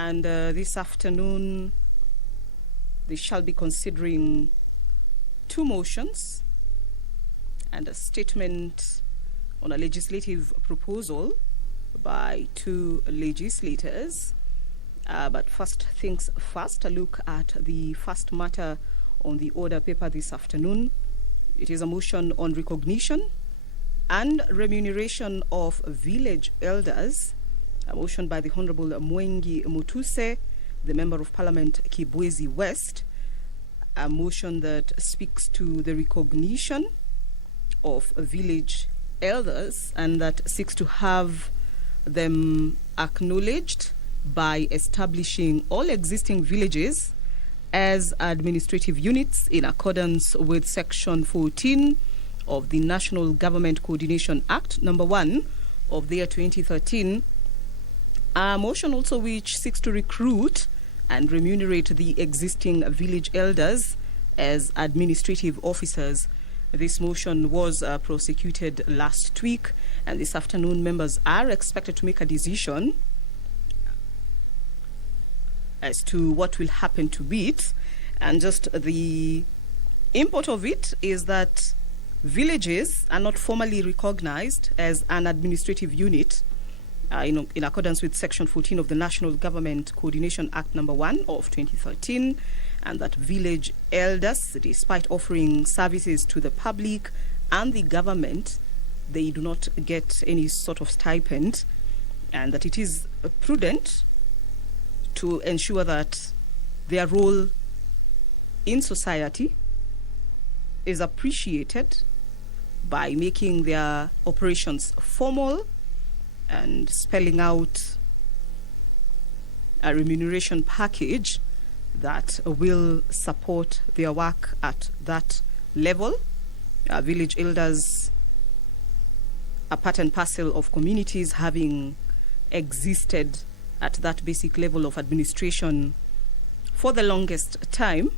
And this afternoon, they shall be considering 2 motions and a statement on a legislative proposal by 2 legislators. But first things first, a look at the first matter on the order paper this afternoon. It is a motion on recognition and remuneration of village elders, a motion by the Honorable Mwengi Mutuse, the Member of Parliament Kibwezi West, a motion that speaks to the recognition of village elders and that seeks to have them acknowledged by establishing all existing villages as administrative units in accordance with Section 14 of the National Government Coordination Act number 1 of the year 2013. A motion also which seeks to recruit and remunerate the existing village elders as administrative officers. This motion was prosecuted last week, and this afternoon members are expected to make a decision as to what will happen to it. And just the import of it is that villages are not formally recognized as an administrative unit in accordance with Section 14 of the National Government Coordination Act number 1 of 2013, and that village elders, despite offering services to the public and the government, they do not get any sort of stipend, and that it is prudent to ensure that their role in society is appreciated by making their operations formal and spelling out a remuneration package that will support their work at that level. Village elders are part and parcel of communities having existed at that basic level of administration for the longest time,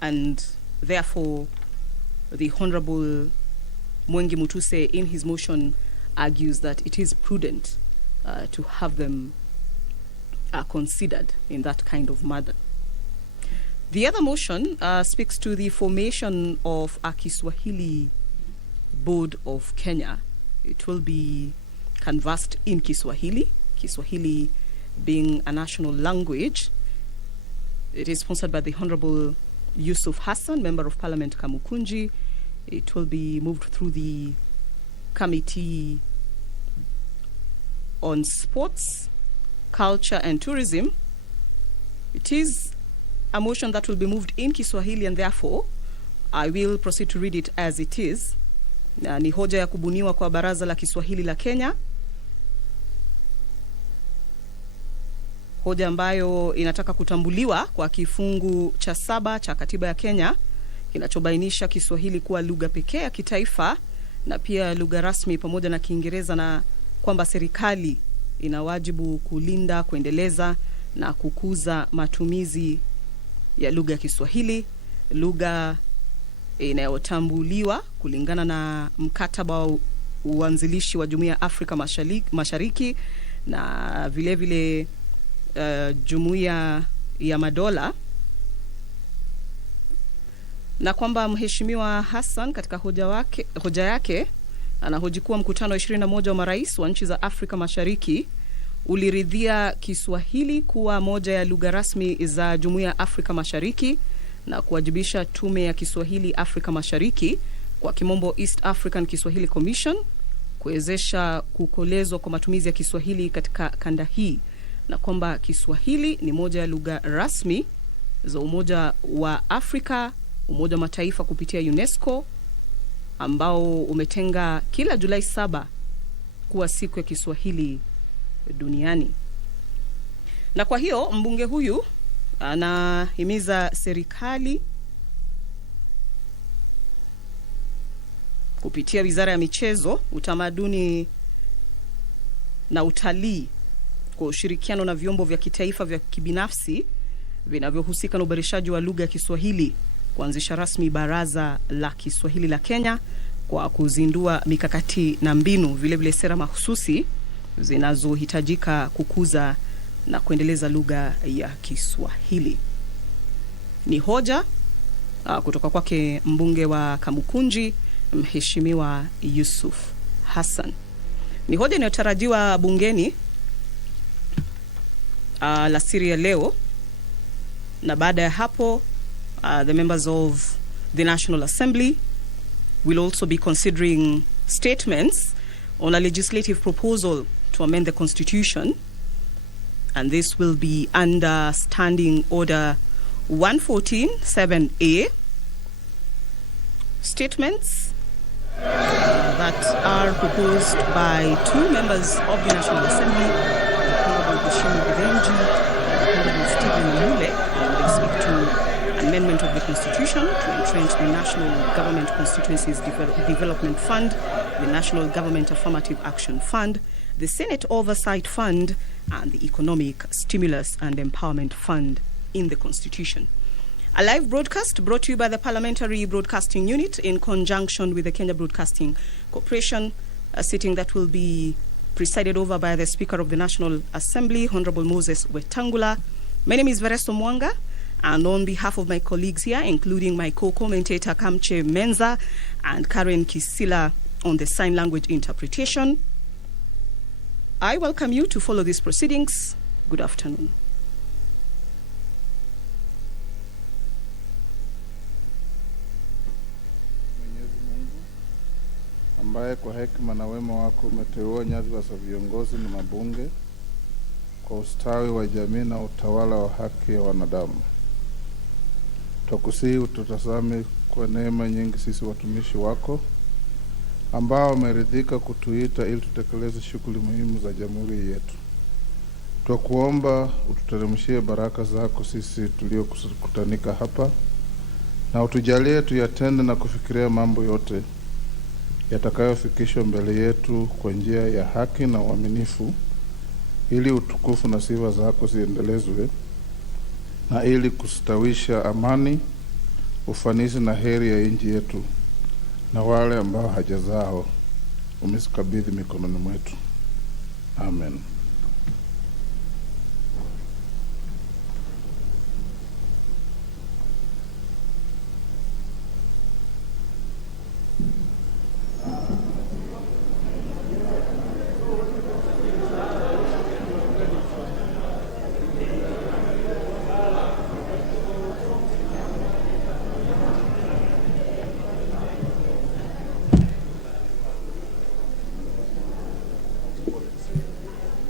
and therefore the Honorable Mwengi Mutuse in his motion argues that it is prudent to have them considered in that kind of manner. The other motion speaks to the formation of a Kiswahili Board of Kenya. It will be canvassed in Kiswahili, Kiswahili being a national language. It is sponsored by the Honorable Yusuf Hassan, Member of Parliament Kamukunji. It will be moved through the Committee on Sports, Culture and Tourism. It is a motion that will be moved in Kiswahili, and therefore I will proceed to read it as it is. Ni hoja ya kubuniwa kwa Baraza la Kiswahili la Kenya, hoja ambayo inataka kutambuliwa kwa kifungu cha 7 cha katiba ya Kenya kinachobainisha Kiswahili kuwa lugha pekee ya kitaifa na pia lugha rasmi pamoja na Kiingereza, na kwamba serikali ina wajibu kulinda, kuendeleza na kukuza matumizi ya lugha ya Kiswahili, lugha inayotambuliwa kulingana na mkataba wa uanzilishi wa Jumuiya ya Afrika Mashariki na vile vile Jumuiya ya Madola, na kwamba Mheshimiwa Hassan katika hoja yake anahoji kuwa mkutano wa 21 wa marais wa nchi za Afrika Mashariki uliridhia Kiswahili kuwa moja ya lugha rasmi za Jumuiya ya Afrika Mashariki na kuwajibisha Tume ya Kiswahili Afrika Mashariki, kwa kimombo East African Kiswahili Commission, kuwezesha kukolezwa kwa matumizi ya Kiswahili katika kanda hii, na kwamba Kiswahili ni moja ya lugha rasmi za Umoja wa Afrika, Umoja wa Mataifa kupitia UNESCO, ambao umetenga kila Julai 7 kuwa siku ya Kiswahili duniani. Na kwa hiyo mbunge huyu anahimiza serikali kupitia Wizara ya Michezo, Utamaduni na Utalii kwa ushirikiano na vyombo vya kitaifa vya kibinafsi vinavyohusika na uboreshaji wa lugha ya Kiswahili kuanzisha rasmi Baraza la Kiswahili la Kenya kwa kuzindua mikakati na mbinu, vile vile sera mahususi zinazohitajika kukuza na kuendeleza lugha ya Kiswahili. Ni hoja kutoka kwake mbunge wa Kamukunji, Mheshimiwa Yusuf Hassan. Ni hoja inayotarajiwa bungeni alasiri ya leo, na baada ya hapo the members of the National Assembly will also be considering statements on a legislative proposal to amend the Constitution, and this will be under Standing Order 114(7)A. Statements that are proposed by two members of the National Assembly, the Honorable Bishimi Bidenji and the Honorable Stephen Mule, and they speak to amendment of the Constitution to entrench the National Government Constituencies Development Fund, the National Government Affirmative Action Fund, the Senate Oversight Fund, and the Economic Stimulus and Empowerment Fund in the Constitution. A live broadcast brought to you by the Parliamentary Broadcasting Unit in conjunction with the Kenya Broadcasting Corporation, a sitting that will be presided over by the Speaker of the National Assembly, Honorable Moses Wetangula. My name is Veresto Mwanga, and on behalf of my colleagues here, including my co-commentator Kamche Menza and Karen Kisila on the sign language interpretation, I welcome you to follow these proceedings. Good afternoon. Ambaye kwa hekima na wema wako umeteua nyadhifa za viongozi na mabunge kwa ustawi wa jamii na utawala wa haki ya wanadamu. Tukusihi ututazame kwa neema nyingi sisi watumishi wako ambao wameridhika kutuita ili tutekeleze shughuli muhimu za jamhuri yetu. Tukuomba ututeremshie baraka zako sisi tuliokutanika hapa, na utujalie tuyatende na kufikiria mambo yote yatakayofikishwa mbele yetu kwa njia ya haki na uaminifu, ili utukufu na sifa zako ziendelezwe, na ili kustawisha amani, ufanisi na heri ya nchi yetu na wale ambao haja zao umezikabidhi mikononi mwetu. Amen.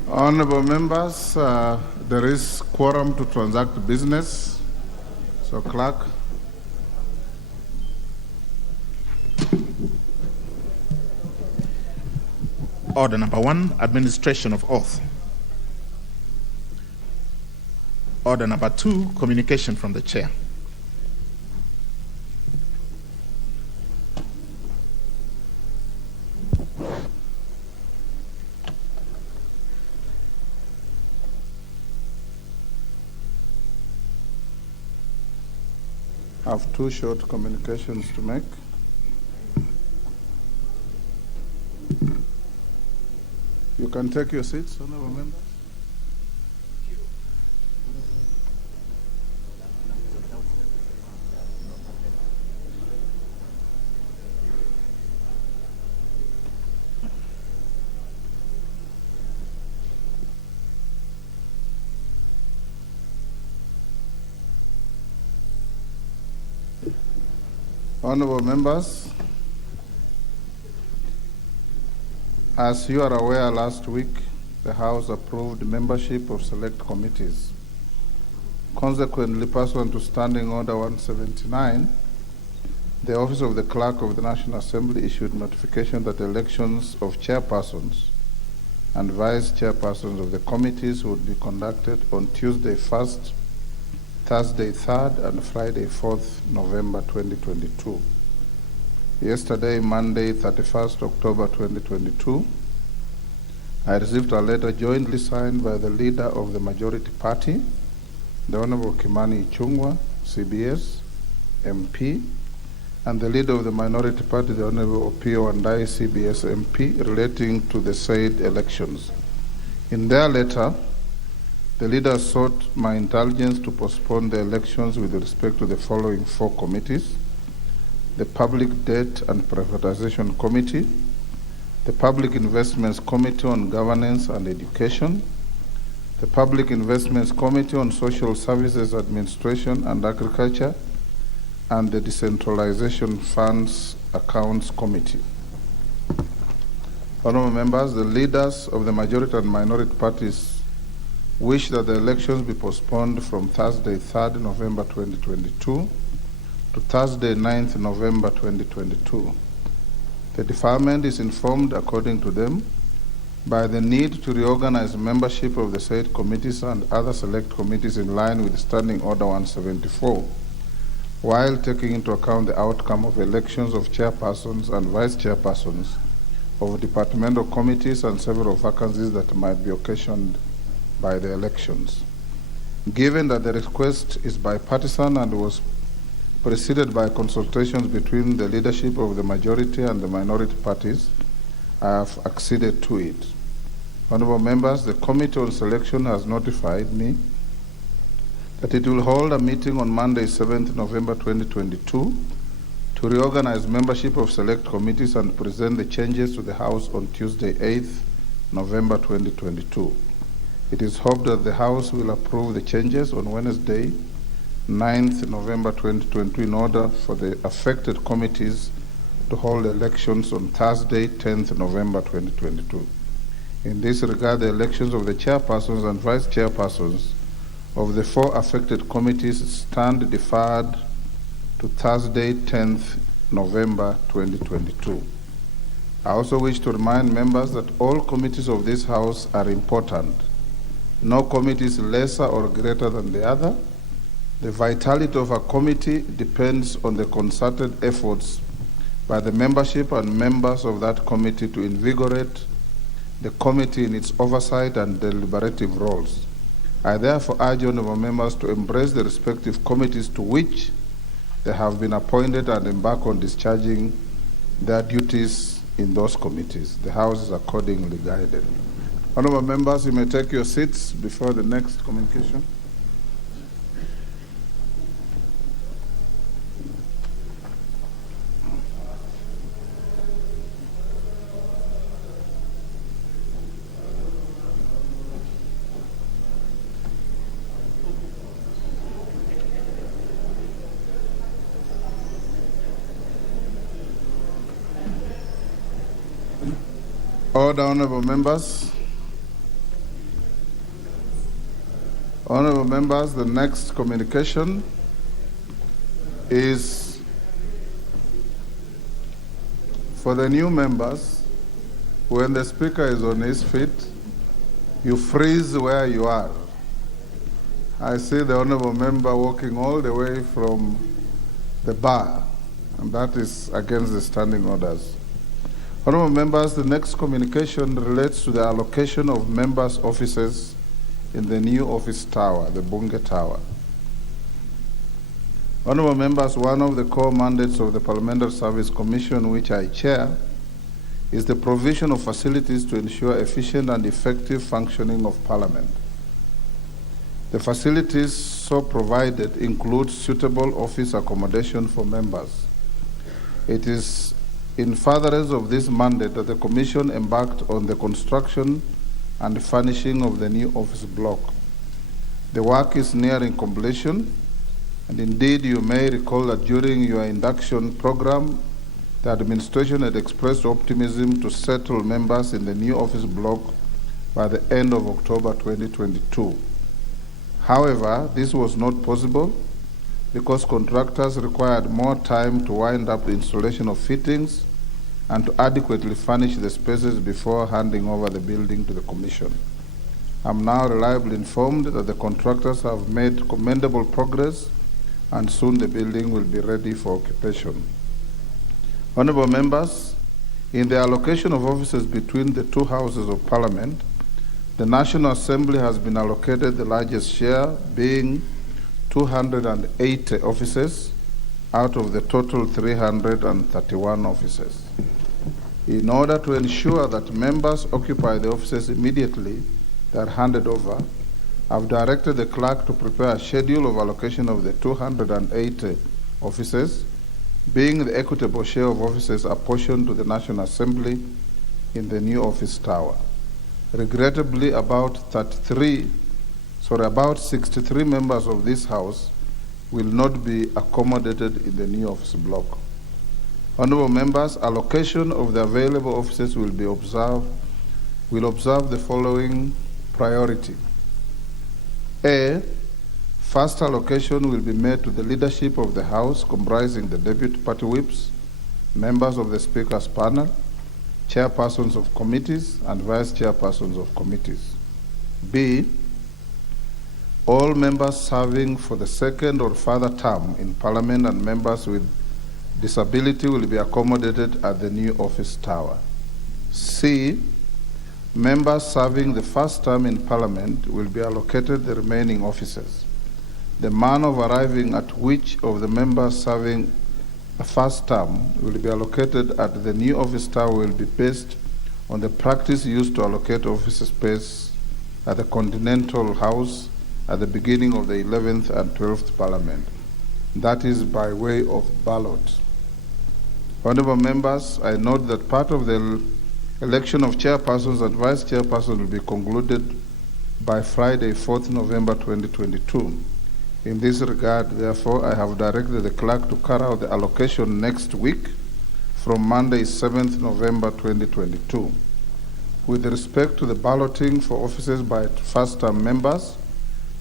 Honorable members, there is quorum to transact business. So, clerk. Order number 1, administration of oath. Order number 2, communication from the chair. I have 2 short communications to make. You can take your seats, honorable members. Honorable members, as you are aware, last week the House approved membership of select committees. Consequently, pursuant to Standing Order 179, the Office of the Clerk of the National Assembly issued notification that elections of chairpersons and vice chairpersons of the committees would be conducted on Tuesday 1st, Thursday 3rd, and Friday 4th November 2022. Yesterday, Monday 31st October 2022, I received a letter jointly signed by the leader of the majority party, the Honorable Kimani Ichung'wah, CBS, MP, and the leader of the minority party, the Honorable Opiyo Wandayi, CBS MP, relating to the said elections. In their letter, the leaders sought my intelligence to postpone the elections with respect to the following 4 committees: the Public Debt and Privatization Committee, the Public Investments Committee on Governance and Education, the Public Investments Committee on Social Services Administration and Agriculture, and the Decentralization Funds Accounts Committee. Honorable members, the leaders of the majority and minority parties wish that the elections be postponed from Thursday, 3rd November 2022 to Thursday, 9th November 2022. The deferment is informed, according to them, by the need to reorganize membership of the said committees and other select committees in line with Standing Order 174, while taking into account the outcome of elections of chairpersons and vice chairpersons of departmental committees and several vacancies that might be occasioned by the elections. Given that the request is bipartisan and was preceded by consultations between the leadership of the majority and the minority parties, I have acceded to it. Honorable members, the Committee on Selection has notified me that it will hold a meeting on Monday, 7th November 2022 to reorganize membership of select committees and present the changes to the House on Tuesday, 8th November 2022. It is hoped that the House will approve the changes on Wednesday, 9th November 2022, in order for the affected committees to hold elections on Thursday, 10th November 2022. In this regard, the elections of the chairpersons and vice chairpersons of the 4 affected committees stand deferred to Thursday, 10th November 2022. I also wish to remind members that all committees of this House are important. No committee is lesser or greater than the other. The vitality of a committee depends on the concerted efforts by the membership and members of that committee to invigorate the committee in its oversight and deliberative roles. I therefore urge honorable members to embrace the respective committees to which they have been appointed and embark on discharging their duties in those committees. The House is accordingly guided. Honorable members, you may take your seats before the next communication. Order, honorable members. Honorable members, the next communication is for the new members. When the speaker is on his feet, you freeze where you are. I see the honorable member walking all the way from the bar, and that is against the standing orders. Honorable members, the next communication relates to the allocation of members' offices in the new office tower, the Bunge Tower. Honorable members, one of the core mandates of the Parliamentary Service Commission, which I chair, is the provision of facilities to ensure efficient and effective functioning of Parliament. The facilities so provided include suitable office accommodation for members. It is in furtherance of this mandate that the Commission embarked on the construction and furnishing of the new office block. The work is nearing completion, and indeed you may recall that during your induction program, the administration had expressed optimism to settle members in the new office block by the end of October 2022. However, this was not possible because contractors required more time to wind up the installation of fittings and to adequately furnish the spaces before handing over the building to the Commission. I'm now reliably informed that the contractors have made commendable progress and soon the building will be ready for occupation. Honorable members, in the allocation of offices between the two houses of Parliament, the National Assembly has been allocated the largest share, being 280 offices out of the total 331 offices. In order to ensure that members occupy the offices immediately they are handed over, I've directed the clerk to prepare a schedule of allocation of the 280 offices, being the equitable share of offices apportioned to the National Assembly in the new office tower. Regrettably, about 63 members of this House will not be accommodated in the new office block. Honorable members, allocation of the available offices will observe the following priority. A, first allocation will be made to the leadership of the House, comprising the deputy party whips, members of the Speaker's panel, chairpersons of committees, and vice chairpersons of committees. B, all members serving for the second or further term in Parliament and members with disability will be accommodated at the new office tower. C, members serving the first term in Parliament will be allocated the remaining offices. The manner of arriving at which of the members serving a first term will be allocated at the new office tower will be based on the practice used to allocate office space at the Continental House at the beginning of the 11th and 12th Parliament. That is by way of ballot. Honorable members, I note that part of the election of chairpersons and vice chairpersons will be concluded by Friday, 4th November 2022. In this regard, therefore, I have directed the clerk to carry out the allocation next week from Monday, 7th November 2022. With respect to the balloting for offices by first-term members,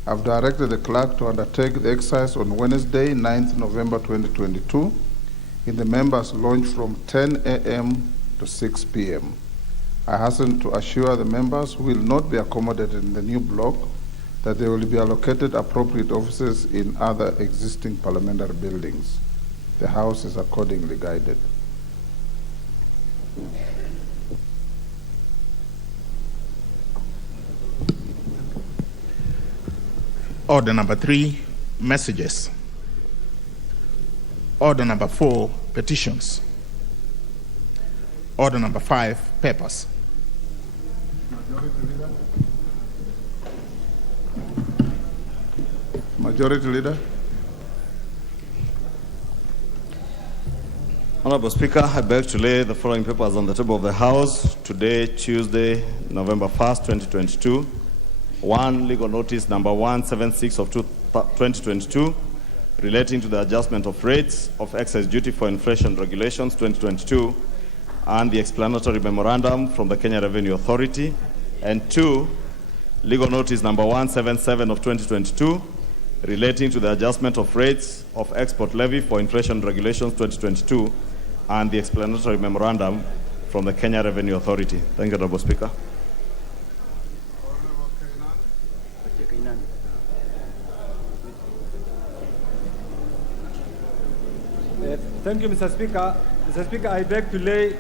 I've directed the clerk to undertake the exercise on Wednesday, 9th November 2022, in the members' lounge from 10 a.m. to 6 p.m. I hasten to assure the members who will not be accommodated in the new block that they will be allocated appropriate offices in other existing parliamentary buildings. The House is accordingly guided. Order number 3, messages. Order number 4, petitions. Order number 5, papers. Majority Leader. Honorable Speaker, I beg to lay the following papers on the table of the House today, Tuesday, November 1st, 2022. 1, legal notice number 176 of 2022, relating to the adjustment of rates of excise duty for inflation regulations 2022, and the explanatory memorandum from the Kenya Revenue Authority. And 2, legal notice number 177 of 2022, relating to the adjustment of rates of export levy for inflation regulations 2022, and the explanatory memorandum from the Kenya Revenue Authority. Thank you, Honorable Speaker. Thank you, Mr. Speaker. Mr. Speaker, I beg to lay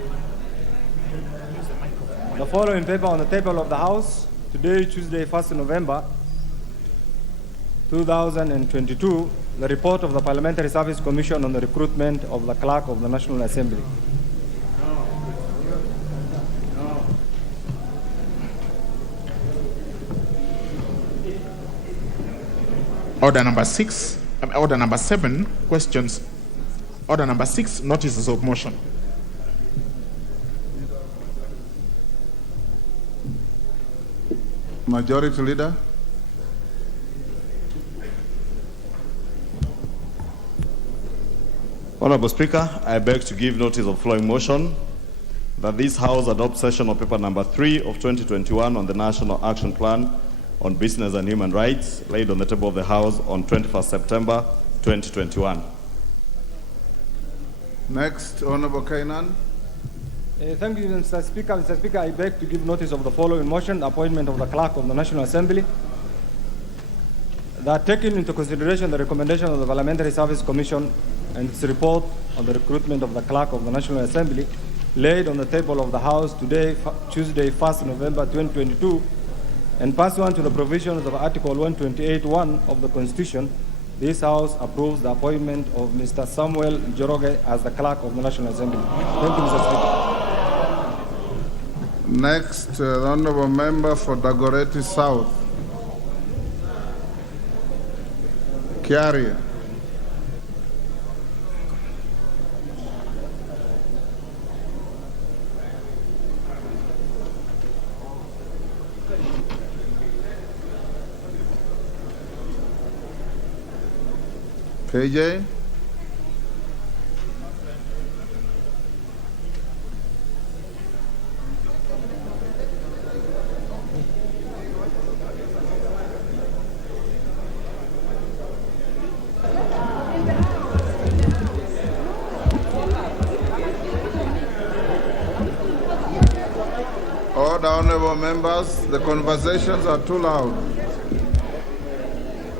the following paper on the table of the House today, Tuesday, 1st November 2022, the report of the Parliamentary Service Commission on the recruitment of the Clerk of the National Assembly. Order number 7, questions. Order number 6, notices of motion. Majority Leader. Honorable Speaker, I beg to give notice of flowing motion that this House adopt session of paper number 3 of 2021 on the National Action Plan on Business and Human Rights, laid on the table of the House on 21st September 2021. Next, Honorable Kainan. Thank you, Mr. Speaker. Mr. Speaker, I beg to give notice of the following motion: appointment of the Clerk of the National Assembly. That taking into consideration the recommendation of the Parliamentary Service Commission and its report on the recruitment of the Clerk of the National Assembly, laid on the table of the House today, Tuesday, 1st November 2022, and pursuant to the provisions of Article 128(1) of the Constitution, this House approves the appointment of Mr. Samuel Njoroge as the Clerk of the National Assembly. Thank you, Mr. Speaker. Next, the Honorable Member for Dagoretti South. Kiaria. KJ. Order, honorable members, the conversations are too loud.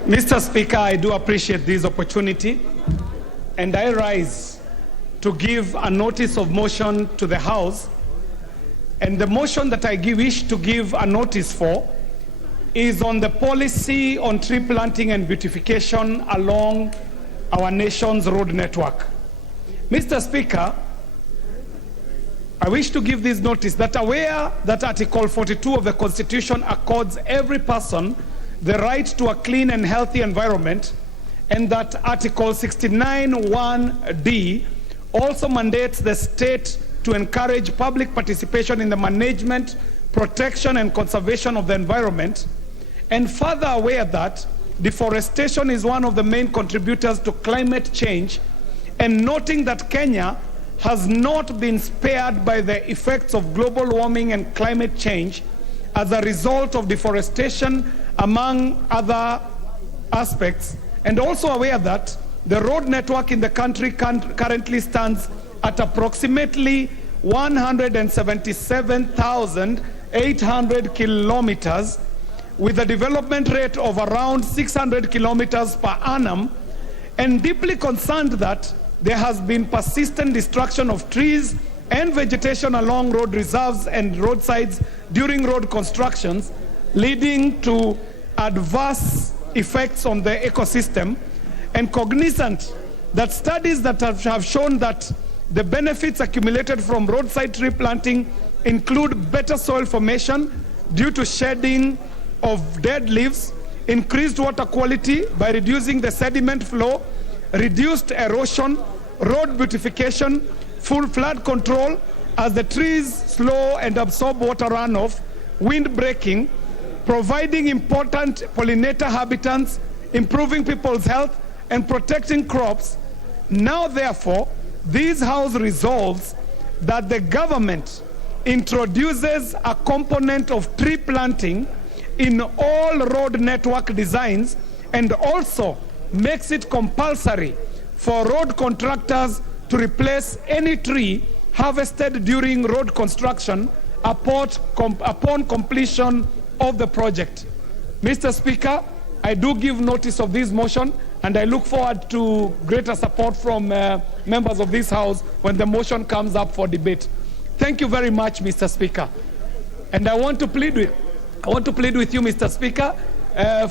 Mr. Speaker, I do appreciate this opportunity, and I rise to give a notice of motion to the House. And the motion that I wish to give a notice for is on the policy on tree planting and beautification along our nation's road network. Mr. Speaker, I wish to give this notice that aware that Article 42 of the Constitution accords every person the right to a clean and healthy environment, and that Article 69(1)(d) also mandates the state to encourage public participation in the management, protection, and conservation of the environment, and further aware that deforestation is one of the main contributors to climate change, and noting that Kenya has not been spared by the effects of global warming and climate change as a result of deforestation, among other aspects, and also aware that the road network in the country currently stands at approximately 177,800 kilometers, with a development rate of around 600 kilometers per annum, and deeply concerned that there has been persistent destruction of trees and vegetation along road reserves and roadsides during road constructions, leading to adverse effects on the ecosystem, and cognizant that studies that have shown that the benefits accumulated from roadside tree planting include better soil formation due to shedding of dead leaves, increased water quality by reducing the sediment flow, reduced erosion, road beautification, full flood control as the trees slow and absorb water runoff, wind breaking, providing important pollinator habitats, improving people's health, and protecting crops. Now, therefore, this House resolves that the government introduces a component of tree planting in all road network designs, and also makes it compulsory for road contractors to replace any tree harvested during road construction upon completion of the project. Mr. Speaker, I do give notice of this motion, and I look forward to greater support from members of this House when the motion comes up for debate. Thank you very much, Mr. Speaker. And I want to plead with you, Mr. Speaker,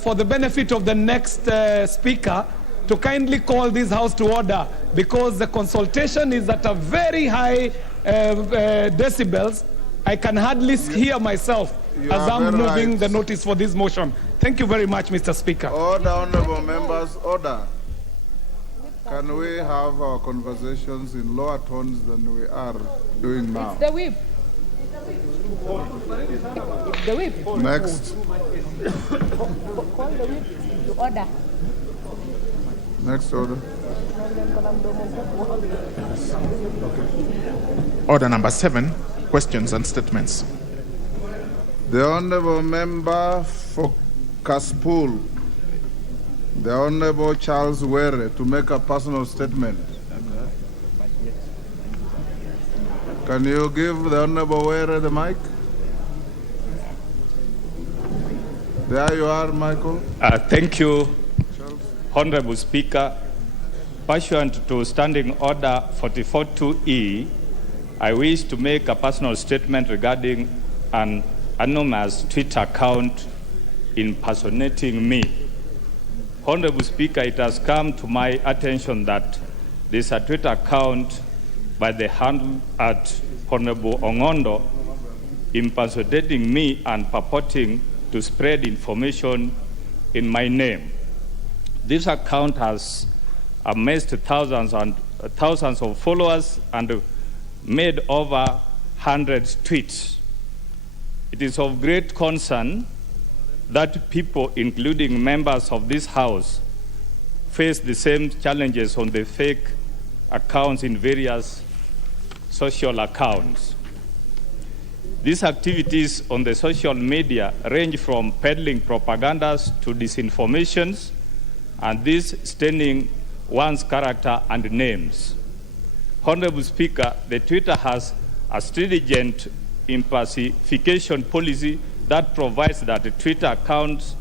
for the benefit of the next speaker, to kindly call this House to order, because the consultation is at a very high decibels. I can hardly hear myself as I'm moving the notice for this motion. Thank you very much, Mr. Speaker. Order, honorable members, order. Can we have our conversations in lower tones than we are doing now? It's the whip. The whip. Next. Call the whip to order. Next order. Order number 7, questions and statements. The Honourable Member for Kaspool, the Honourable Charles Were, to make a personal statement. Can you give the Honourable Were the mic? There you are, Michael. Thank you, Honorable Speaker. Pursuant to Standing Order 44.2e, I wish to make a personal statement regarding an anonymous Twitter account impersonating me. Honorable Speaker, it has come to my attention that there's a Twitter account by the handle at Honorable Ongondo impersonating me and purporting to spread information in my name. This account has amassed thousands of followers and made over 100 tweets. It is of great concern that people, including members of this House, face the same challenges on the fake accounts in various social accounts. These activities on the social media range from peddling propagandas to disinformations, and this staining one's character and names. Honorable Speaker, the Twitter has a stringent impersonification policy that provides that the Twitter accounts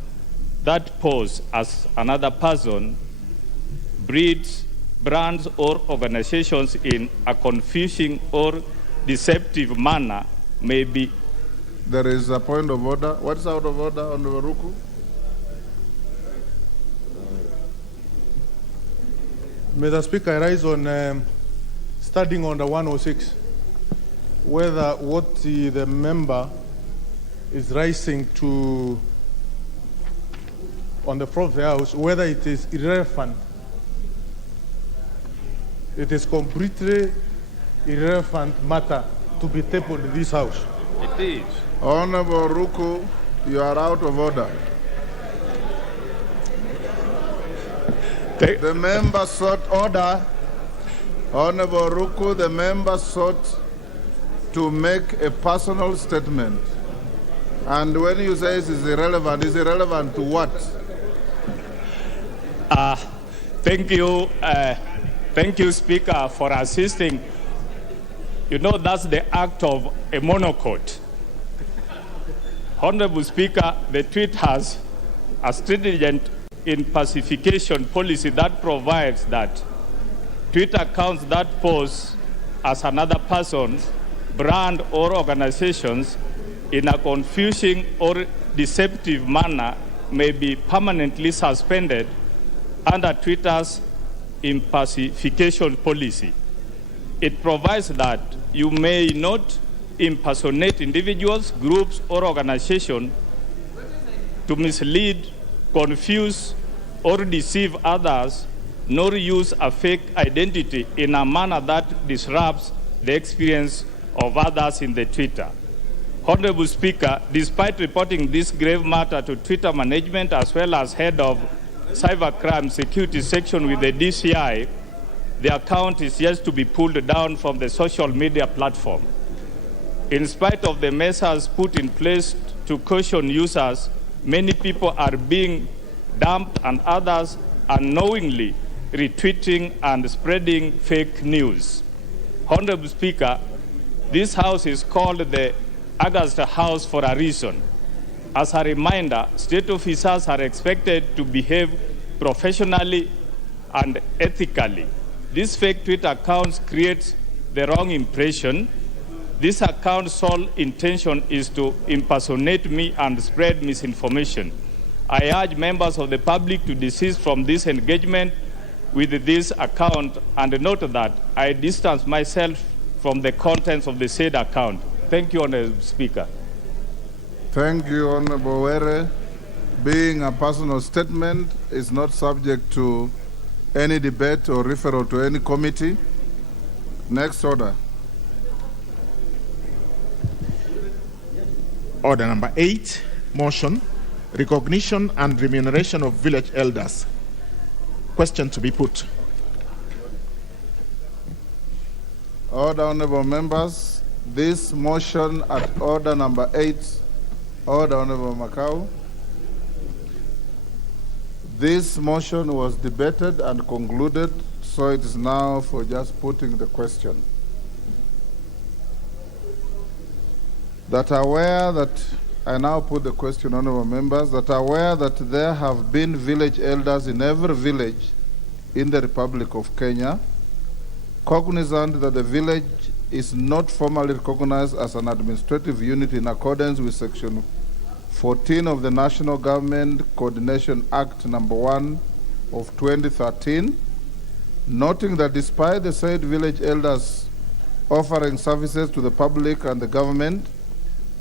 that pose as another person, breeds, brands, or organizations in a confusing or deceptive manner may be. There is a point of order. What is out of order, Honorable Ruku? Mr. Speaker, I rise on starting on the 106, whether what the member is rising to on the floor of the House, whether it is irrelevant. It is completely irrelevant matter to be tabled in this House. It is. Honorable Ruku, you are out of order. The member sought order. Honorable Ruku, the member sought to make a personal statement. And when you say it is irrelevant to what? Thank you, Speaker, for assisting. You know, that's the act of a monocote. Honorable Speaker, the tweet has a stringent impersonification policy that provides that Twitter accounts that pose as another person, brand, or organizations in a confusing or deceptive manner may be permanently suspended under Twitter's impersonification policy. It provides that you may not impersonate individuals, groups, or organizations to mislead, confuse, or deceive others, nor use a fake identity in a manner that disrupts the experience of others in the Twitter. Honorable Speaker, despite reporting this grave matter to Twitter management as well as head of cybercrime security section with the DCI, the account is yet to be pulled down from the social media platform. In spite of the measures put in place to caution users, many people are being dumped and others unknowingly retweeting and spreading fake news. Honorable Speaker, this House is called the August House for a reason. As a reminder, state officers are expected to behave professionally and ethically. These fake Twitter accounts create the wrong impression. This account's sole intention is to impersonate me and spread misinformation. I urge members of the public to desist from this engagement with this account and note that I distance myself from the contents of the said account. Thank you, Honorable Speaker. Thank you, Honorable Were. Being a personal statement is not subject to any debate or referral to any committee. Next order. Order number 8, motion, recognition and remuneration of village elders. Question to be put. Order, honorable members. This motion at order number 8, order, Honorable Makau. This motion was debated and concluded, so it is now for just putting the question. That aware that, I now put the question, honorable members, that aware that there have been village elders in every village in the Republic of Kenya, cognizant that the village is not formally recognized as an administrative unit in accordance with Section 14 of the National Government Coordination Act number 1 of 2013, noting that despite the said village elders offering services to the public and the government,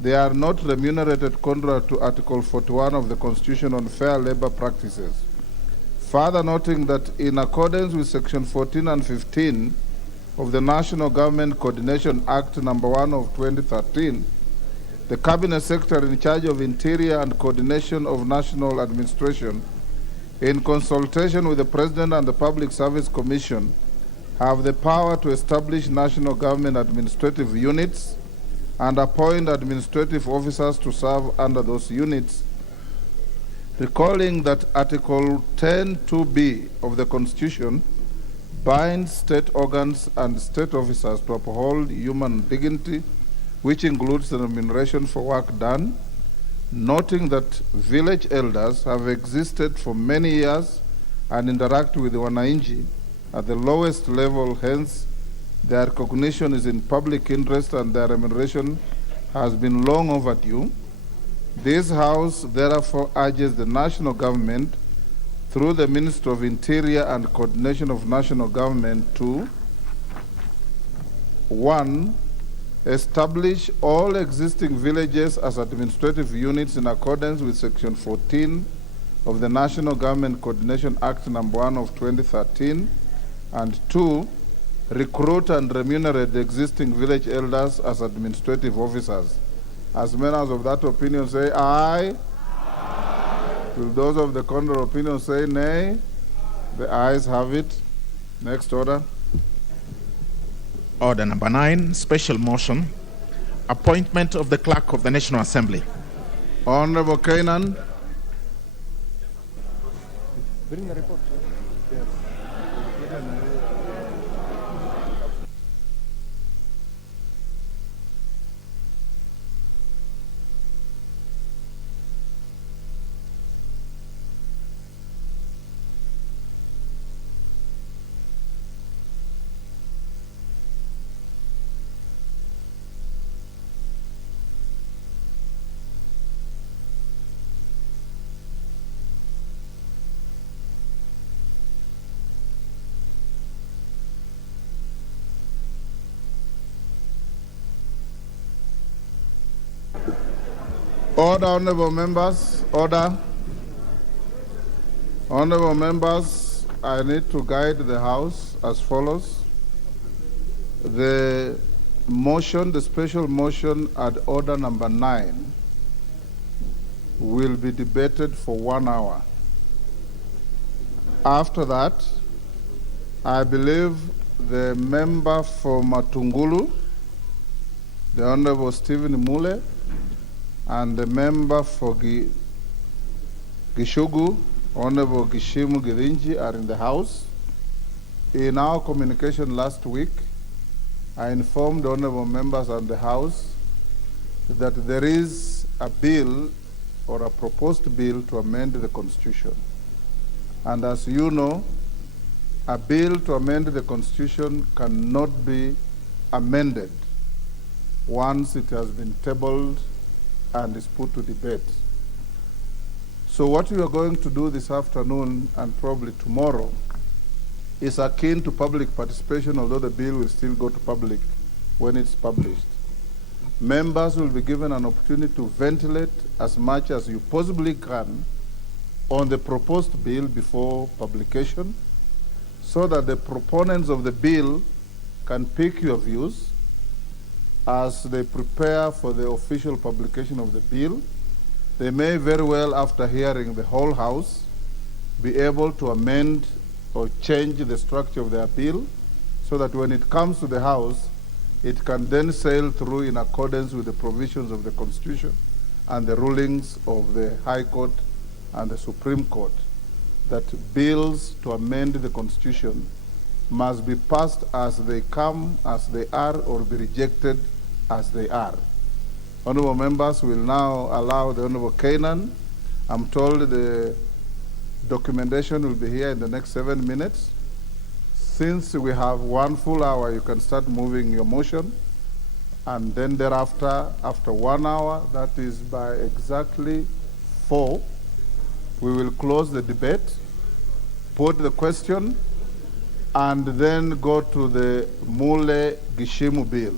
they are not remunerated contrary to Article 41 of the Constitution on Fair Labor Practices. Further noting that in accordance with Section 14 and 15 of the National Government Coordination Act number 1 of 2013, the Cabinet Secretary in charge of Interior and Coordination of National Administration, in consultation with the President and the Public Service Commission, have the power to establish national government administrative units and appoint administrative officers to serve under those units, recalling that Article 10(2)(b) of the Constitution binds state organs and state officers to uphold human dignity, which includes the remuneration for work done, noting that village elders have existed for many years and interact with the wananchi at the lowest level, hence their recognition is in public interest and their remuneration has been long overdue. This House therefore urges the national government through the Minister of Interior and Coordination of National Government to 1. Establish all existing villages as administrative units in accordance with Section 14 of the National Government Coordination Act number 1 of 2013, and 2. Recruit and remunerate the existing village elders as administrative officers. As members of that opinion say aye. Will those of the contrary opinion say nay? The ayes have it. Next order. Order number 9, special motion, appointment of the Clerk of the National Assembly. Honorable Kainan. Bring the report. Order, honorable members, order. Honorable members, I need to guide the House as follows. The motion, the special motion at order number 9 will be debated for 1 hour. After that, I believe the member for Matungulu, the Honorable Stephen Mule, and the member for Gishugu, Honorable Gishimu Girinji, are in the House. In our communication last week, I informed honorable members and the House that there is a bill or a proposed bill to amend the Constitution. And as you know, a bill to amend the Constitution cannot be amended once it has been tabled and is put to debate. So what we are going to do this afternoon and probably tomorrow is akin to public participation, although the bill will still go to public when it's published. Members will be given an opportunity to ventilate as much as you possibly can on the proposed bill before publication, so that the proponents of the bill can pick your views as they prepare for the official publication of the bill. They may very well, after hearing the whole House, be able to amend or change the structure of their bill so that when it comes to the House, it can then sail through in accordance with the provisions of the Constitution and the rulings of the High Court and the Supreme Court, that bills to amend the Constitution must be passed as they come, as they are, or be rejected as they are. Honorable members will now allow the Honorable Kainan. I'm told the documentation will be here in the next 7 minutes. Since we have 1 full hour, you can start moving your motion. And then thereafter, after 1 hour, that is by exactly 4, we will close the debate, put the question, and then go to the Mule Gishimu bill,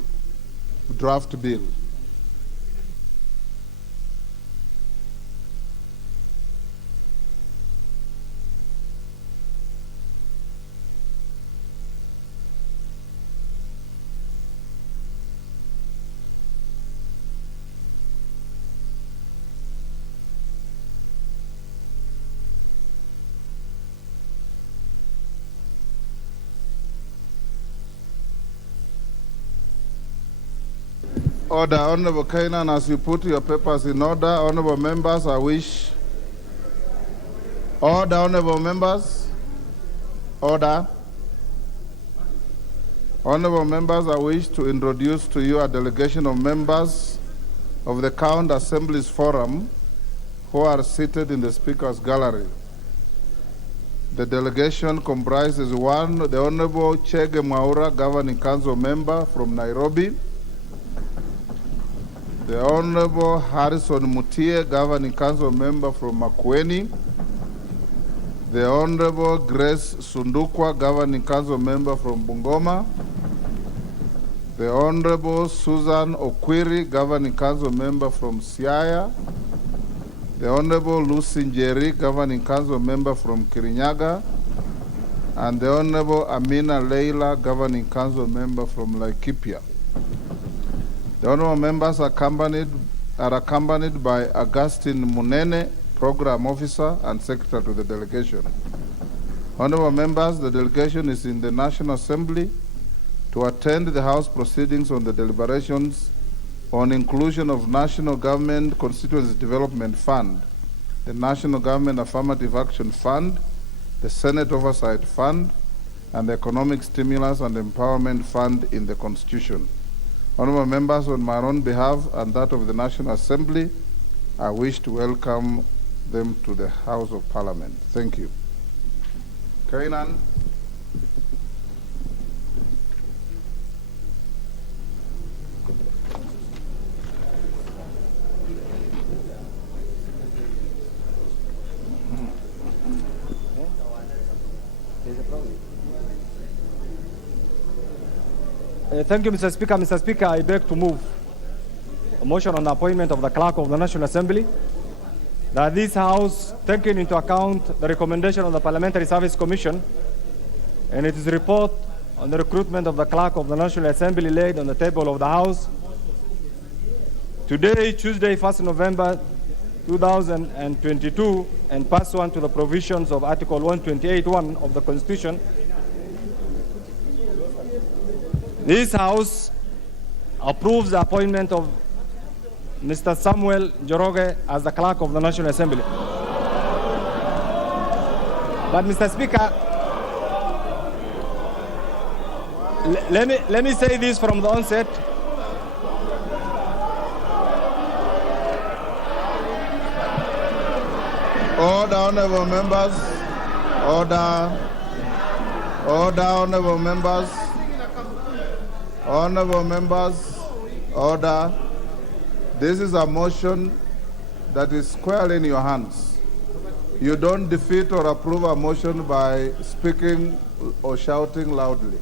draft bill. Order. Honorable Kainan, as you put your papers in order, honorable members, I wish. Order, honorable members. Order. Honorable members, I wish to introduce to you a delegation of members of the County Assembly's Forum who are seated in the Speaker's Gallery. The delegation comprises one, the Honorable Chege Mwaura, Governing Council member from Nairobi. The Honorable Harrison Mutie, Governing Council member from Makueni. The Honorable Grace Sundukwa, Governing Council member from Bungoma. The Honorable Susan Okwiri, Governing Council member from Siaya. The Honorable Lucy Njeri, Governing Council member from Kirinyaga. And the Honorable Amina Leila, Governing Council member from Laikipia. The honorable members are accompanied by Augustine Munene, Program Officer and Secretary to the delegation. Honorable members, the delegation is in the National Assembly to attend the House proceedings on the deliberations on inclusion of National Government Constituency Development Fund, the National Government Affirmative Action Fund, the Senate Oversight Fund, and the Economic Stimulus and Empowerment Fund in the Constitution. Honorable members, on my own behalf and that of the National Assembly, I wish to welcome them to the House of Parliament. Thank you. Kainan. Thank you, Mr. Speaker. Mr. Speaker, I beg to move a motion on the appointment of the Clerk of the National Assembly, that this House, taking into account the recommendation of the Parliamentary Service Commission and its report on the recruitment of the Clerk of the National Assembly laid on the table of the House, today, Tuesday, 1st November 2022, and pursuant to the provisions of Article 128(1) of the Constitution, this House approves the appointment of Mr. Samuel Njoroge as the Clerk of the National Assembly. But Mr. Speaker, let me say this from the onset. Order, honorable members. Order. Order, honorable members. Honorable members, order. This is a motion that is squarely in your hands. You don't defeat or approve a motion by speaking or shouting loudly.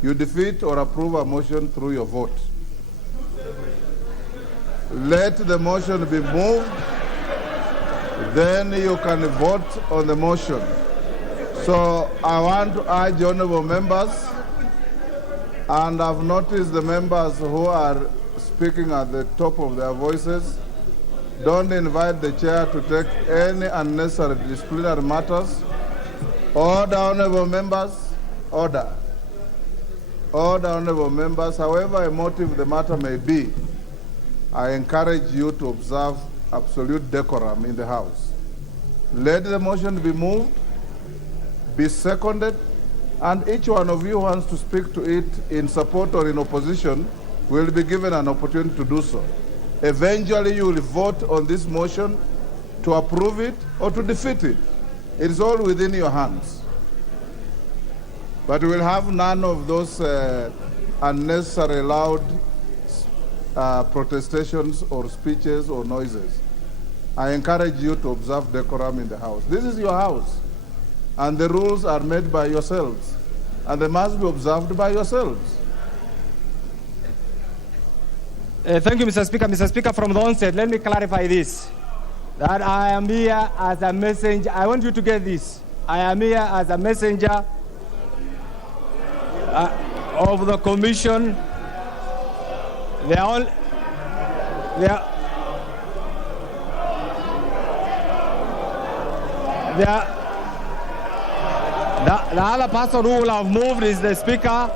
You defeat or approve a motion through your vote. Let the motion be moved, then you can vote on the motion. So I want to urge honorable members, and I've noticed the members who are speaking at the top of their voices, don't invite the chair to take any unnecessary disciplinary matters. Order, honorable members. Order. Order, honorable members. However emotive the matter may be, I encourage you to observe absolute decorum in the House. Let the motion be moved, be seconded, and each one of you who wants to speak to it in support or in opposition will be given an opportunity to do so. Eventually, you will vote on this motion to approve it or to defeat it. It is all within your hands. But we will have none of those unnecessary loud protestations or speeches or noises. I encourage you to observe decorum in the House. This is your House, and the rules are made by yourselves, and they must be observed by yourselves. Thank you, Mr. Speaker. Mr. Speaker, from the onset, let me clarify this, that I am here as a messenger. I want you to get this. I am here as a messenger of the Commission. The other person who will have moved is the Speaker.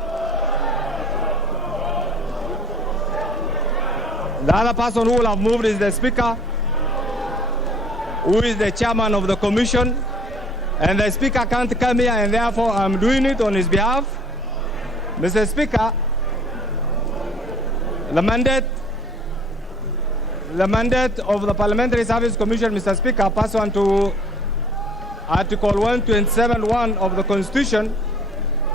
The other person who will have moved is the Speaker, who is the chairman of the commission, and the Speaker can't come here, and therefore I'm doing it on his behalf. Mr. Speaker, the mandate of the Parliamentary Service Commission, Mr. Speaker, pursuant to Article 127(1) of the Constitution,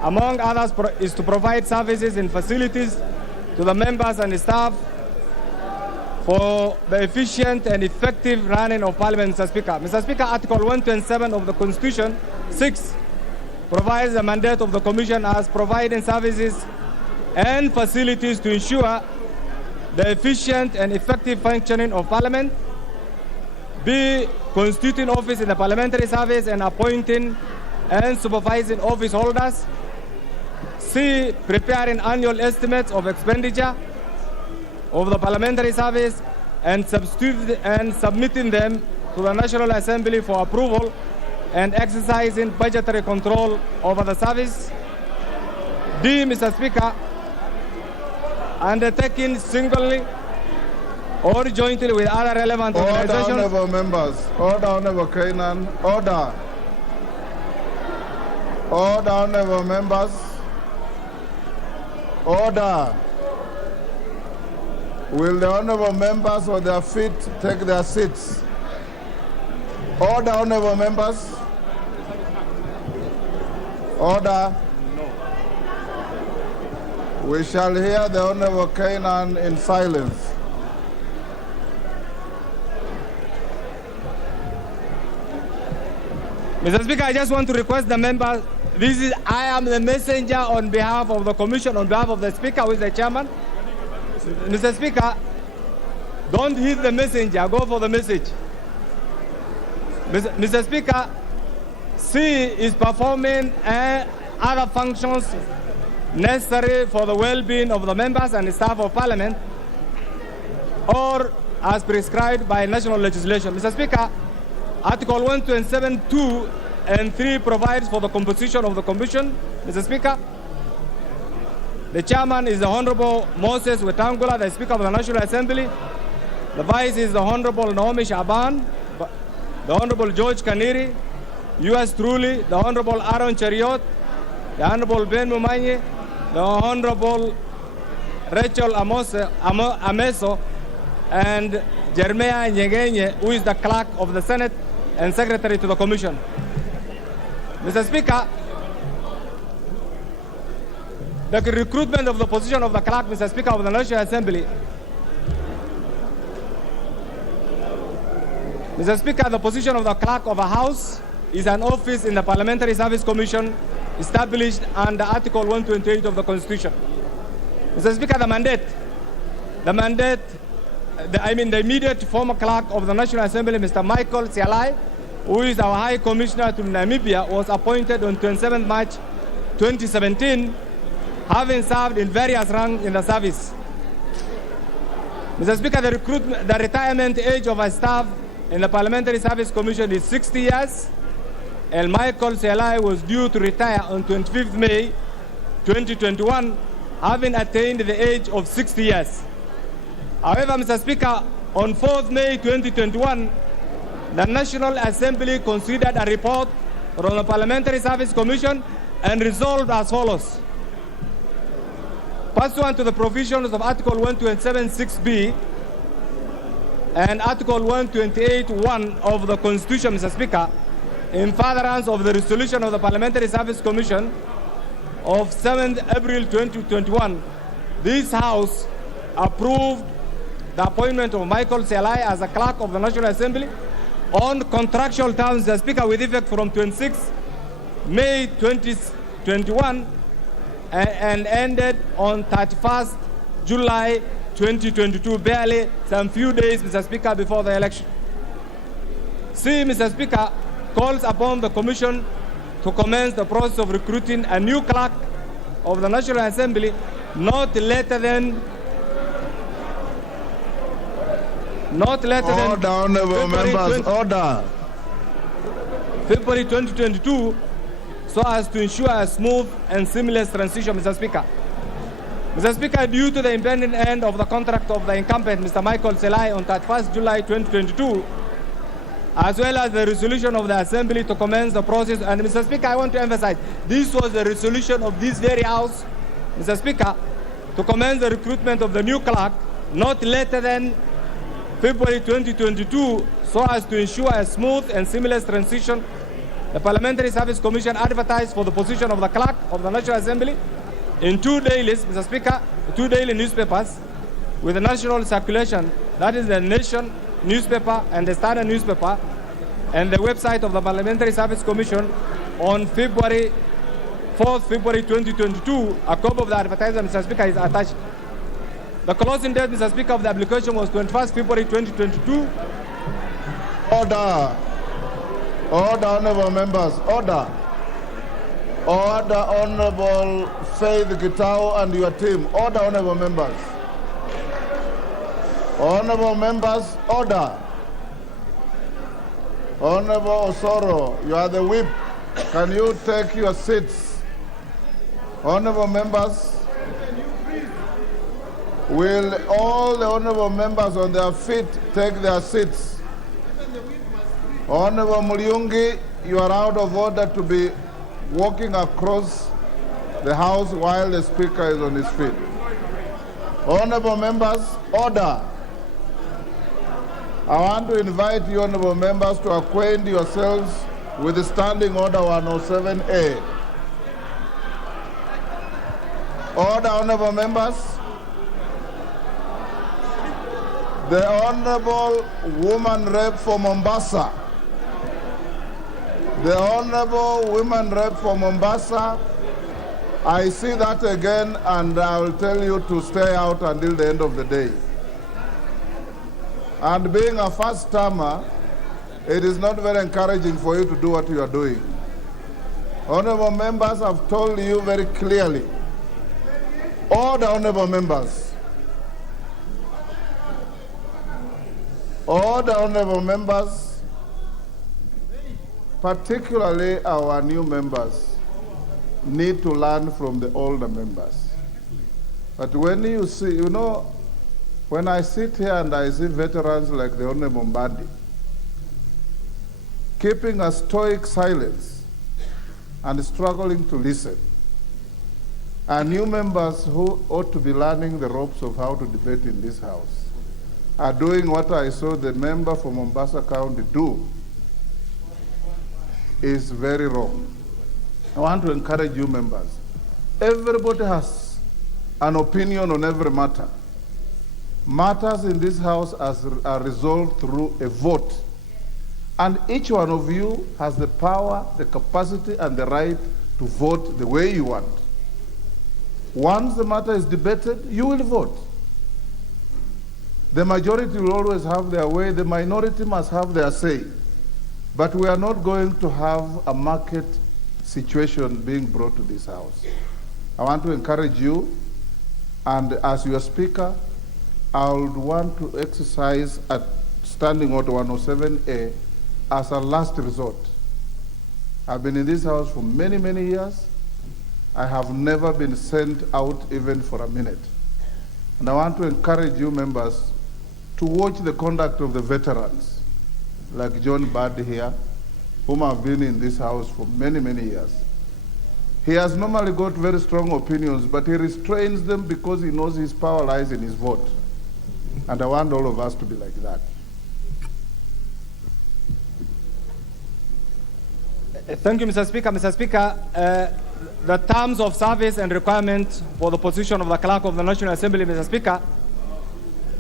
among others, is to provide services and facilities to the members and staff for the efficient and effective running of Parliament, Mr. Speaker. Mr. Speaker, Article 127 of the Constitution, 6, provides the mandate of the Commission as providing services and facilities to ensure the efficient and effective functioning of Parliament, B, constituting office in the parliamentary service and appointing and supervising office holders, C, preparing annual estimates of expenditure of the parliamentary service and submitting them to the National Assembly for approval and exercising budgetary control over the service. D, Mr. Speaker, undertaking singly or jointly with other relevant organizations. Order, honorable members. Order, honorable Kainan. Order. Order, honorable members. Order. Will the honorable members on their feet take their seats? Order, honorable members. Order. We shall hear the honorable Kainan in silence. Mr. Speaker, I just want to request the members, I am the messenger on behalf of the Commission, on behalf of the Speaker, who is the chairman. Mr. Speaker, don't hit the messenger, go for the message. Mr. Speaker, C is performing other functions necessary for the well-being of the members and the staff of Parliament, or as prescribed by national legislation. Mr. Speaker, Article 127(2) and 3 provides for the composition of the Commission. Mr. Speaker, the chairman is the Honorable Moses Wetangula, the Speaker of the National Assembly. The vice is the Honorable Naomi Shaban, the Honorable George Kaniri, yours truly, the Honorable Aaron Cheriot, the Honorable Ben Mumanye, the Honorable Rachel Ameso, and Jeremiah Nyegenye, who is the Clerk of the Senate and Secretary to the Commission. Mr. Speaker, the recruitment of the position of the Clerk, Mr. Speaker of the National Assembly. Mr. Speaker, the position of the Clerk of a House is an office in the Parliamentary Service Commission established under Article 128 of the Constitution. Mr. Speaker, the immediate former Clerk of the National Assembly, Mr. Michael Sialai, who is our High Commissioner to Namibia, was appointed on 27 March 2017, having served in various ranks in the service. Mr. Speaker, the retirement age of our staff in the Parliamentary Service Commission is 60 years, and Michael Sialai was due to retire on 25th May 2021, having attained the age of 60 years. However, Mr. Speaker, on 4th May 2021, the National Assembly considered a report from the Parliamentary Service Commission and resolved as follows. Pursuant to the provisions of Article 127(6)(b) and Article 128(1) of the Constitution, Mr. Speaker, in furtherance of the resolution of the Parliamentary Service Commission of 7th April 2021, this House approved the appointment of Michael Sialai as a Clerk of the National Assembly on contractual terms, Mr. Speaker, with effect from 26 May 2021 and ended on 31st July 2022, barely some few days, Mr. Speaker, before the election. C, Mr. Speaker, calls upon the Commission to commence the process of recruiting a new Clerk of the National Assembly not later than Order, honorable members, order. February 2022, so as to ensure a smooth and seamless transition, Mr. Speaker. Mr. Speaker, due to the impending end of the contract of the incumbent, Mr. Michael Selai, on 31st July 2022, as well as the resolution of the Assembly to commence the process, and Mr. Speaker, I want to emphasize, this was the resolution of this very House, Mr. Speaker, to commence the recruitment of the new clerk not later than February 2022, so as to ensure a smooth and seamless transition. The Parliamentary Service Commission advertised for the position of the clerk of the National Assembly in 2 dailies, Mr. Speaker, 2 daily newspapers with a national circulation, that is the Nation newspaper and the Standard newspaper, and the website of the Parliamentary Service Commission on February 4th, February 2022. A copy of the advertisement, Mr. Speaker, is attached. The closing date, Mr. Speaker, of the application was 21st February 2022. Order. Order, honorable members. Order. Order, Honorable Faith Gitao and your team. Order, honorable members. Honorable members, order. Honorable Osoro, you are the whip. Can you take your seats? Honorable members, will all the honorable members on their feet take their seats? Honorable Mulyungi, you are out of order to be walking across the House while the Speaker is on his feet. Honorable members, order. I want to invite you, honorable members, to acquaint yourselves with the Standing Order 107A. Order, honorable members. The Honorable Woman Rep for Mombasa. The Honorable Woman Rep for Mombasa. I see that again, and I will tell you to stay out until the end of the day. And being a first-timer, it is not very encouraging for you to do what you are doing. Honorable members, I've told you very clearly. Order, honorable members. Order, honorable members, particularly our new members, need to learn from the older members. But when you see, you know, when I sit here and I see veterans like the Honorable Mbadi keeping a stoic silence and struggling to listen, and new members who ought to be learning the ropes of how to debate in this House are doing what I saw the member from Mombasa County do, is very wrong. I want to encourage you members. Everybody has an opinion on every matter. Matters in this House are resolved through a vote. And each one of you has the power, the capacity, and the right to vote the way you want. Once the matter is debated, you will vote. The majority will always have their way, the minority must have their say. But we are not going to have a market situation being brought to this House. I want to encourage you, and as your Speaker, I would want to exercise a Standing Order 107A as a last resort. I've been in this House for many, many years. I have never been sent out even for a minute. And I want to encourage you members to watch the conduct of the veterans, like John Bard here, whom have been in this House for many, many years. He has normally got very strong opinions, but he restrains them because he knows his power lies in his vote. And I want all of us to be like that. Thank you, Mr. Speaker. Mr. Speaker, the terms of service and requirements for the position of the Clerk of the National Assembly, Mr. Speaker,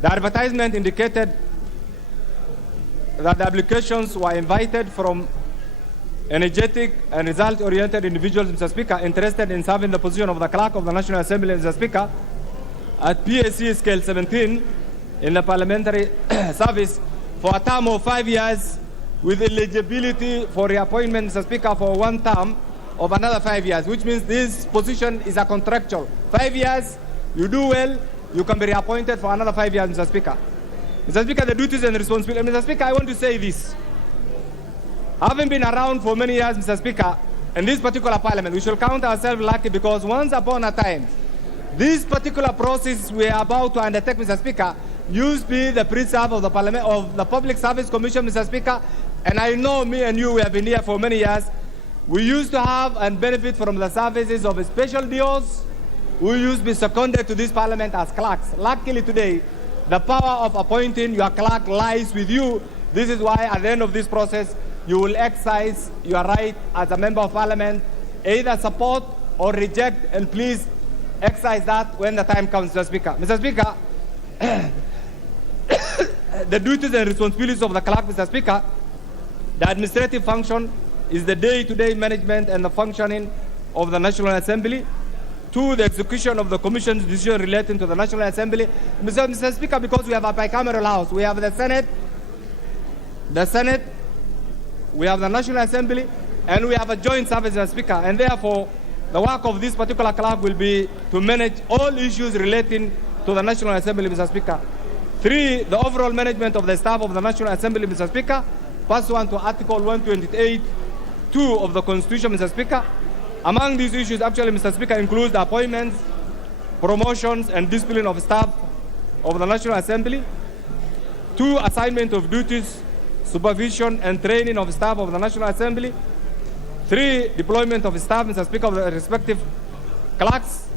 the advertisement indicated that the applications were invited from energetic and result-oriented individuals, Mr. Speaker, interested in serving the position of the Clerk of the National Assembly, Mr. Speaker, at PSC Scale 17 in the Parliamentary Service for a term of 5 years with eligibility for reappointment, Mr. Speaker, for one term of another 5 years, which means this position is a contractual. 5 years, you do well, you can be reappointed for another 5 years, Mr. Speaker. Mr. Speaker, the duties and responsibilities. Mr. Speaker, I want to say this. Having been around for many years, Mr. Speaker, in this particular parliament, we should count ourselves lucky because once upon a time, This particular process we are about to undertake, Mr. Speaker, used to be the preserve of the Parliament of the Public Service Commission, Mr. Speaker, and I know me and you, we have been here for many years. We used to have and benefit from the services of special DOs who used to be seconded to this Parliament as clerks. Luckily today, the power of appointing your clerk lies with you. This is why at the end of this process, you will exercise your right as a member of Parliament, either support or reject, and please exercise that when the time comes, Mr. Speaker. Mr. Speaker, the duties and responsibilities of the clerk, Mr. Speaker, the administrative function is the day-to-day management and the functioning of the National Assembly. 2, the execution of the Commission's decision relating to the National Assembly. Mr. Speaker, because we have a bicameral house, we have the Senate, we have the National Assembly, and we have a joint service, Mr. Speaker, and therefore the work of this particular clerk will be to manage all issues relating to the National Assembly, Mr. Speaker. 3, the overall management of the staff of the National Assembly, Mr. Speaker, pursuant to Article 128(2) of the Constitution, Mr. Speaker. Among these issues, actually, Mr. Speaker, includes the appointments, promotions, and discipline of staff of the National Assembly. 2, assignment of duties, supervision, and training of staff of the National Assembly. 3, deployment of staff, Mr. Speaker, of the respective clerks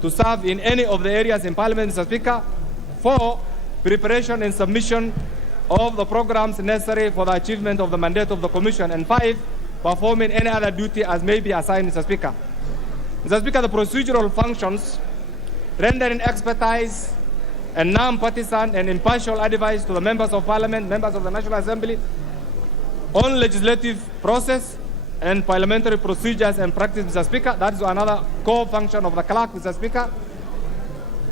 to serve in any of the areas in Parliament, Mr. Speaker. 4, preparation and submission of the programs necessary for the achievement of the mandate of the Commission. And 5, performing any other duty as may be assigned, Mr. Speaker. Mr. Speaker, the procedural functions, rendering expertise and non-partisan and impartial advice to the members of Parliament, members of the National Assembly, on legislative process and parliamentary procedures and practice, Mr. Speaker. That is another core function of the clerk, Mr. Speaker.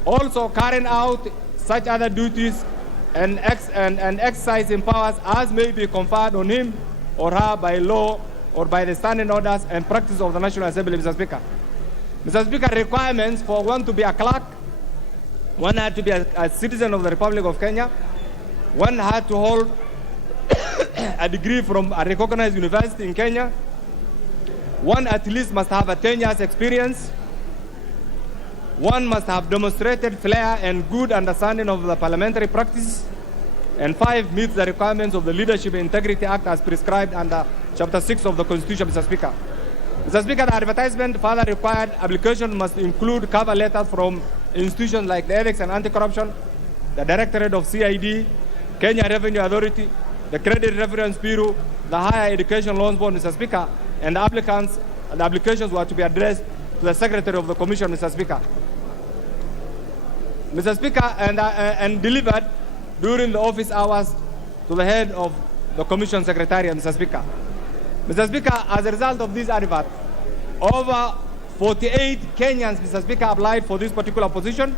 Also carrying out such other duties and exercising powers as may be conferred on him or her by law or by the standing orders and practice of the National Assembly, Mr. Speaker. Mr. Speaker, requirements for one to be a clerk: one had to be a citizen of the Republic of Kenya, one had to hold a degree from a recognized university in Kenya, one at least must have a 10 years experience, one must have demonstrated flair and good understanding of the parliamentary practice, and 5, meets the requirements of the Leadership Integrity Act as prescribed under Chapter 6 of the Constitution, Mr. Speaker. Mr. Speaker, the advertisement further required application must include cover letters from institutions like the Ethics and Anti-Corruption, the Directorate of CID, Kenya Revenue Authority, the Credit Reference Bureau, the Higher Education Loans Board, Mr. Speaker, and the applications were to be addressed to the Secretary of the Commission, Mr. Speaker. Mr. Speaker, and delivered during the office hours to the head of the Commission Secretariat, Mr. Speaker. Mr. Speaker, as a result of this advert, over 48 Kenyans, Mr. Speaker, applied for this particular position.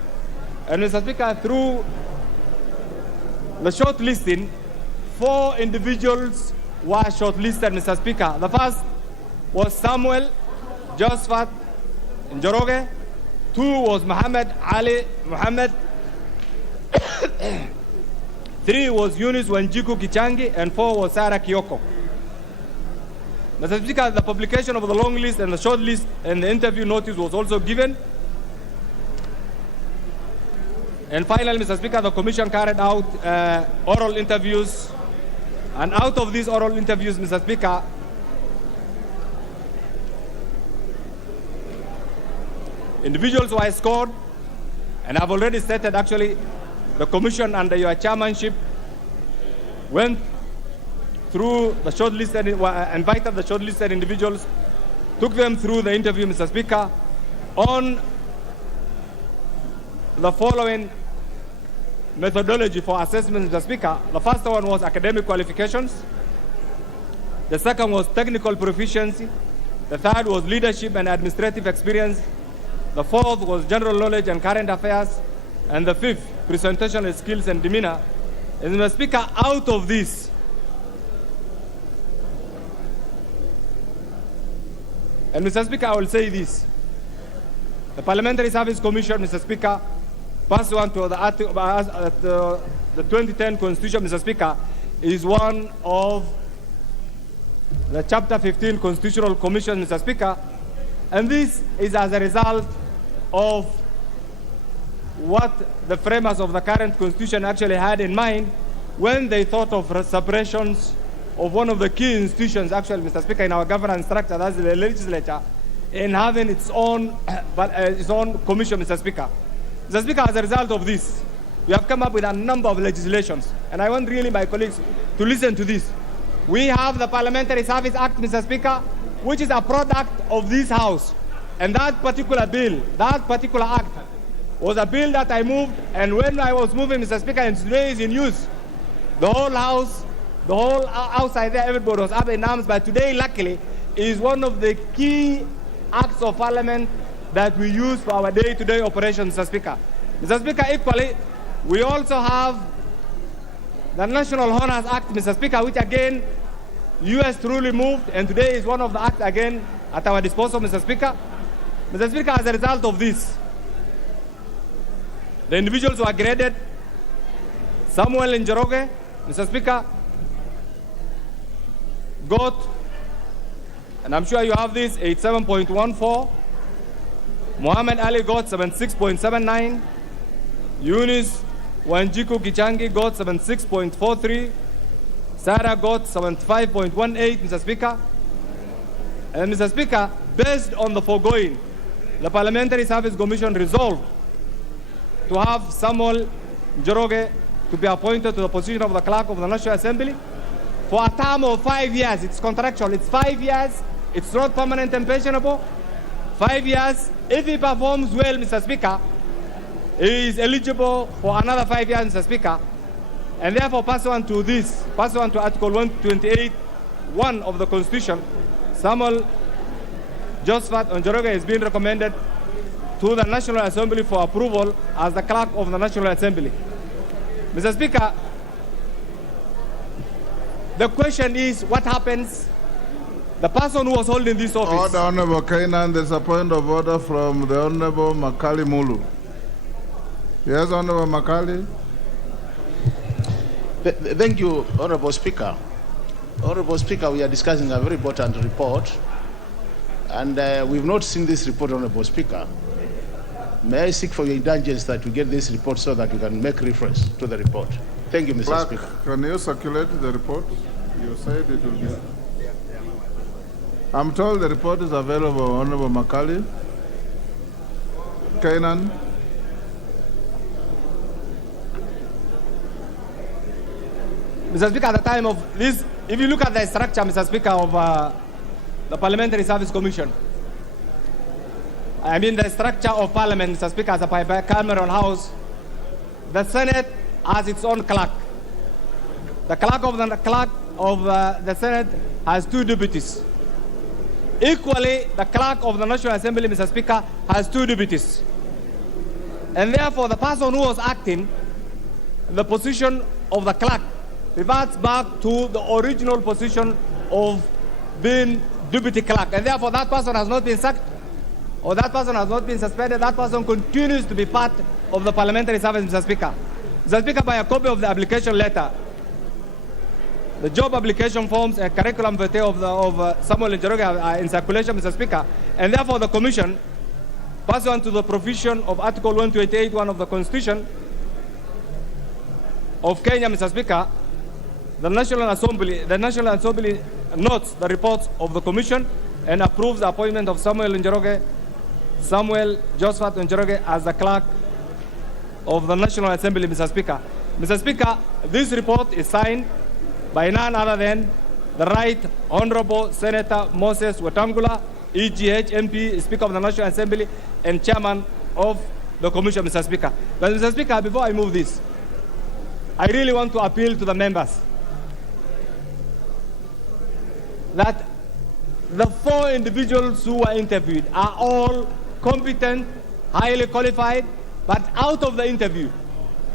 And Mr. Speaker, through the shortlisting, 4 individuals were shortlisted, Mr. Speaker. The first was Samuel Josephat Njoroge. 2 was Muhammad Ali Muhammad. 3 was Eunice Wanjiku Kichangi, and 4 was Sarah Kioko. Mr. Speaker, the publication of the long list and the short list and the interview notice was also given. And finally, Mr. Speaker, the Commission carried out oral interviews. And out of these oral interviews, Mr. Speaker, individuals were scored, and I've already stated actually the Commission under your chairmanship went through the shortlisted, invited the shortlisted individuals, took them through the interview, Mr. Speaker, on the following methodology for assessment, Mr. Speaker. The first one was academic qualifications. The second was technical proficiency. The third was leadership and administrative experience. The fourth was general knowledge and current affairs. And the fifth, presentational skills and demeanor. And Mr. Speaker, out of this, and Mr. Speaker, I will say this. The Parliamentary Service Commission, Mr. Speaker, pursuant to the 2010 Constitution, Mr. Speaker, is one of the Chapter 15 Constitutional Commission, Mr. Speaker. And this is as a result of what the framers of the current constitution actually had in mind when they thought of separations of one of the key institutions, actually, Mr. Speaker, in our governance structure, that's the legislature, in having its own commission, Mr. Speaker. Mr. Speaker, as a result of this, we have come up with a number of legislations, and I want really my colleagues to listen to this. We have the Parliamentary Service Act, Mr. Speaker, which is a product of this House. And that particular bill, that particular act, was a bill that I moved, and when I was moving, Mr. Speaker, and today is in use, the whole House, the whole outside there, everybody was up in arms, but today, luckily, is one of the key acts of Parliament that we use for our day-to-day operations, Mr. Speaker. Mr. Speaker, equally, we also have the National Honors Act, Mr. Speaker, which again, US truly moved, and today is one of the acts again at our disposal, Mr. Speaker. Mr. Speaker, as a result of this, the individuals who are graded, Samuel Njoroge, Mr. Speaker, got, and I'm sure you have this, 87.14. Muhammad Ali got 76.79. Eunice Wanjiku Kichangi got 76.43. Sarah got 75.18, Mr. Speaker. And Mr. Speaker, based on the foregoing, the Parliamentary Service Commission resolved to have Samuel Njoroge to be appointed to the position of the Clerk of the National Assembly for a term of 5 years. It's contractual. It's 5 years. It's not permanent and pensionable. 5 years. If he performs well, Mr. Speaker, he is eligible for another 5 years, Mr. Speaker. And therefore, pursuant to this, pursuant to Article 128(1) of the Constitution, Samuel Josephat Njoroge is being recommended to the National Assembly for approval as the Clerk of the National Assembly. Mr. Speaker, the question is, what happens? The person who was holding this office. Order, Honorable Kainan, there's a point of order from the Honorable Makali Mulu. Yes, Honorable Makali. Thank you, Honorable Speaker. Honorable Speaker, we are discussing a very important report, and we've not seen this report, Honorable Speaker. May I seek for your indulgence that we get this report so that we can make reference to the report? Thank you, Mr. Clerk, Speaker. can you circulate the report? You said it will be. I'm told the report is available, Honorable Makali. Kainan. Mr. Speaker, at the time of this, if you look at the structure, Mr. Speaker, of the Parliamentary Service Commission, I mean the structure of Parliament, Mr. Speaker, as a bicameral House, the Senate has its own clerk. The clerk of the Senate has 2 deputies. Equally, the clerk of the National Assembly, Mr. Speaker, has 2 deputies. And therefore, the person who was acting the position of the clerk reverts back to the original position of being deputy clerk. And therefore, that person has not been sacked, or that person has not been suspended. That person continues to be part of the Parliamentary Service, Mr. Speaker. Mr. Speaker, by a copy of the application letter, the job application forms and curriculum vitae of Samuel Njoroge are in circulation, Mr. Speaker. And therefore, the Commission, pursuant to the provision of Article 128(1) of the Constitution of Kenya, Mr. Speaker, the National Assembly notes the reports of the Commission and approves the appointment of Samuel Josephat Njoroge as the Clerk of the National Assembly, Mr. Speaker. Mr. Speaker, this report is signed by none other than the Right Honorable Senator Moses Wetangula, EGH MP, Speaker of the National Assembly, and Chairman of the Commission, Mr. Speaker. But Mr. Speaker, before I move this, I really want to appeal to the members that the 4 individuals who were interviewed are all competent, highly qualified, but out of the interview,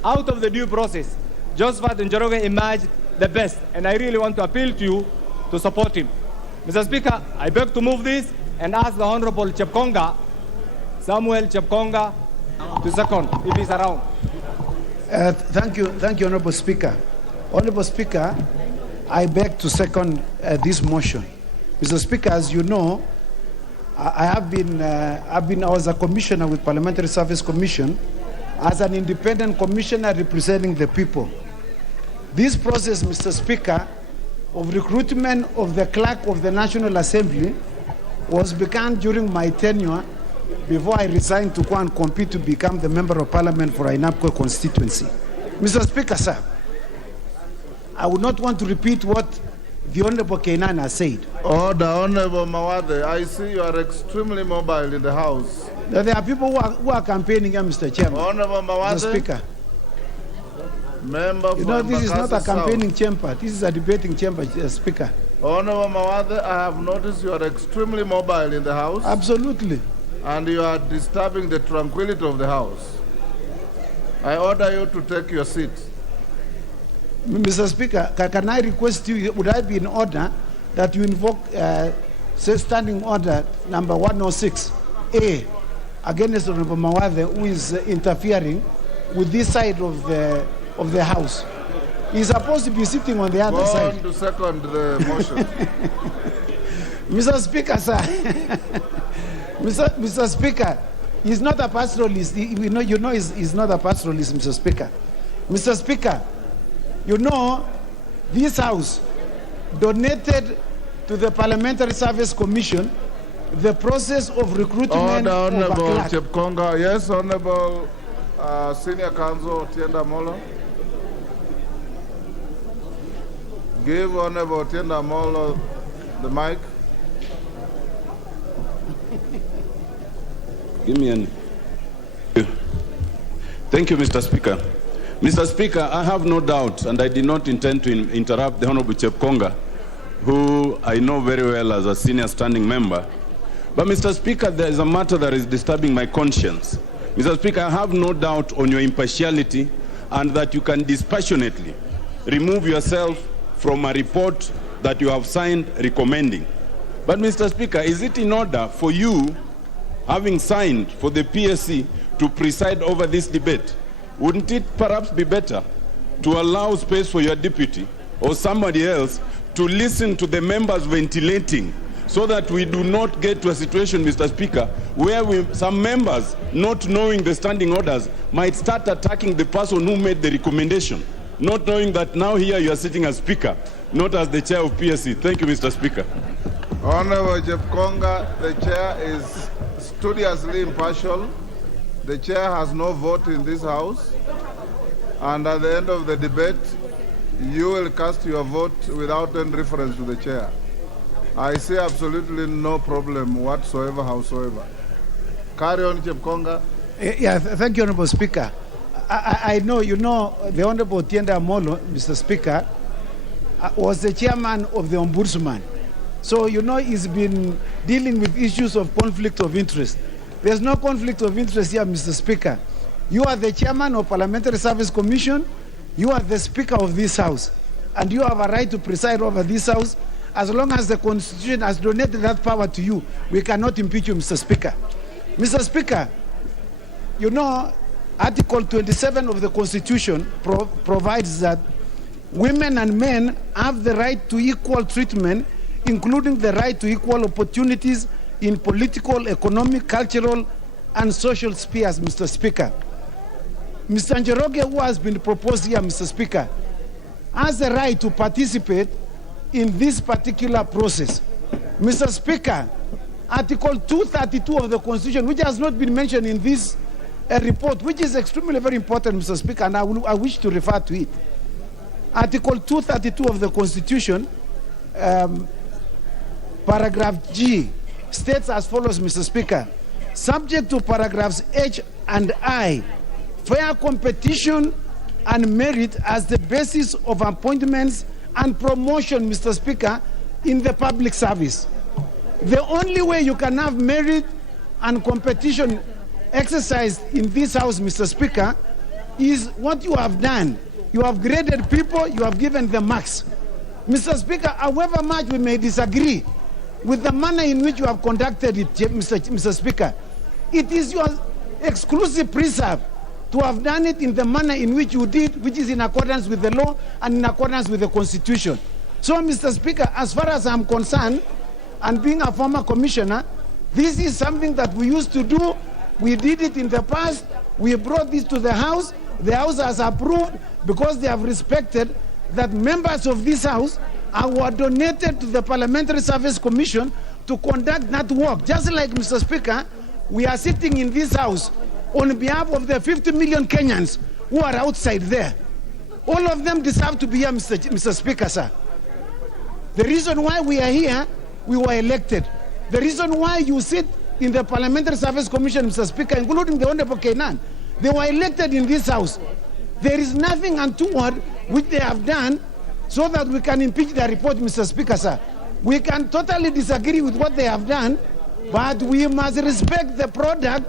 out of the due process, Josephat Njoroge emerged the best, and I really want to appeal to you to support him. Mr. Speaker, I beg to move this and ask the Honorable Chepkonga, Samuel Chepkonga, to second, if he's around. Thank you, Honorable Speaker. Honorable Speaker, I beg to second this motion. Mr. Speaker, as you know, I was a commissioner with Parliamentary Service Commission as an independent commissioner representing the people. This process, Mr. Speaker, of recruitment of the clerk of the National Assembly was begun during my tenure before I resigned to go and compete to become the Member of Parliament for Ainapco constituency. Mr. Speaker, sir, I would not want to repeat what the Honorable Keinan has said. Order, Honorable Mawade. I see you are extremely mobile in the House. There are people who are campaigning here, Mr. Chairman. Honorable Mawade. Mr. Speaker. Member You know, this is not a Embakasi campaigning South. chamber. This is a debating chamber, Speaker. Honorable Mawade, I have noticed you are extremely mobile in the House. Absolutely. And you are disturbing the tranquility of the House. I order you to take your seat. Mr. Speaker, can I request you, would I be in order that you invoke standing order number 106A against Honorable Mawade, who is interfering with this side of the House? He's supposed to be sitting on the other side. To second the motion. Mr. Speaker, sir. Mr. Speaker, he's not a pastoralist. You know he's not a pastoralist, Mr. Speaker. Mr. Speaker, you know this House donated to the Parliamentary Service Commission the process of recruitment of a Honorable clerk. Chepkonga. Yes, Honorable Senior Counsel Tienda Molo. Give Honorable Tienda Molo the mic. Give me an. Thank you, Mr. Speaker. Mr. Speaker, I have no doubt, and I did not intend to interrupt the Honorable Chepkonga, who I know very well as a senior standing member. But, Mr. Speaker, there is a matter that is disturbing my conscience. Mr. Speaker, I have no doubt on your impartiality and that you can dispassionately remove yourself from a report that you have signed recommending. But, Mr. Speaker, is it in order for you, having signed for the PSC, to preside over this debate? Wouldn't it perhaps be better to allow space for your deputy or somebody else to listen to the members ventilating, so that we do not get to a situation, Mr. Speaker, where some members, not knowing the standing orders, might start attacking the person who made the recommendation, not knowing that now here you are sitting as Speaker, not as the chair of PSC. Thank you, Mr. Speaker. Honorable Chepkonga, the chair is studiously impartial. The chair has no vote in this House. And at the end of the debate, you will cast your vote without any reference to the chair. I see absolutely no problem whatsoever, howsoever. Carry on, Chepkonga. Yeah, thank you, Honorable Speaker. I know, you know, the Honorable Tienda Molo, Mr. Speaker, was the chairman of the Ombudsman. So, you know, he's been dealing with issues of conflict of interest. There's no conflict of interest here, Mr. Speaker. You are the chairman of Parliamentary Service Commission. You are the Speaker of this House. And you have a right to preside over this House. As long as the Constitution has donated that power to you, we cannot impeach you, Mr. Speaker. Mr. Speaker, you know, Article 27 of the Constitution provides that women and men have the right to equal treatment, including the right to equal opportunities in political, economic, cultural, and social spheres, Mr. Speaker. Mr. Njoroge, who has been proposed here, Mr. Speaker, has the right to participate in this particular process. Mr. Speaker, Article 232 of the Constitution, which has not been mentioned in this report, which is extremely very important, Mr. Speaker, and I wish to refer to it. Article 232 of the Constitution, paragraph G, states as follows, Mr. Speaker: subject to paragraphs H and I, fair competition and merit as the basis of appointments and promotion, Mr. Speaker, in the public service. The only way you can have merit and competition exercised in this House, Mr. Speaker, is what you have done. You have graded people, you have given them marks. Mr. Speaker, however much we may disagree with the manner in which you have conducted it, Mr. Speaker, it is your exclusive preserve to have done it in the manner in which you did, which is in accordance with the law and in accordance with the Constitution. So, Mr. Speaker, as far as I'm concerned, and being a former commissioner, this is something that we used to do. We did it in the past, We brought this to the House. The House has approved because they have respected that members of this House were donated to the Parliamentary Service Commission to conduct that work. Just like, Mr. Speaker, we are sitting in this House on behalf of the 50 million Kenyans who are outside there. All of them deserve to be here, Mr. Speaker, sir. The reason why we are here, we were elected. The reason why you sit in the Parliamentary Service Commission, Mr. Speaker, including the Honorable Kenan, they were elected in this House. There is nothing untoward which they have done so that we can impeach their report, Mr. Speaker, sir. We can totally disagree with what they have done, but we must respect the product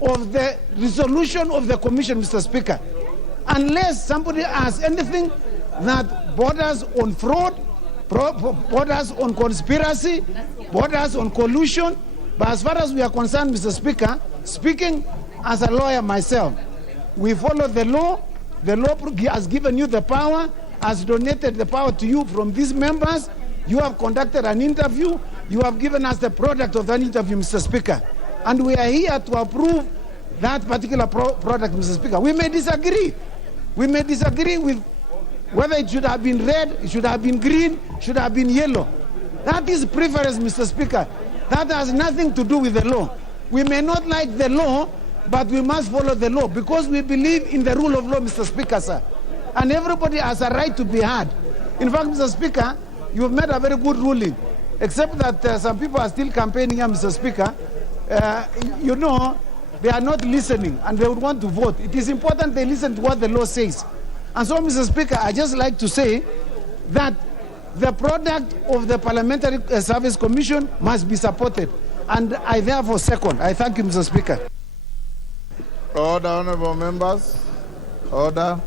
of the resolution of the Commission, Mr. Speaker. Unless somebody has anything that borders on fraud, borders on conspiracy, borders on collusion. But as far as we are concerned, Mr. Speaker, speaking as a lawyer myself, we follow the law. The law has given you the power, has donated the power to you from these members. You have conducted an interview. You have given us the product of that interview, Mr. Speaker. And we are here to approve that particular product, Mr. Speaker. We may disagree. We may disagree with whether it should have been red, it should have been green, should have been yellow. That is preference, Mr. Speaker. That has nothing to do with the law. We may not like the law, but we must follow the law because we believe in the rule of law, Mr. Speaker, sir. And everybody has a right to be heard. In fact, Mr. Speaker, you have made a very good ruling, except that some people are still campaigning here, Mr. Speaker. You know, they are not listening and they would want to vote. It is important they listen to what the law says. And so, Mr. Speaker, I just like to say that the product of the Parliamentary Service Commission must be supported. And I therefore second. I thank you, Mr. Speaker. Order, honorable members. Order.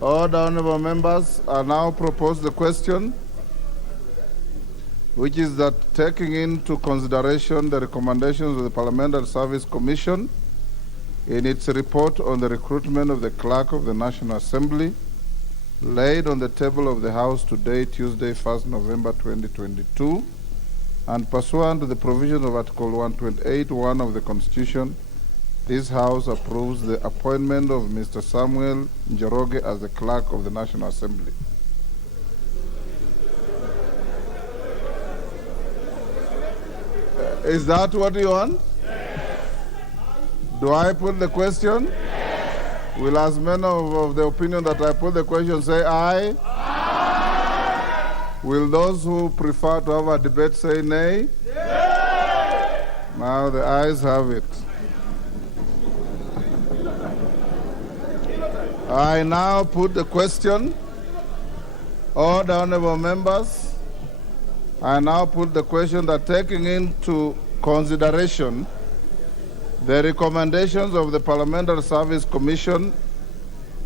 Order, honorable members. I now propose the question, which is that taking into consideration the recommendations of the Parliamentary Service Commission in its report on the recruitment of the Clerk of the National Assembly, laid on the table of the House today, Tuesday, 1st November 2022, and pursuant to the provisions of Article 128(1) of the Constitution, this House approves the appointment of Mr. Samuel Njoroge as the Clerk of the National Assembly. Is that what you want? Yes. Do I put the question? Yes. Will as many of the opinion that I put the question say aye? Aye. Will those who prefer to have a debate say nay? Nay. Now the ayes have it. I now put the question. Order, honorable members. I now put the question that taking into consideration the recommendations of the Parliamentary Service Commission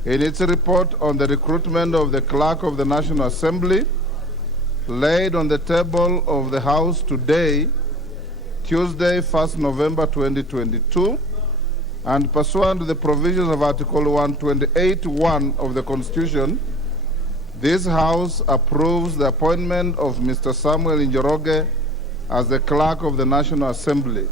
in its report on the recruitment of the Clerk of the National Assembly, laid on the table of the House today, Tuesday, 1st November 2022, and pursuant to the provisions of Article 128(1) of the Constitution, this House approves the appointment of Mr. Samuel Njoroge as the Clerk of the National Assembly.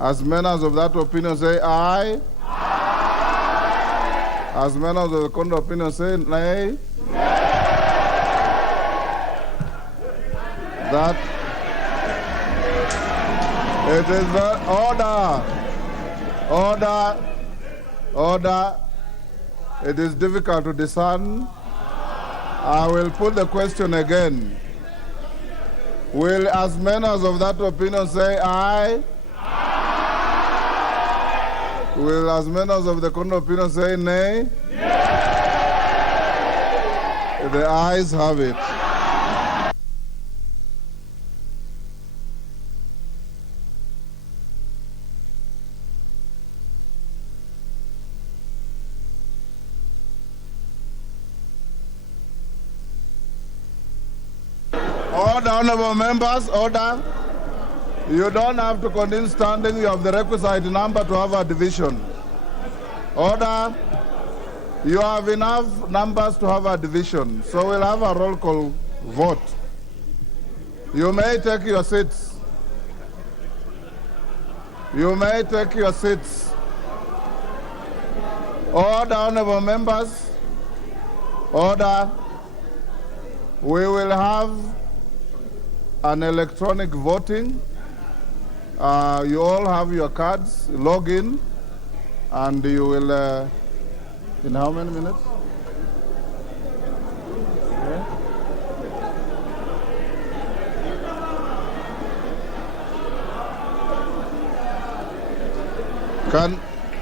As members of that opinion say aye. Aye. As members of the contrary opinion say nay. That it is the order. It is difficult to discern. I will put the question again. Will as members of that opinion say aye? Aye. Will as members of the contrary opinion say nay? Yes. The ayes have it. Order, honorable members, order. You don't have to continue standing. You have the requisite number to have a division. Order. You have enough numbers to have a division. So we'll have a roll call vote. You may take your seats. You may take your seats. Order, honorable members. Order. We will have an electronic voting. You all have your cards. Log in, and you will. In how many minutes?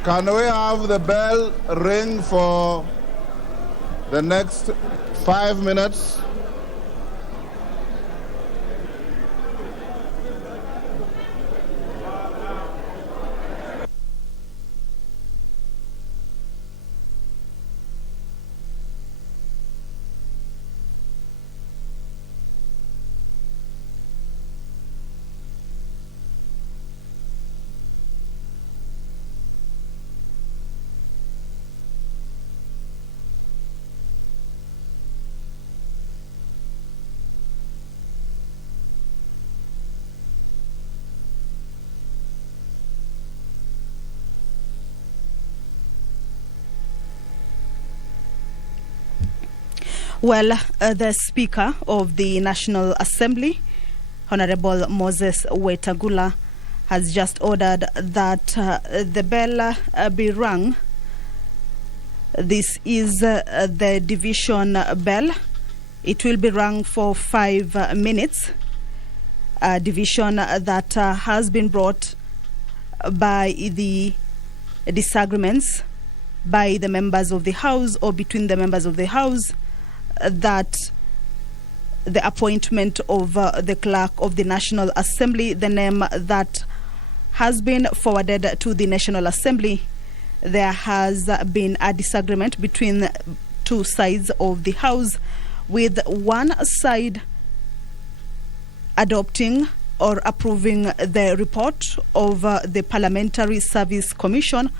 Can we have the bell ring for the next 5 minutes? Well, the Speaker of the National Assembly, Honorable Moses Wetangula, has just ordered that the bell be rung. This is the division bell. It will be rung for 5 minutes. A division that has been brought by the disagreements by the members of the House or between the members of the House, that the appointment of the clerk of the National Assembly, the name that has been forwarded to the National Assembly, there has been a disagreement between two sides of the House, with one side adopting or approving the report of the Parliamentary Service Commission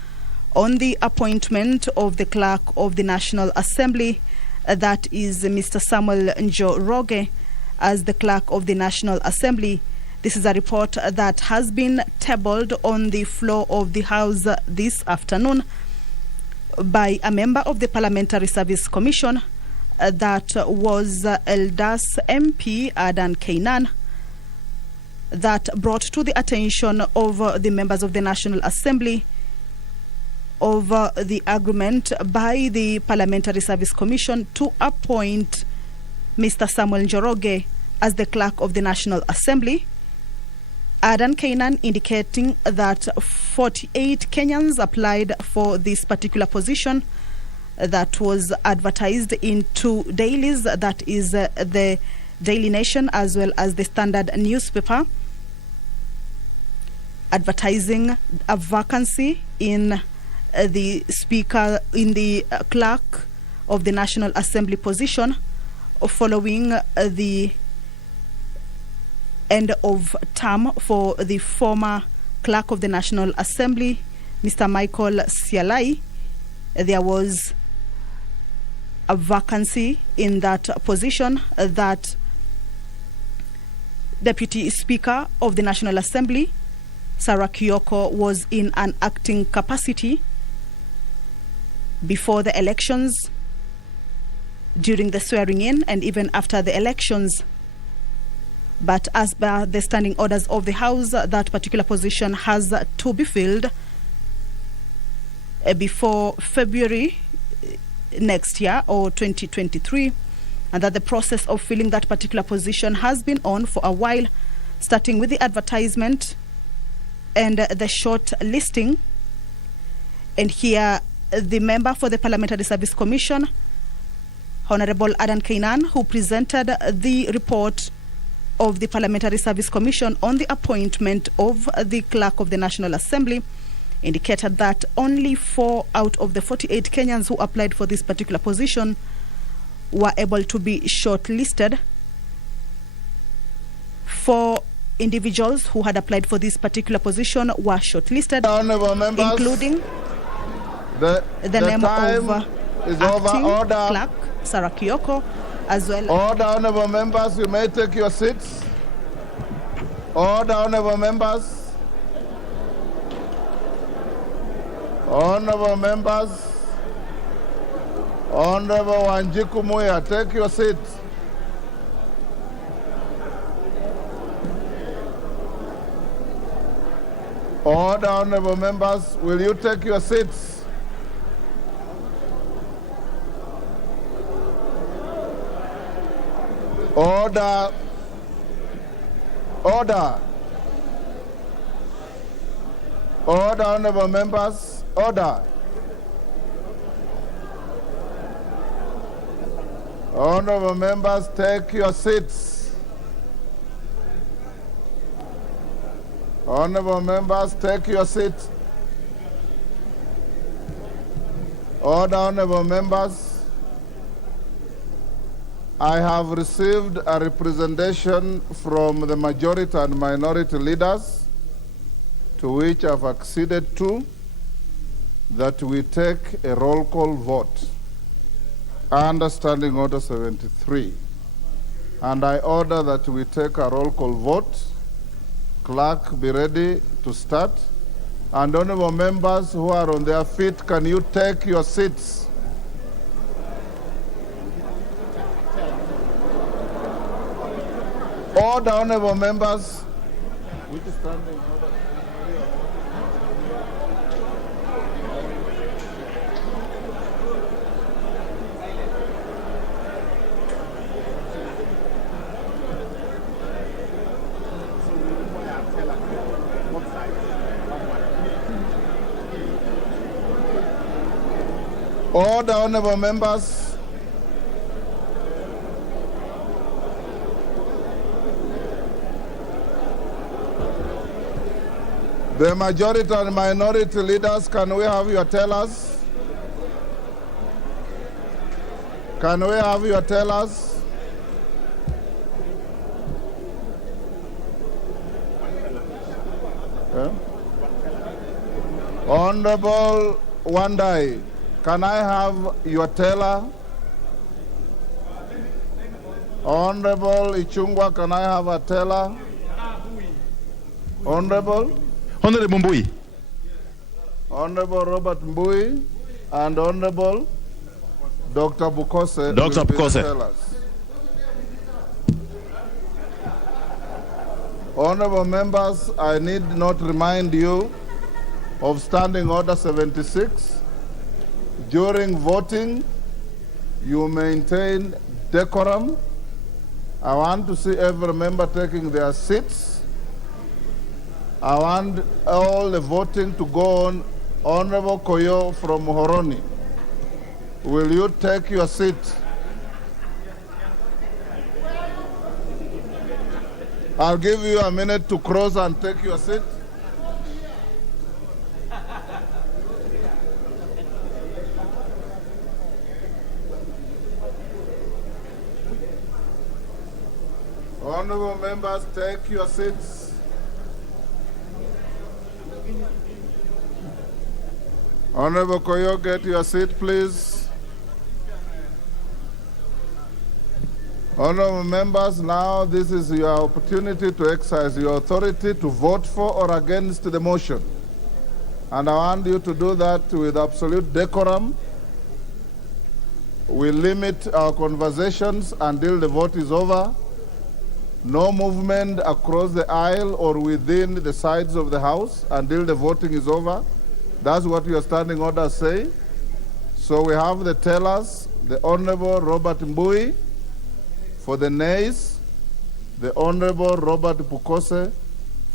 on the appointment of the clerk of the National Assembly, that is Mr. Samuel Njoroge, as the clerk of the National Assembly. This is a report that has been tabled on the floor of the House this afternoon by a member of the Parliamentary Service Commission, that was Eldas MP Adan Kainan, that brought to the attention of the members of the National Assembly over the agreement by the Parliamentary Service Commission to appoint Mr. Samuel Njoroge as the clerk of the National Assembly. Adan Kainan indicating that 48 Kenyans applied for this particular position that was advertised in two dailies, that is the Daily Nation as well as the Standard newspaper, advertising a vacancy in the Speaker, in the clerk of the National Assembly position, following the end of term for the former clerk of the National Assembly, Mr. Michael Sialai. There was a vacancy in that position that Deputy Speaker of the National Assembly, Sarah Kiyoko, was in an acting capacity before the elections, during the swearing in, and even after the elections. But as per the standing orders of the House, that particular position has to be filled before February next year, or 2023, and that the process of filling that particular position has been on for a while, starting with the advertisement and the short listing. And here, the member for the Parliamentary Service Commission, Honorable Adan Kainan, who presented the report of the Parliamentary Service Commission on the appointment of the clerk of the National Assembly, indicated that only 4 out of the 48 Kenyans who applied for this particular position were able to be shortlisted. 4 individuals who had applied for this particular position were shortlisted, including the name of acting clerk Sarah Kiyoko, as well. Order, honorable members, you may take your seats. Order, honorable members. Honorable members, Honorable Wanjiku Muya, take your seat. Order, honorable members, will you take your seats? Order. Order. Order, honorable members, order. Honorable members, take your seats. Honorable members, take your seats. Order, honorable members. I have received a representation from the majority and minority leaders, to which I've acceded to, that we take a roll call vote under Standing Order 73. And I order that we take a roll call vote. Clerk, be ready to start. And honorable members who are on their feet, can you take your seats? Order, honorable members. Which is standing order? Order, honorable members. The majority and minority leaders, can we have your tellers? Can we have your tellers? Yeah. Honorable Wandai, can I have your teller? Honorable Ichungwa, can I have a teller? Honorable? Honorable Mbui. Honorable Robert Mbui and Honorable Dr. Bukose. Dr. Bukose. Honorable members, I need not remind you of Standing Order 76. During voting, you maintain decorum. I want to see every member taking their seats. I want all the voting to go on. Honorable Koyo from Horoni, will you take your seat? I'll give you a minute to cross and take your seat. Honorable members, take your seats. Honorable Koyo, get your seat, please. Honorable members, now this is your opportunity to exercise your authority to vote for or against the motion. And I want you to do that with absolute decorum. We limit our conversations until the vote is over. No movement across the aisle or within the sides of the House until the voting is over. That's what your standing orders say. So we have the tellers, the Honorable Robert Mbui for the nays, the Honorable Robert Bukose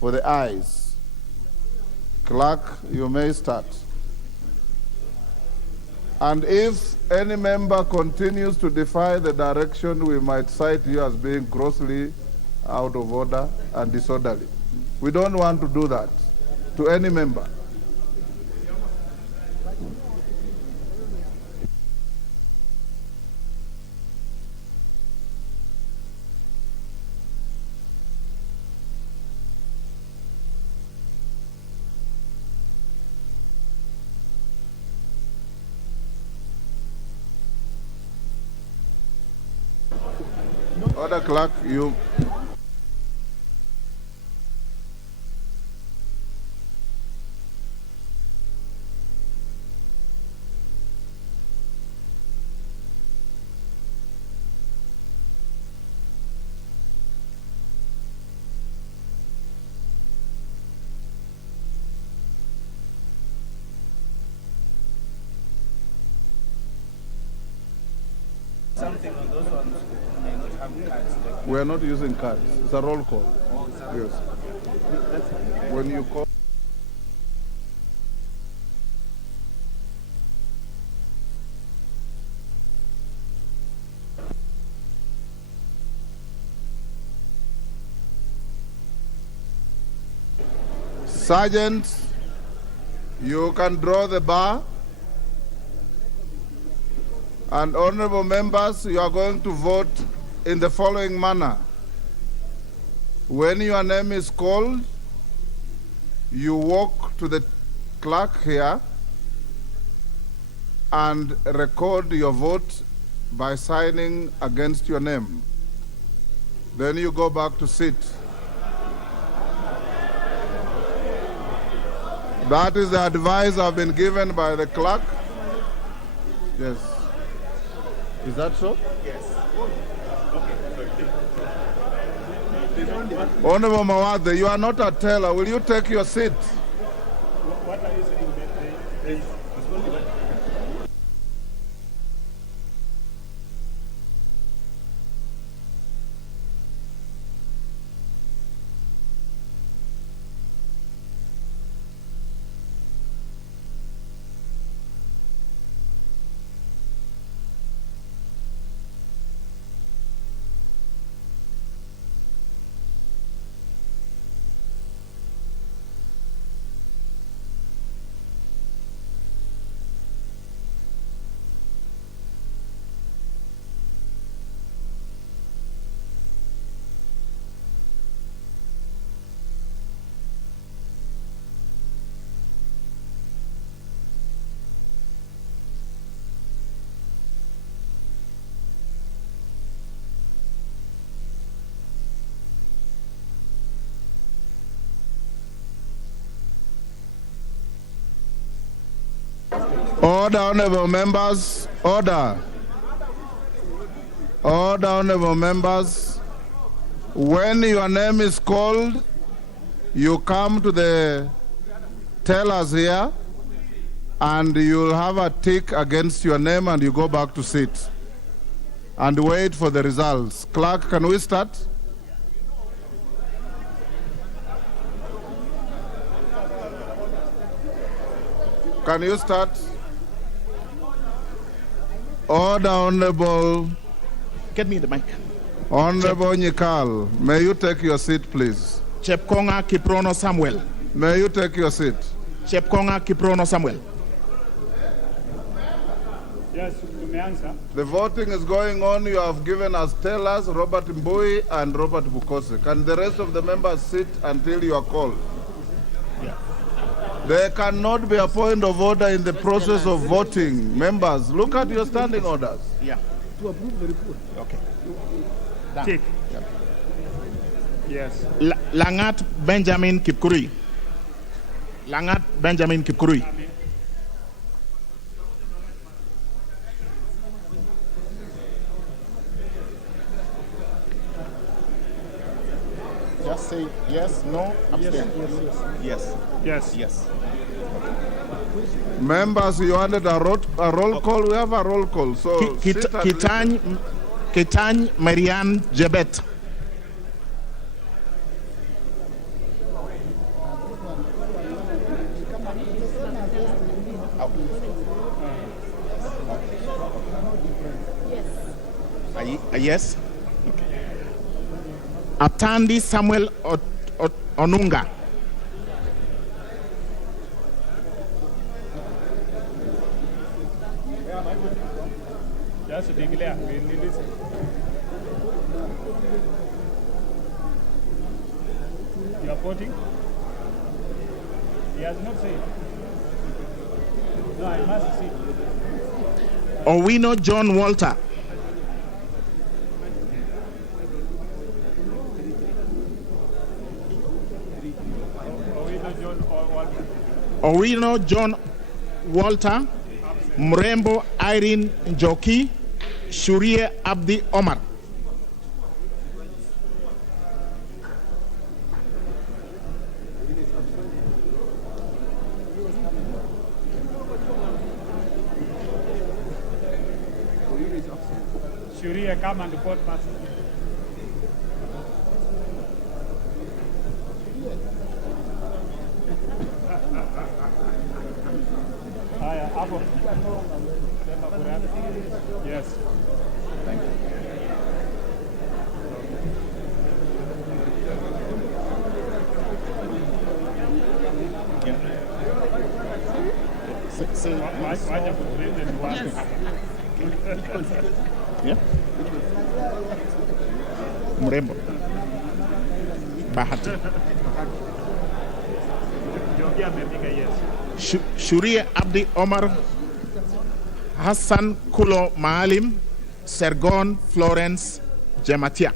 for the ayes. Clerk, you may start. And if any member continues to defy the direction, we might cite you as being grossly out of order and disorderly. We don't want to do that to any member. Order, clerk, you. We are not using cards. It's a roll call. Yes. When you call. Sergeants, you can draw the bar. And honorable members, you are going to vote in the following manner. When your name is called, you walk to the clerk here and record your vote by signing against your name. Then you go back to sit. That is the advice I've been given by the clerk. Yes. Is that so? Yes. Honorable Mawade, you are not a teller. Will you take your seat? What are you saying? Order, honorable members. Order. Order, honorable members. When your name is called, you come to the tellers here and you'll have a tick against your name and you go back to sit and wait for the results. Clerk, can we start? Can you start? Order, Honorable. Get me the mic. Honorable Nyikal, may you take your seat, please? Chepkonga Kiprono Samuel. May you take your seat? Chepkonga Kiprono Samuel. Yes, to me answer. The voting is going on. You have given us tellers, Robert Mbui and Robert Bukose. Can the rest of the members sit until you are called? Yeah. There cannot be a point of order in the process of voting. Members, look at your standing orders. Yeah. To approve the report. Okay. Tick. Yeah. Yes. Langat Benjamin Kipkurui. Langat Benjamin Kipkurui. Just say yes, no, abstain. Yes. Yes. Yes. Members, you wanted a roll call? We have a roll call. So Kitany Marianne Jebet. Yes. Okay. Atandi Samuel Onunga. Just declare. You are voting? He has not said. No, I must see. Owino John Walter. Owino John Walter. Mrembo Irene Njoki. Shurie Abdi Omar. Shurie, come and report, Pastor. Yes. Thank you. Yeah. Mrembo. Bahati. Shuria Abdi Omar, Hassan Kulo Maalim, Sergon Florence Jematia.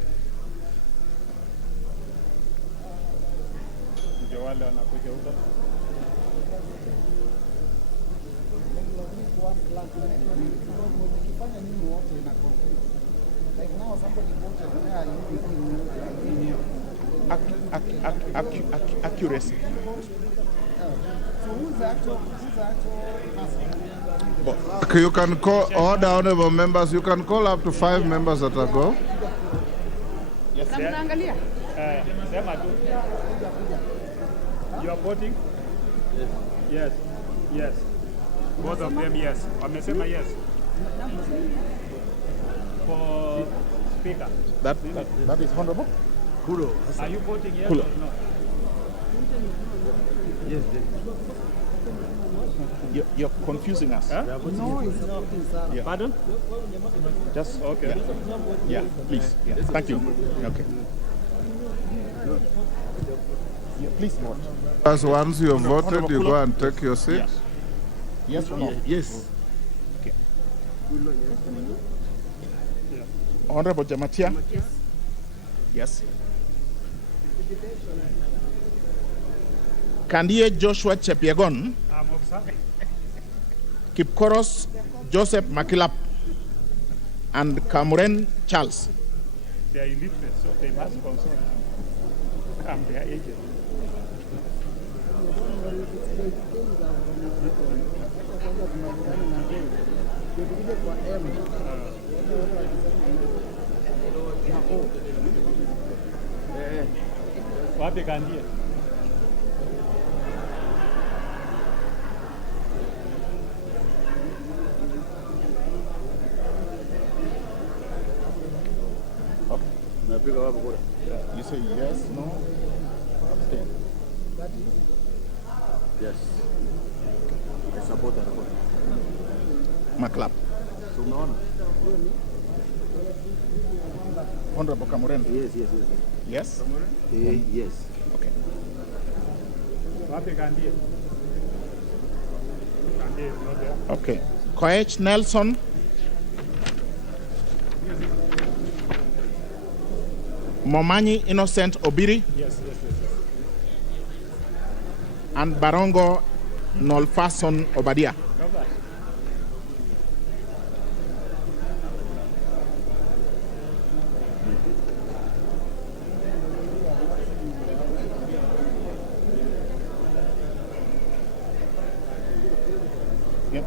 Accuracy. You can call, order, honorable members, you can call up to 5 members at a go. Yes, you are voting? Yes. Yes. Both of them, yes. Wamesema yes. For speaker. That is honorable. Kulo. Are you voting yes Kulo. or no? Yes. You're confusing us. Huh? No, it's not. Yeah. Pardon? Just okay. Yeah, please. Yeah. Thank you. Okay. Yeah, please vote. As once you have voted, Honorable you Kulo. go and take your seat. Yes or no? Yes. Okay. Honorable Jamatia? Yes. Kandie Joshua Chepiegon, I'm observing. Kipkoros Joseph Makilap, and Kamuren Charles. They are illiterate, so they must consult. I'm their agent. Wapi Kandie? You say yes, no, abstain. Yes. I support the report. Maklap. So, no. Honorable Kamuren. Yes. Yes? Yes. Okay. Wapi Kandie? Kandie is not there. Okay. Koech Nelson. Momanyi Innocent Obiri. Yes. And Barongo Nolfason Obadia. Robert. Yep.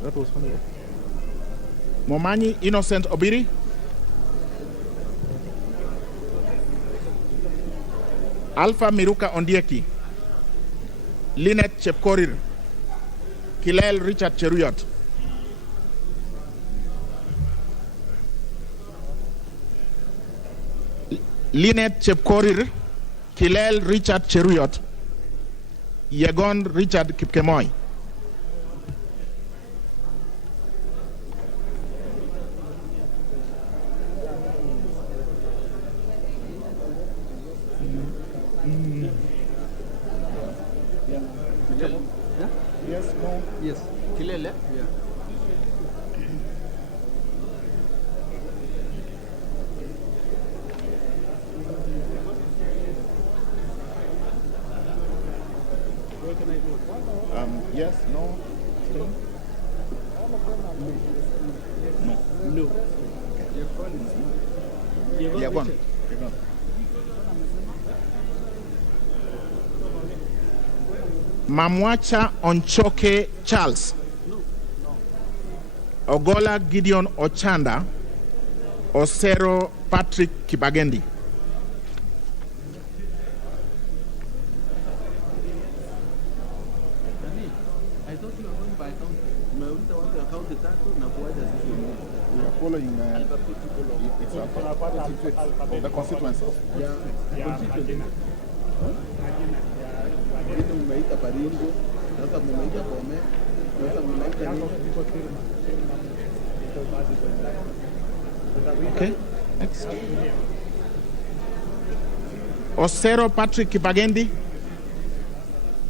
That was funny. Momanyi Innocent Obiri. Alpha Miruka Ondieki. Lynette Chepkorir. Kilel Richard Cheruyot. Lynette Chepkorir. Kilel Richard Cheruyot. Yegon Richard Kipkemoy. Yes, no. Yes. Kilele? Yeah. Yes, no. Abstain? No. Yegon. Mamwacha Onchoke Charles, Ogola Gideon Ochanda, Osero Patrick Kibagendi. I thought you were going by count. Umeuliza watu akaunti tatu na kuwaja sisi wengine. We are following it's the constituencies. Wengine umeita Baringo, sasa mumeita Bome, sasa mumeita nini? Okay, next. Osero Patrick Kibagendi,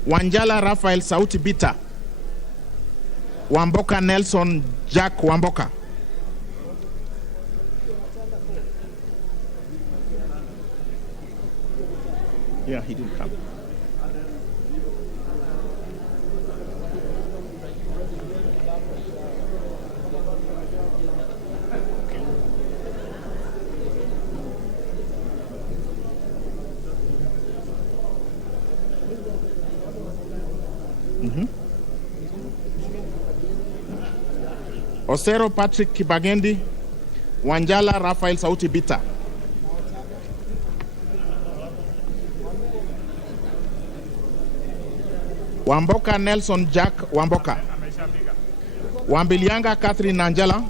Wanjala Raphael Sauti Bita, Wamboka Nelson Jack Wamboka. Yeah, he didn't come. Osero Patrick Kibagendi, Wanjala Raphael Sauti Bita. Wamboka Nelson Jack Wamboka. Wambilianga Catherine Nanjala.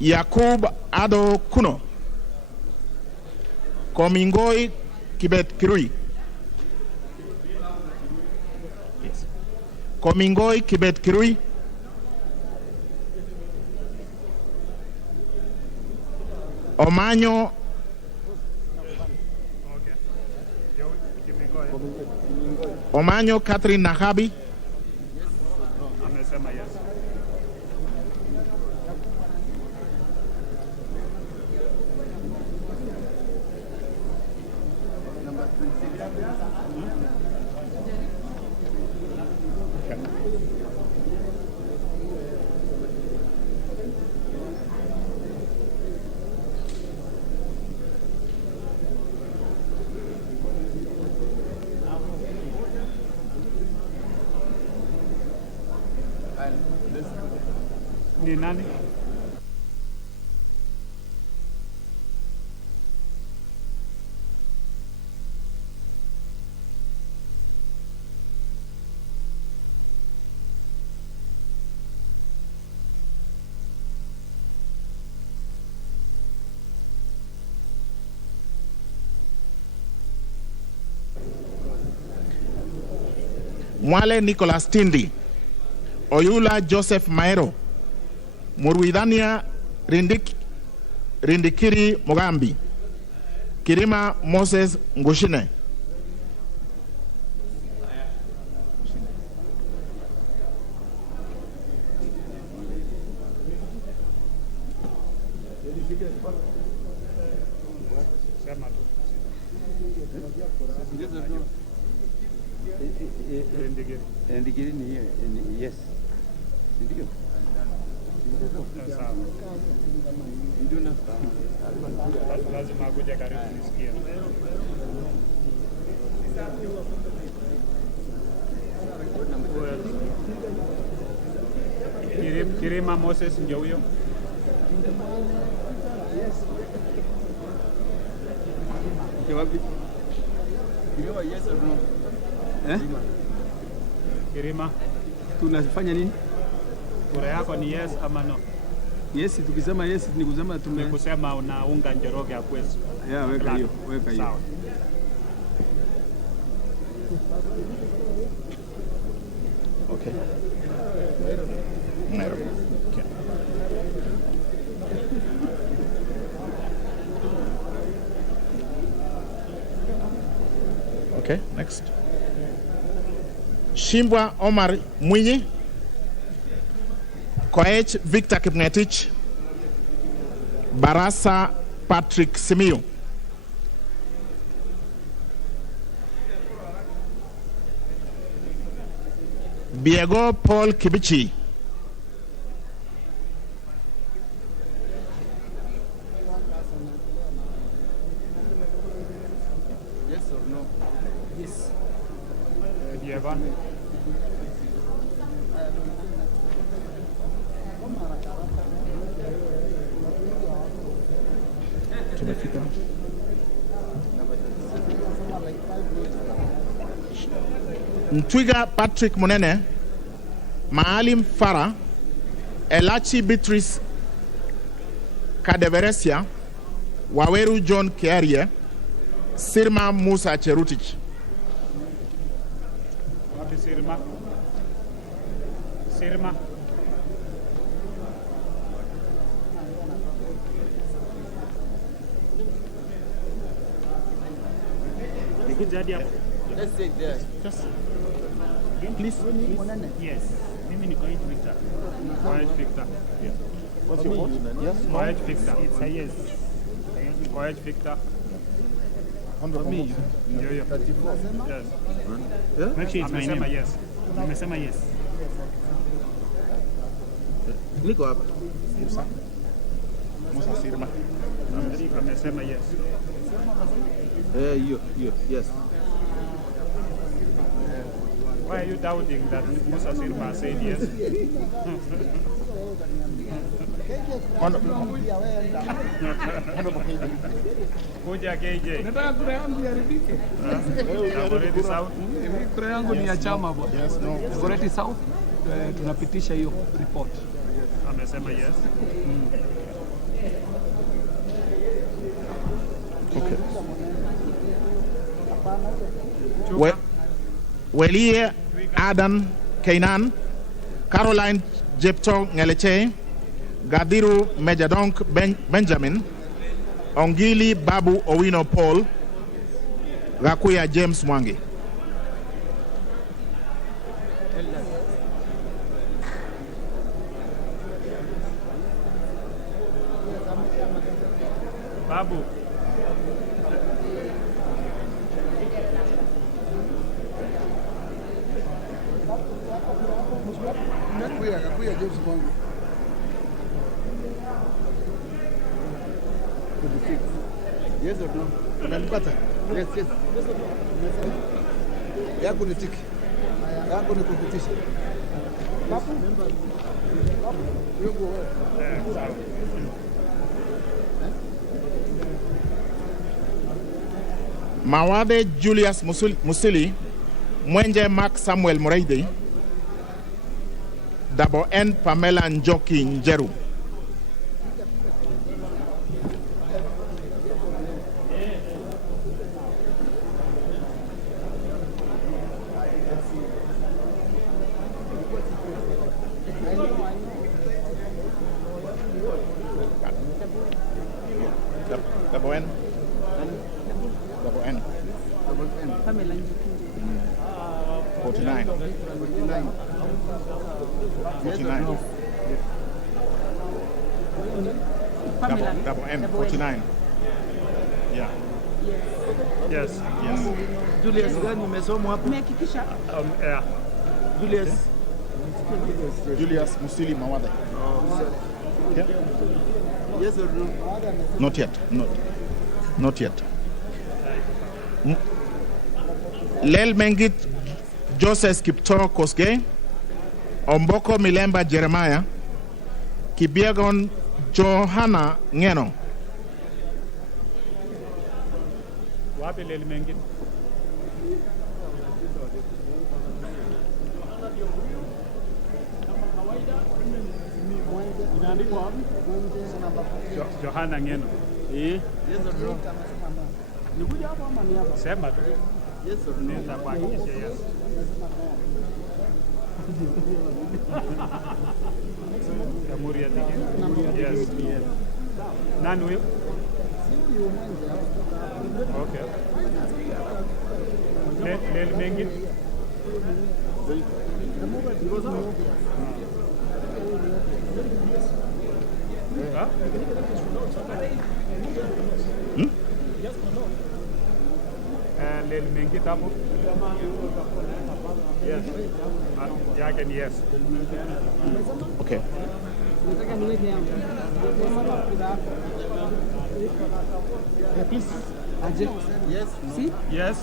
Yakub Ado Kuno. Komingoi Kibet Kirui. Yes. Komingoi Kibet Kirui. Omanyo Omanyo Catherine Nahabi. Amesema yes. Ni nani? Mwale Nicholas Tindi, Oyula Joseph Maero, Murwidania Rindikiri Mogambi, Kirima Moses Ngushine. Ndigiri ni yes. Ndio. Sawa. Lazima kuja karibu nisikie. Kirima Moses ndio huyo. Wapi? Kirima yes or no? Kirima. Tunafanya nini? Kura yako ni yes ama no? Yes, tukisema yes ni kusema Ni kusema unaunga Njoroge ya kwetu. Yeah, weka hiyo, weka hiyo. Sawa. Okay. Nairobi. Okay. Okay, next. Shimbwa Omar Mwinyi, Koech Victor Kipngetich, Barasa Patrick Simiyu. Biego Paul Kibichi. Yes or no? Yes. Jevan. Tumefika. Ntwiga Patrick Munene, Maalim Farah, Elachi Beatrice Kadeveresia, Waweru John Kiarie, Sirma Musa Cherutich. Wapi Sirma? Sirma. Let's take there. Just please. Yes. Mimi ni Koech Victor. Koech Victor. Yeah. What's your vote? Yes. Koech Victor. It's a yes. Koech Victor. Me. Yo. Yes. Make sure it's my name. Yes. Nimesema yes. Niko hapa. Musa Sirma. Amesema yes. You, yes. Why are you doubting that Musa Sirma said yes? Kuja KJ. Nataka kura yangu iharibike. Dagoretti South. Kura yangu ni ya chama bwana. Yes, no. Dagoretti South tunapitisha hiyo report. Amesema yes. Okay. Welie Adan Kainan, Caroline Jepto Ngeleche, Gadiru Mejadonk Benjamin, Ongili Babu Owino Paul, Gakuya James Mwangi. Babu. Gakuya James Mwangi. Yes or no? Unanipata? Yes. Yangu ni tiki. Yangu ni kukutisha. Mawade Julius Musili, Mwenje Mark Samuel Mureidi, Double N Pamela Njoki Njeru. Double N. Double N. Pamela 49. 49. Double N. 49. Yeah. Yes. Julius gani umesomwa hapo? Umehakikisha? Yeah. Julius Musili Mawade. Okay. Yes or no? Not yet. Not yet. Lel Mengit Joseph Kipto Kosgei, Omboko Milemba Jeremiah, Kibiegon Johanna Ngeno. Wapi Lel Mengit? Johanna Ngeno. Yes or no? Sema tu. Yes or no? Nitakuhakikishia yes. Jamhuri ya Kenya. Yes. Nani huyo? Okay. Lel Mengit. Huh? Lel Mengit hapo? Yes. Yake ni yes. Okay. Please. Ajay. Yes. See? Yes.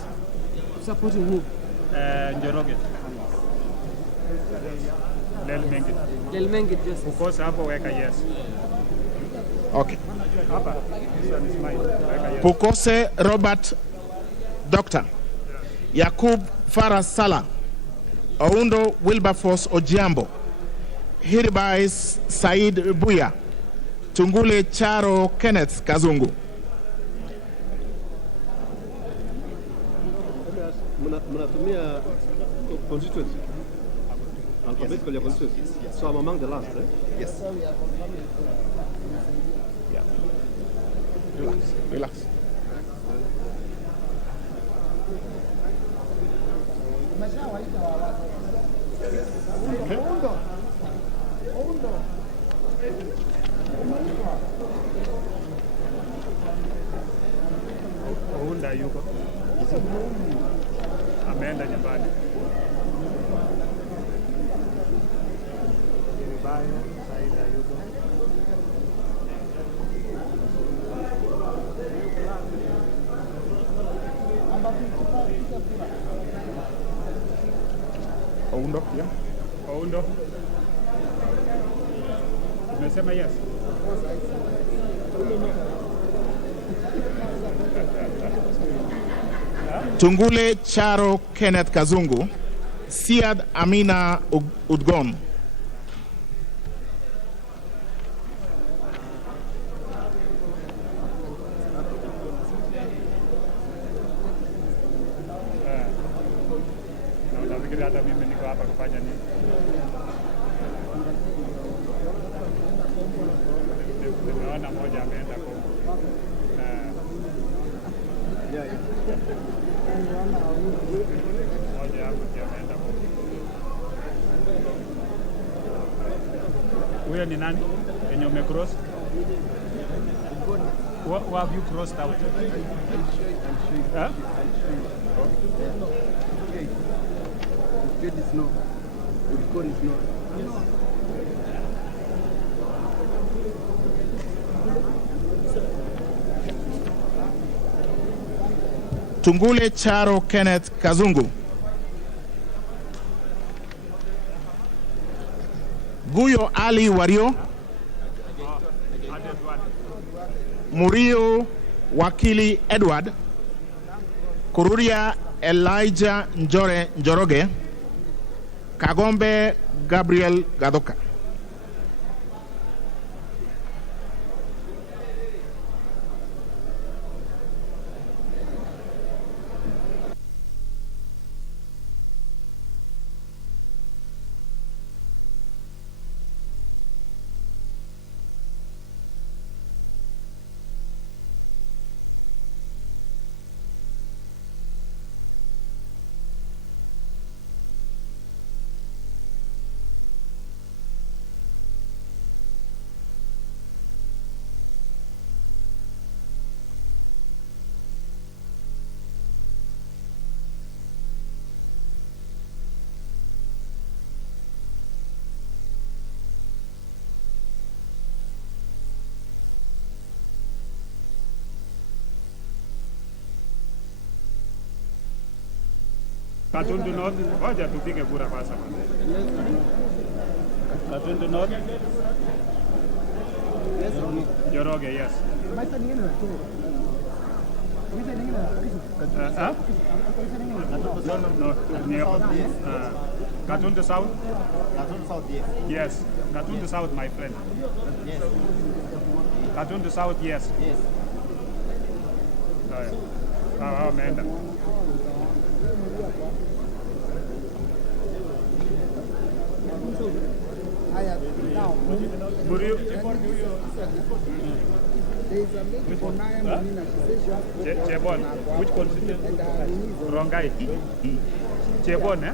Supporting who? Njoroge. Lelmengit. Lelmengit, yes. Kukosa hapo weka yes. Okay. Hapa. This one is mine. Weka yes. Pukose Robert Dr. Yakub Farah Salah. Oundo Wilberforce Ojiambo. Hiribais Said Buya. Tungule Charo Kenneth Kazungu. Mnatumia constituency? Alphabetical yes. Constituency? Yes. So I'm among the last, eh? Yes. Yeah. Relax. Relax. Okay. Ounda yuko. Ameenda nyumbani. Vibaya, Saida yuko. Oundo, yeah. Oundo. Umesema yes. Tungule Charo Kenneth Kazungu. Siad Amina Udgon. Nafikiri hata mimi niko hapa kufanya nini? Nimeona moja ameenda kwa moja hapo pia ameenda kwa. Huyo ni nani? Yenye umecross? What have you crossed out? Huh? The is no. The code is no. Tungule Charo Kenneth Kazungu. Guyo Ali Wario. Murio Wakili Edward. Kururia Elijah Njoroge. Kagombe Gabriel Gadoka. Katundu North, ngoja tupige kura kwanza. Katundu North. Njoroge, yes. No. Katundu South? Katundu South, yes. Yes. Katundu South, my friend. Yes. Katundu South, yes. Yes. Ameenda. Chebon, which constituency? Rongai. Chebon, eh?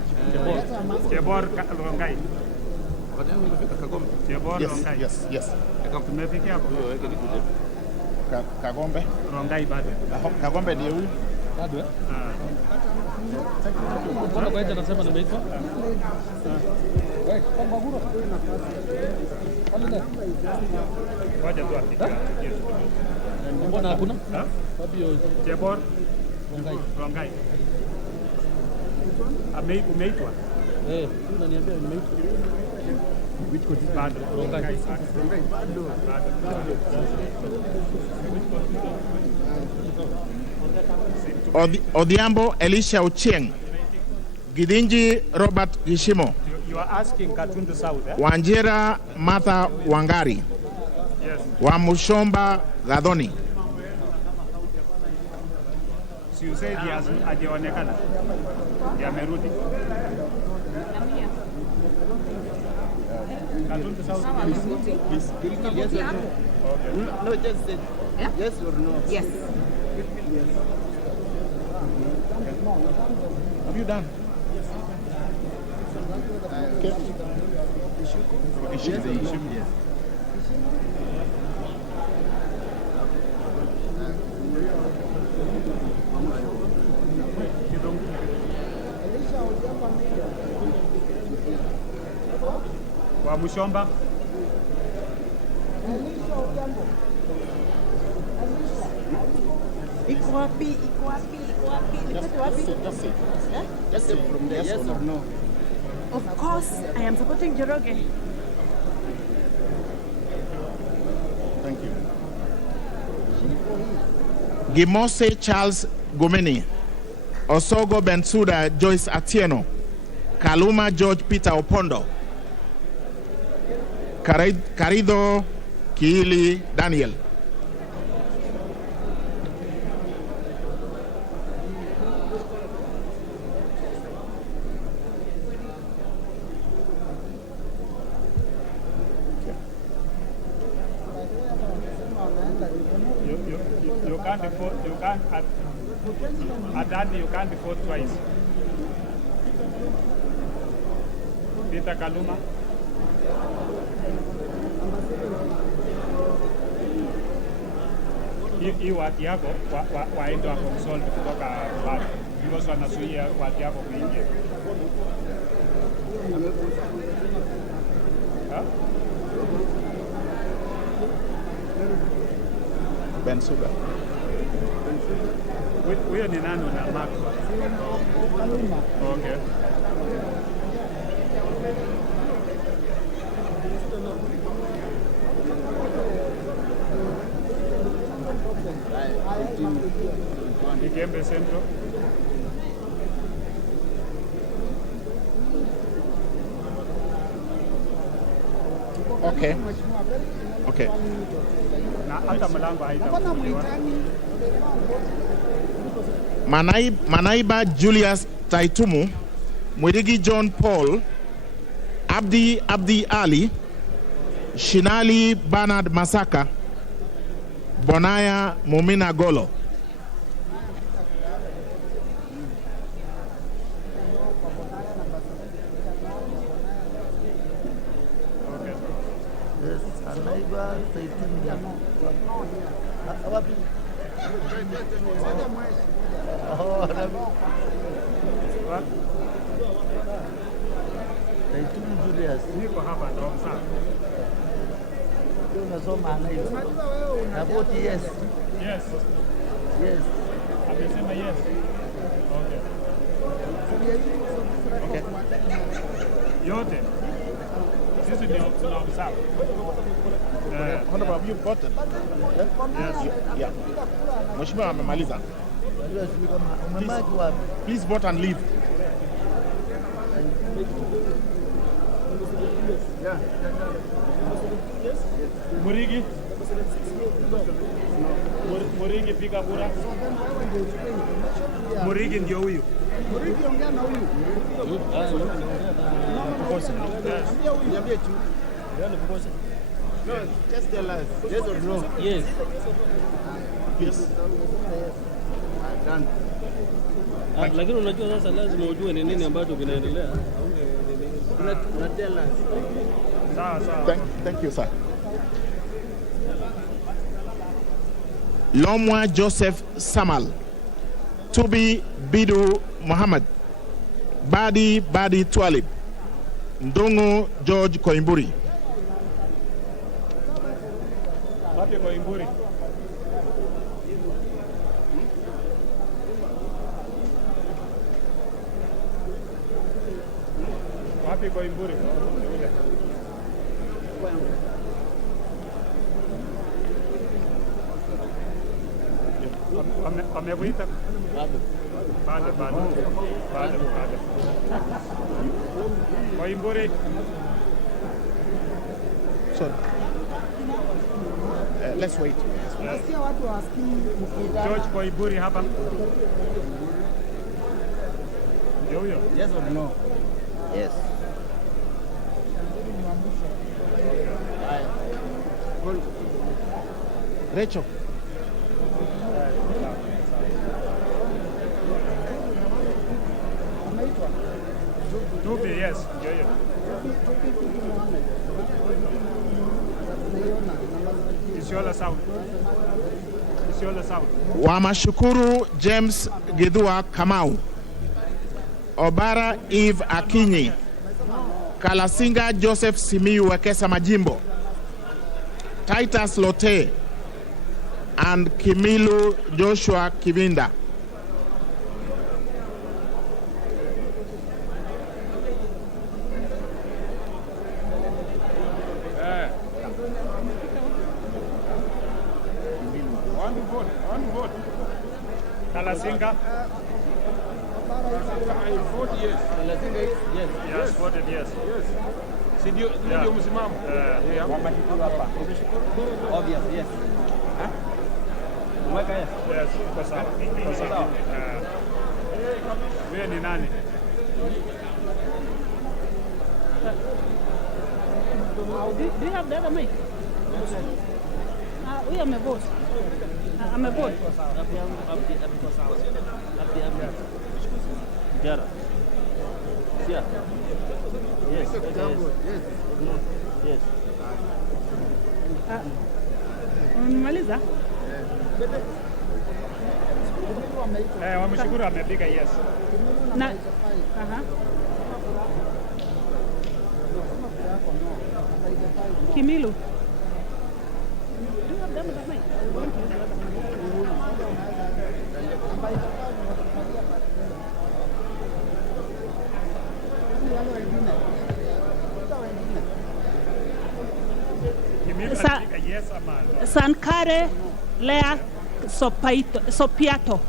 Chebon, Rongai. Chebon, Rongai. Yes. Tumefikia hapo. Kagombe. Rongai bado. Kagombe ndio huyu. Bado eh? Mbona kwa hiyo anasema nimeitwa? Wacha tu afike. Mbona hakuna? Chebon. Rongai. Umeitwa? Unaniambia nimeitwa. Which constituency? Bado. Odhiambo Elisha Ochieng, Gidinji Robert Gishimo, You are asking Katundu South, eh? Wanjira Martha Wangari, Yes. Wamushomba Gadhoni. So you said hajaonekana. Yamerudi. Katundu South. Yes or no? No, just say yes or no. Yes. Have you done? Yes. Wa Mushomba. Iko wapi? Iko wapi? Iko wapi? Nipate wapi? Just say from there, yes or no. Of course, I am supporting Njoroge. Thank you. Gimose Charles Gomeni, Osogo Bensuda Joyce Atieno, Kaluma George Peter Opondo, Carido Kiili Daniel. You can't afford, you can't, at that you can't afford twice. Peter Kaluma. Hii watu yako waende wa consult kutoka watu. Because wanazuia watu yako kuingia. Bensuda. Huyo ni nani na Mark? Okay. Ikembe Central. Okay. Okay. Na hata mlango haitafunguliwa. Manaiba Julius Taitumu, Mwirigi John Paul, Abdi Ali, Shinali Bernard Masaka, Bonaya Mumina Golo. Niko hapa ndo sawa. Unasoma anaiba. Na vote yes. Yes. Yes. Amesema yes. Okay. Okay. Yote. Sisi ndio tunaobserve. Honorable, have you gotten? Yes. Yeah. Mheshimiwa amemaliza. Please vote and leave. Murigi. Murigi piga kura. Murigi ndio huyu. Murigi ongea na huyu. Niambie tu. No, just tell us. Yes or no? Yes. Yes. Done. Lakini unajua sasa lazima ujue ni nini ambacho kinaendelea. Una tell us. Sawa sawa. Thank you, sir. Lomwa Joseph Samal, Tubi Bidu Muhammad, Badi Twalib, Ndongo George Koimburi. Wapi Koimburi? Wapi Koimburi? Wamekuita? Bado. Koimburi. Sorry. Let's wait. Nasikia watu wasikii mkidana. George Koimburi hapa. Ndio huyo? Yes or no? Yes. Rachel. Tupi, yes, ndio hiyo. Isiolo South. Wamashukuru James Githua Kamau, Obara Eve Akinyi, Kalasinga Joseph Simiyu Wekesa Majimbo, Titus Lote, and Kimilu Joshua Kivinda. One vote. Kalasinga? Vote yes. Yes, voted yes. Yes. Si ndio msimamo? Obvious, yes. Mweka yes. Yes, kwa sawa. Wewe ni nani? Do you have the other mic? Huyu amevote. Amevote. Jara. Yeah. Yes. Yes. Umemaliza? Wameshukuru amepiga yes. Na Kimilu. Do you have them with the mic? Sankare Lea Sopiato.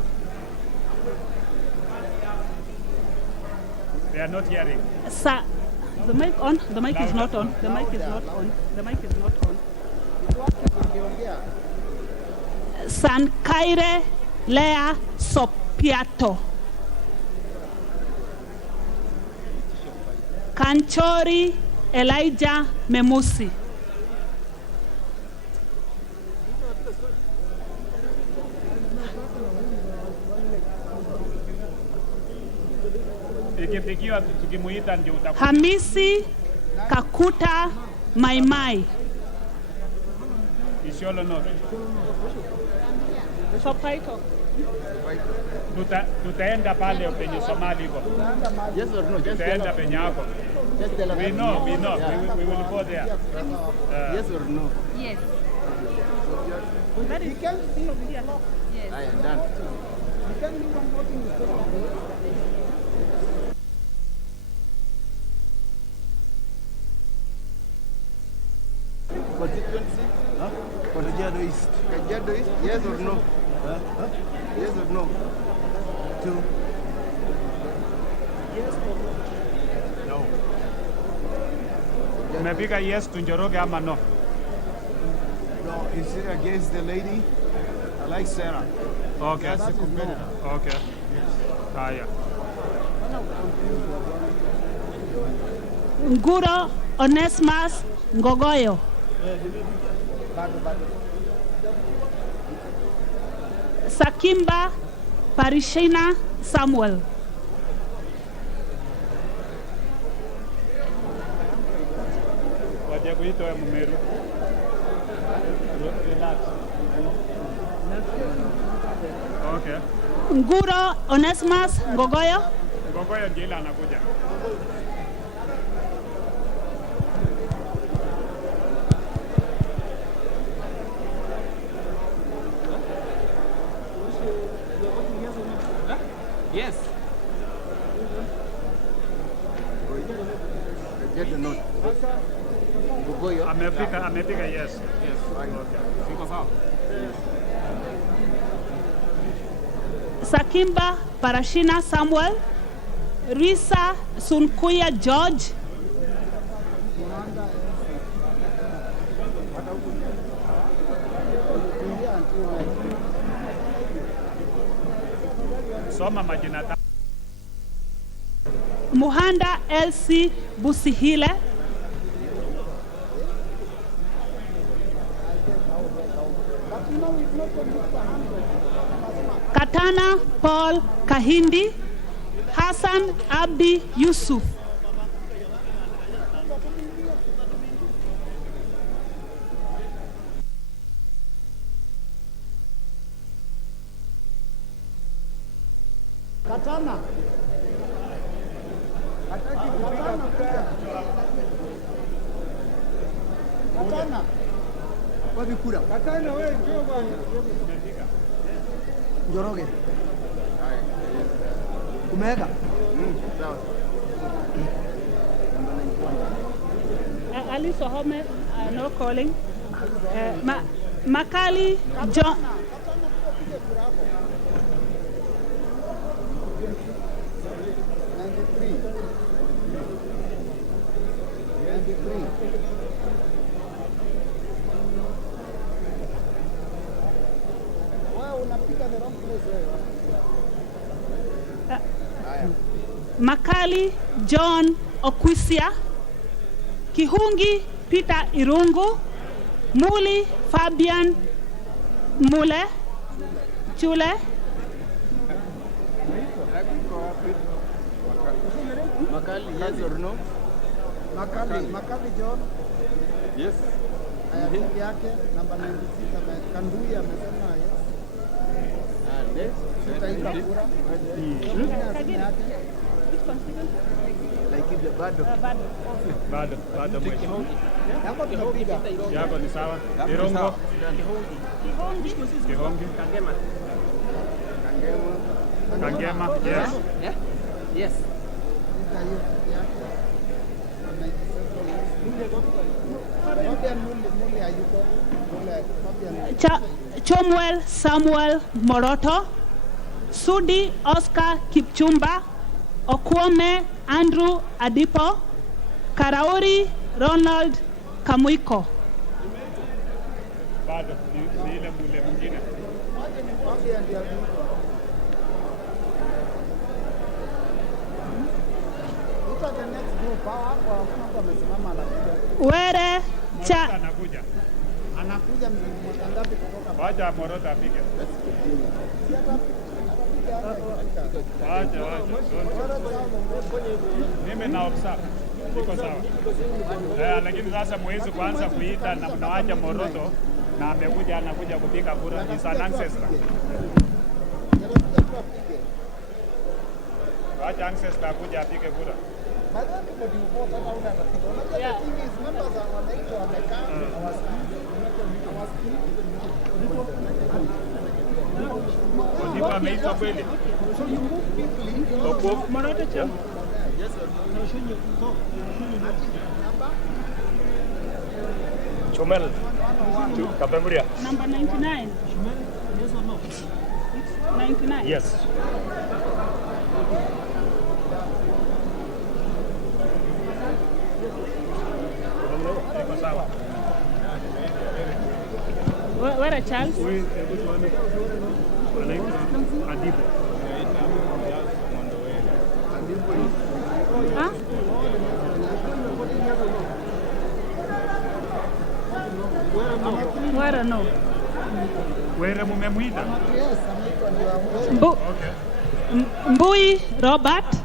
They are not hearing. The mic on? The mic is not on. The mic is not on. The mic is not on. Sankaire Lea Sopiato. Kanchori Elijah Memusi. Ikipigiwa tukimuita ndio utakuwa. Hamisi Kakuta Maimai. Isiolo North. Sopaito. Tutaenda pale penye Somali iko. Yes or no? Tutaenda penye hapo. We know. We will go there. Yes or no? Yes. That is yes. I am done. Constituency? Kajiado East. Kajiado East? Yes or no? Yes or no? Two. Yes or no? Umepiga yes to Njoroge ama no? No, is it against the lady? I like Sarah. Okay. That's a competitor. Okay. Haya. Nguro Onesmus Ngogoyo. Sakimba Parishina Samuel. Waje kuita wewe Mumeru. Relax. Okay. Nguro Onesmus Ngogoyo. Ngogoyo ndiye ile anakuja. Yes. Kajiado North. Bugoyo. Amepiga yes. Yes. Okay. Sakimba Parashina Samuel, Risa Sunkuya George, Soma majina Muhanda LC Busihile, Katana Paul Kahindi, Hassan Abdi Yusuf. Katana. Katana. Wapi kura? Katana wewe njoo bwana. Njoroge. Umeweka? Sawa. Ali Sohome, no calling. Makali John. Makali John Okwisia, Kihungi Peter Irungu, Muli Fabian Mule, Chule, Makali, yes or no? Makali John. Yes. Ayakili yake namba 96 Kandui amesema yes. Next. Tutaika kura. Like the bado. Bado mwisho. Yako tunapiga. Yako ni sawa. Irongo. Kihongi. Kangema. Yes. Yeah? Yes. Chomwell Samuel Moroto, Sudi Oscar Kipchumba, Okwome Andrew Adipo, Karauri Ronald Kamuiko. Bado ni ile mule mwingine. Were cha Anakuja. Anakuja mwaka ngapi kutoka? Wacha Morota apige. Wacha. Mimi na observe. Iko sawa. Lakini sasa mwezi kuanza kuita na mnawacha Moroto na anakuja kupiga kura is an ancestor. Wacha ancestor akuja apige kura. Odipo ameitwa kweli? Moroto cha. Chomel. Kapemuria. Number 99. Yes or no? 99. Yes. Iko sawa. Where Charles? Anaitwa Adipo. Huh? Where no? Where mumemwita? Mbui Robert,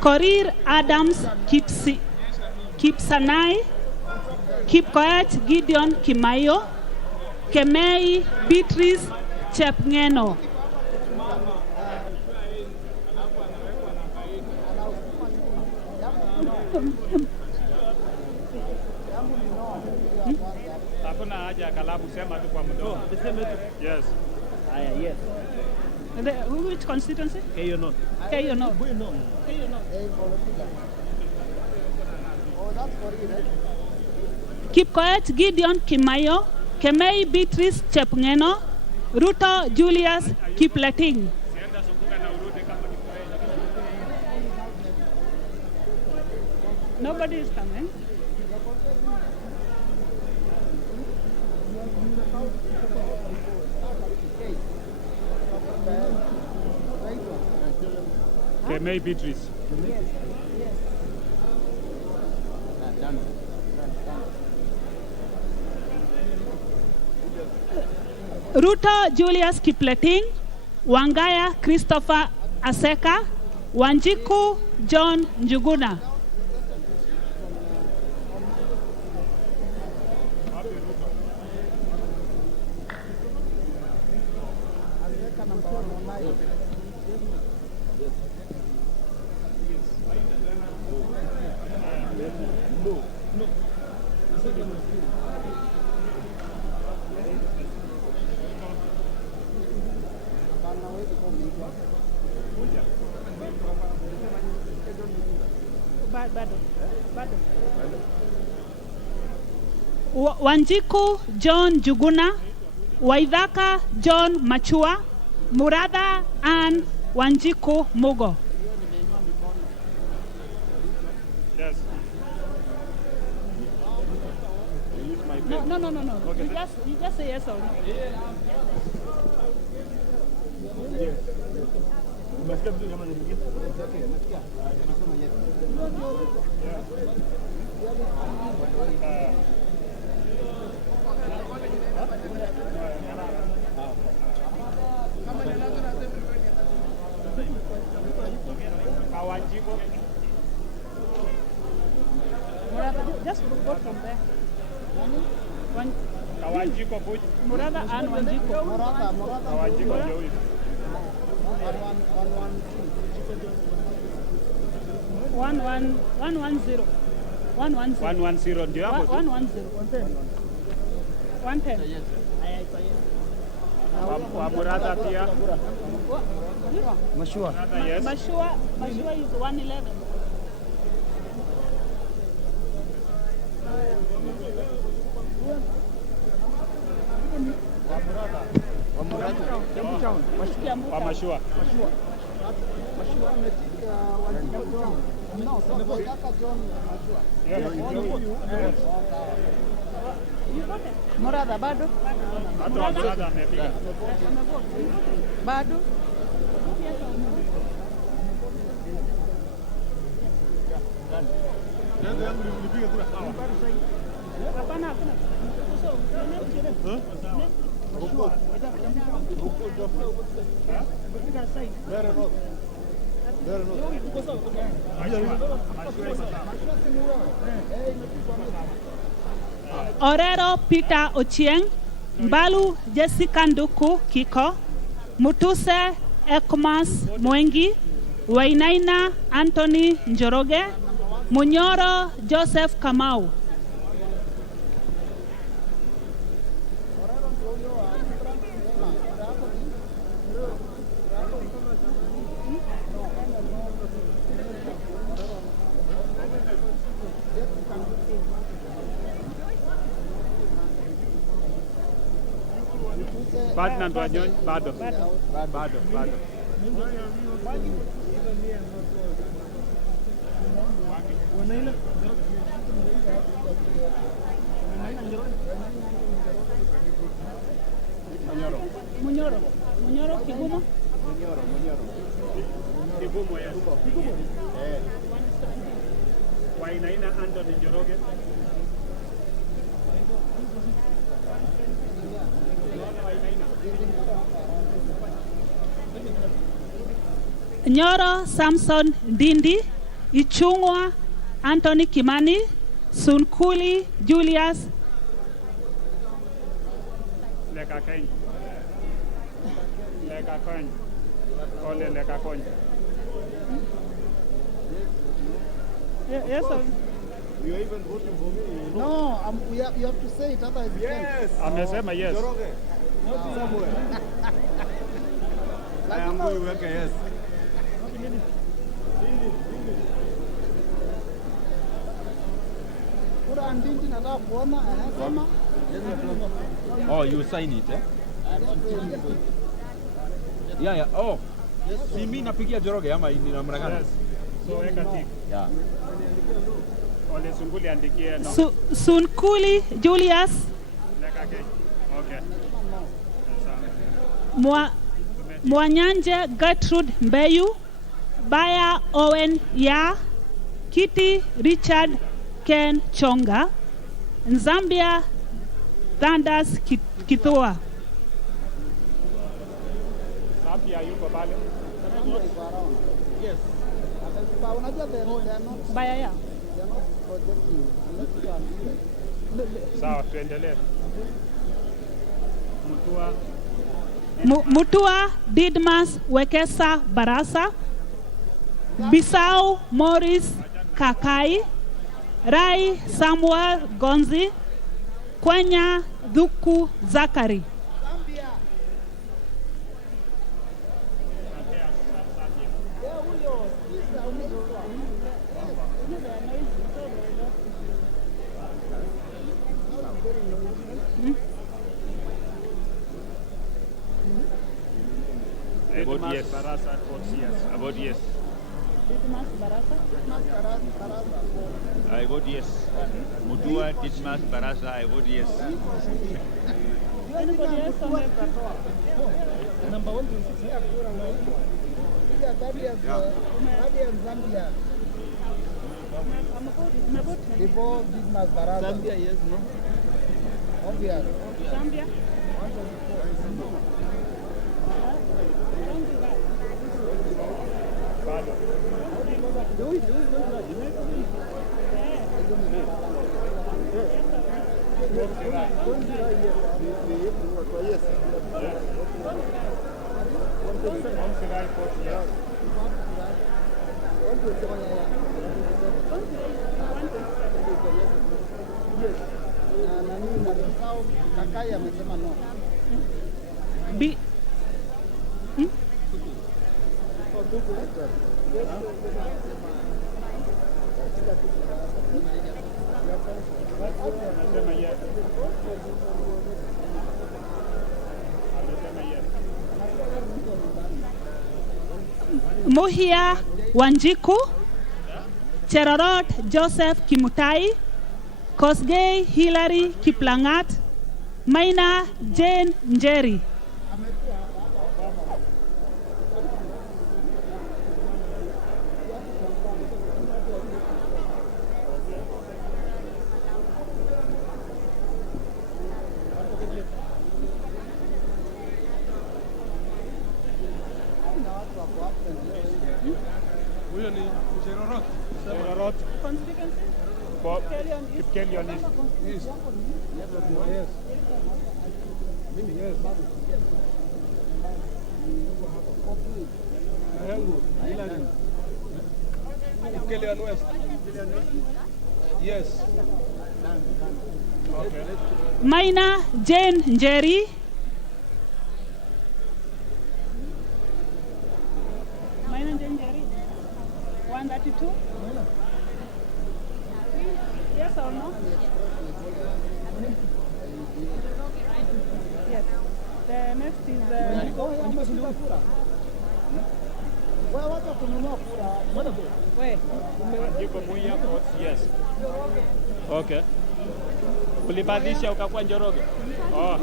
Korir Adams Kipsanai, Kipkoech Gideon Kimayo, Kemei Beatrice Chepngeno. Hakuna haja ya kalamu, sema tu kwa mdomo. Yes. Aya, yes. Which constituency? Keyo North. Keyo North. Keyo North. Keyo North. Kipkoech Gideon Kimayo, Kemei Beatrice Chepngeno, Ruto Julius Kipleting. Nobody is coming. Kemei Beatrice. Yes. Ruto Julius Kipleting, Wangaya Christopher Aseka, Wanjiku John Njuguna. Wanjiku John Juguna, Waithaka John Machua, Muratha Ann Wanjiku Mugo. Yes. No. Okay. You just say yes or no. Just go from there. Kawanjiko kuj. Muratha and Wanjiku. Kawanjiko Joey. 110. 110 ndio hapo tu. 110. 110. Kwa Muratha pia. Mashua. Yes. Mashua is 111. Kwa Mashua. Muratha bado? Hata wa Muratha amepiga. Bado? Hapana. Orero Peter Ochieng, Mbalu Jessica Nduku Kiko, Mutuse Ekmas Mwengi, Wainaina Anthony Njoroge, Munyoro Joseph Kamau. Partner ndo anyonyi bado. Bado. Munyoro Kigumo. Kigumo yes. Wainaina Anthony Njoroge. Nyoro Samson Dindi, Ichungwa Anthony Kimani, Sunkuli Julius Lekakeny. Ole Lekakony. Yes, sir. You are even voting for me. No, you have to say it, otherwise you Yes. Amesema yes. Not somewhere. I am going to work yes. Oh, you sign it, eh? Yeah. Oh, si mimi napigia Joroge ama ni namna gani? Yes. So weka tick. Yeah. Ole Sunguli andikie no. Sunkuli Julius. Leka ke. Okay. Mwanyanje Gertrude Mbeyu. Baya Owen Ya. Kitty Richard Ken Chonga. Zambia Thunders Kithua. Zambia yuko pale. Yes. Baya ya. Sawa, tuendelee. Mutua Didmas Wekesa Barasa. Bisau Morris Kakai. Rai Samuel Gonzi. Kwenya Dhuku Zakari. I vote yes. Barasa votes yes. I vote yes. I vote yes. Mutua, Dismas, Barasa, I vote yes. Number 1 to 6. Zambia. Before Dismas Barasa. Zambia, yes, no? Obvious. Zambia. Kakai amesema no. Muhia Wanjiku. Cherorot Joseph Kimutai. Kosgei Hilary Kiplangat. Maina Jane Njeri. Huyo ni Cherorot. Cherorot. For Kipkelion is. Yes. Yes. Kipkelion West. Yes. Okay. Maina Jane Njeri. Maina Jane Njeri. 132. Yes or no? Yes. The next is Yes. Okay. Ulibadilisha ukakuwa Njoroge. Oh.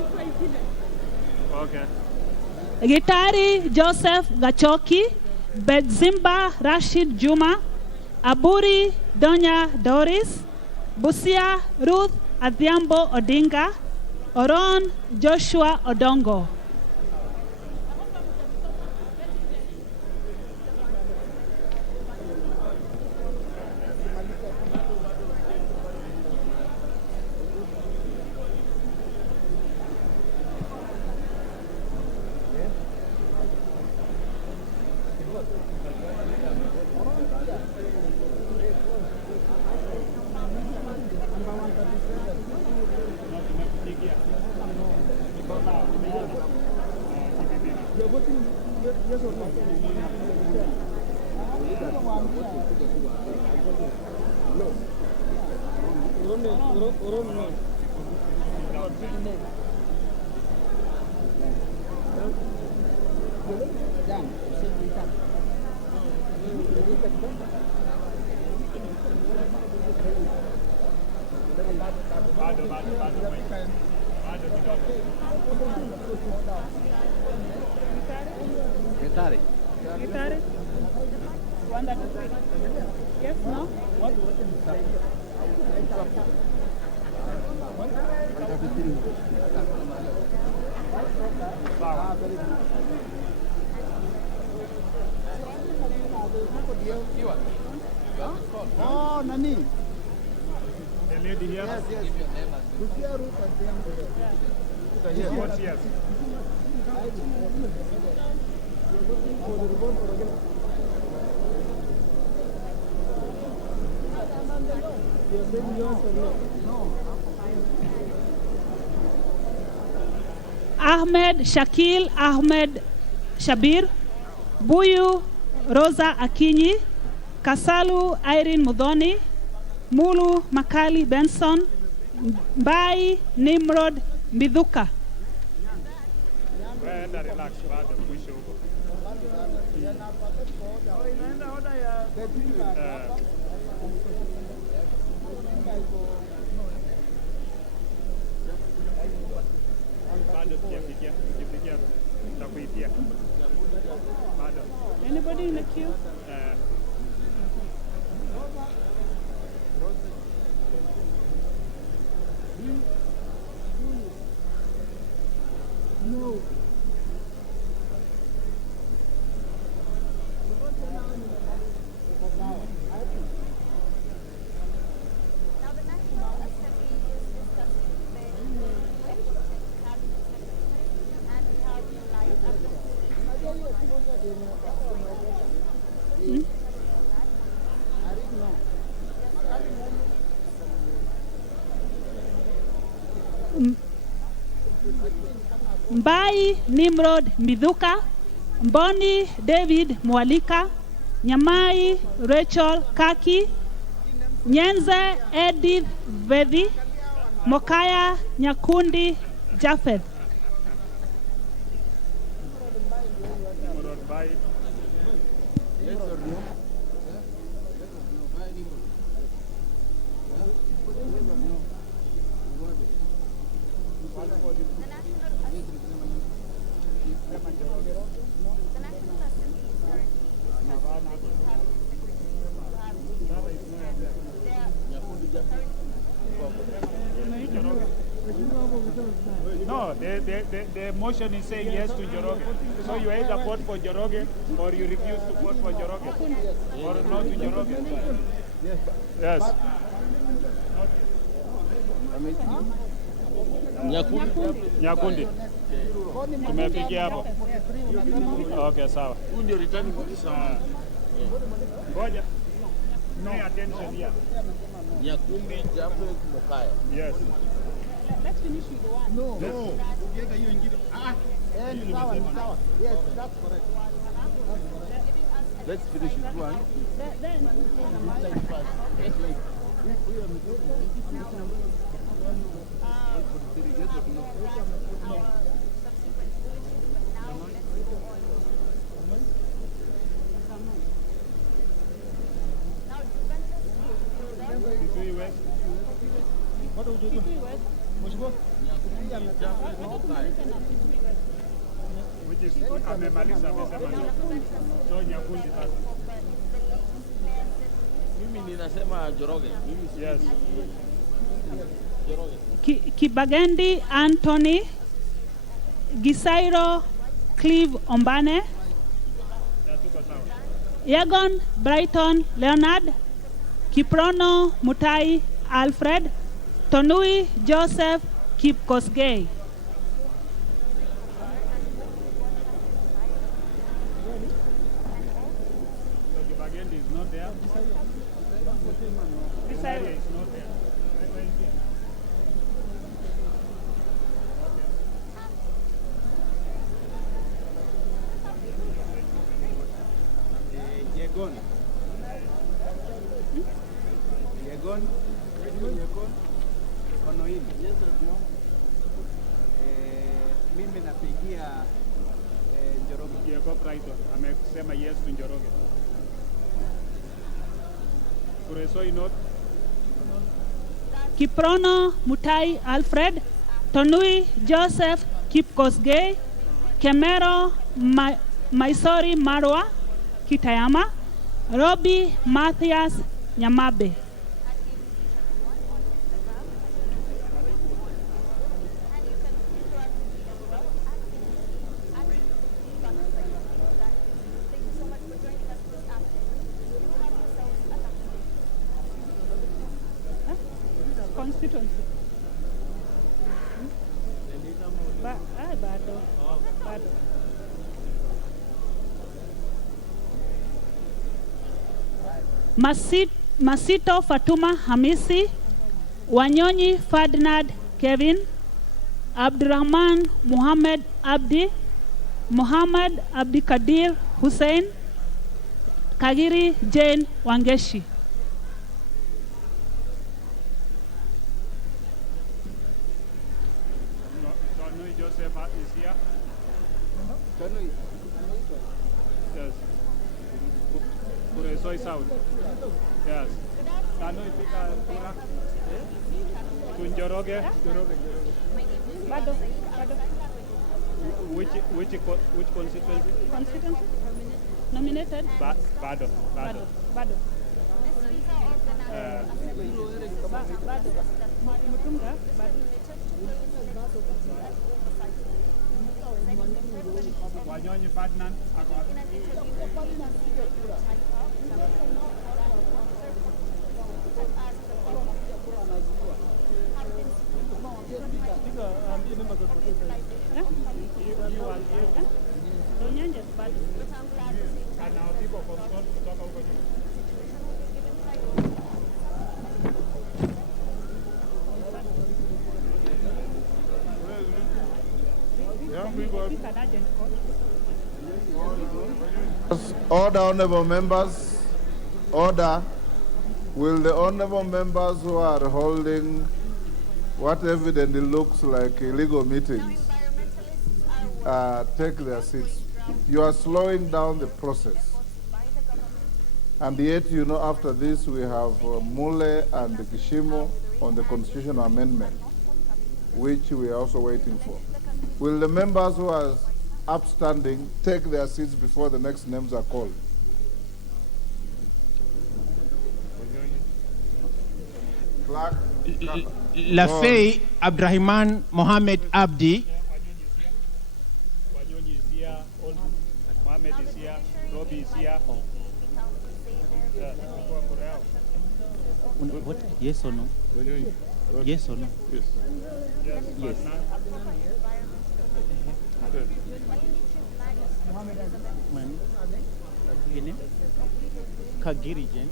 Okay. Gitari Joseph Gachoki. Bedzimba Rashid Juma. Aburi Donya Doris. Busia Ruth Adhiambo Odinga. Oron Joshua Odongo. Getari. Getari? 1, 2, 3. Yes, no? Oh, Nani. The lady here? Yes, yes. Rukia Ruth and then Yes. What's yes? Ahmed Shakil Ahmed Shabir, Buyu Rosa Akinyi, Kasalu Irene Mudhoni, Mulu Makali Benson, Mbai Nimrod Mbithuka. Enda relax, bado mwisho huko. Bado sijafikia, nitakuitia. Bado. Anybody in the queue? No. Mbai Nimrod Mbithuka, Mboni David Mwalika, Nyamai Rachel Kaki, Nyenze Edith Vedhi, Mokaya Nyakundi Japheth. No, the motion is saying yes to Njoroge. So you either vote for Njoroge or you refuse to vote for Njoroge. Or no to Njoroge. Yes. Nyakundi. Tumefikia hapo. Okay, sawa. Huyu ndio returning officer. Ngoja. Pay attention here. Nyakundi Japheth Mokaya. Yes. Let's finish with the one. No. Ukiweka hiyo ingine. Ni sawa, ni sawa. Yes, that's correct. Let's finish with one. Then Which is amemaliza amesema so Nyakundi sasa. Mimi ninasema Njoroge. Yes. Njoroge. Kibagendi Anthony, Gisairo Clive Ombane, Yagon Brighton Leonard, Kiprono Mutai Alfred, Tonui Joseph Kipkosgei. Kibagendi is not there. Gisairo is not there. Yegon. Mimi napigia Njoroge. Jacob Raito amesema yes to Njoroge. Kuresoi not. Kiprono Mutai Alfred, Tonui Joseph Kipkosgei, Kemero Maisori Marwa Kitayama, Robbie Matthias Nyamabe. Constituency. Bado. Masito Fatuma Hamisi, Wanyonyi Ferdinand Kevin, Abdurrahman Muhammad Abdi, Muhammad Abdi Kadir Hussein, Kagiri Jane Wangeshi. Tonui Joseph is here. Tonui. Yes. Kuresoi South. Yes. Tonui Pika Kura. Njoroge. Bado. Which constituency? Constituency? Nominated? Bado. Bado. Mutunga? Bado. Wanyonyi Ferdinand. Order, honorable members. Order. Will the honorable members who are holding what evidently looks like illegal meetings take their seats? You are slowing down the process. And yet, you know, after this, we have Mule and Kishimo on the constitutional amendment, which we are also waiting for. Will the members who are upstanding take their seats before the next names are called? Clark. Lafay Abdrahman Mohammed Abdi. Wanyonyi is here. Mohammed is here. Robbie is here. What? Yes or no? Yes or no? Yes. Yes. Kagiri Jen.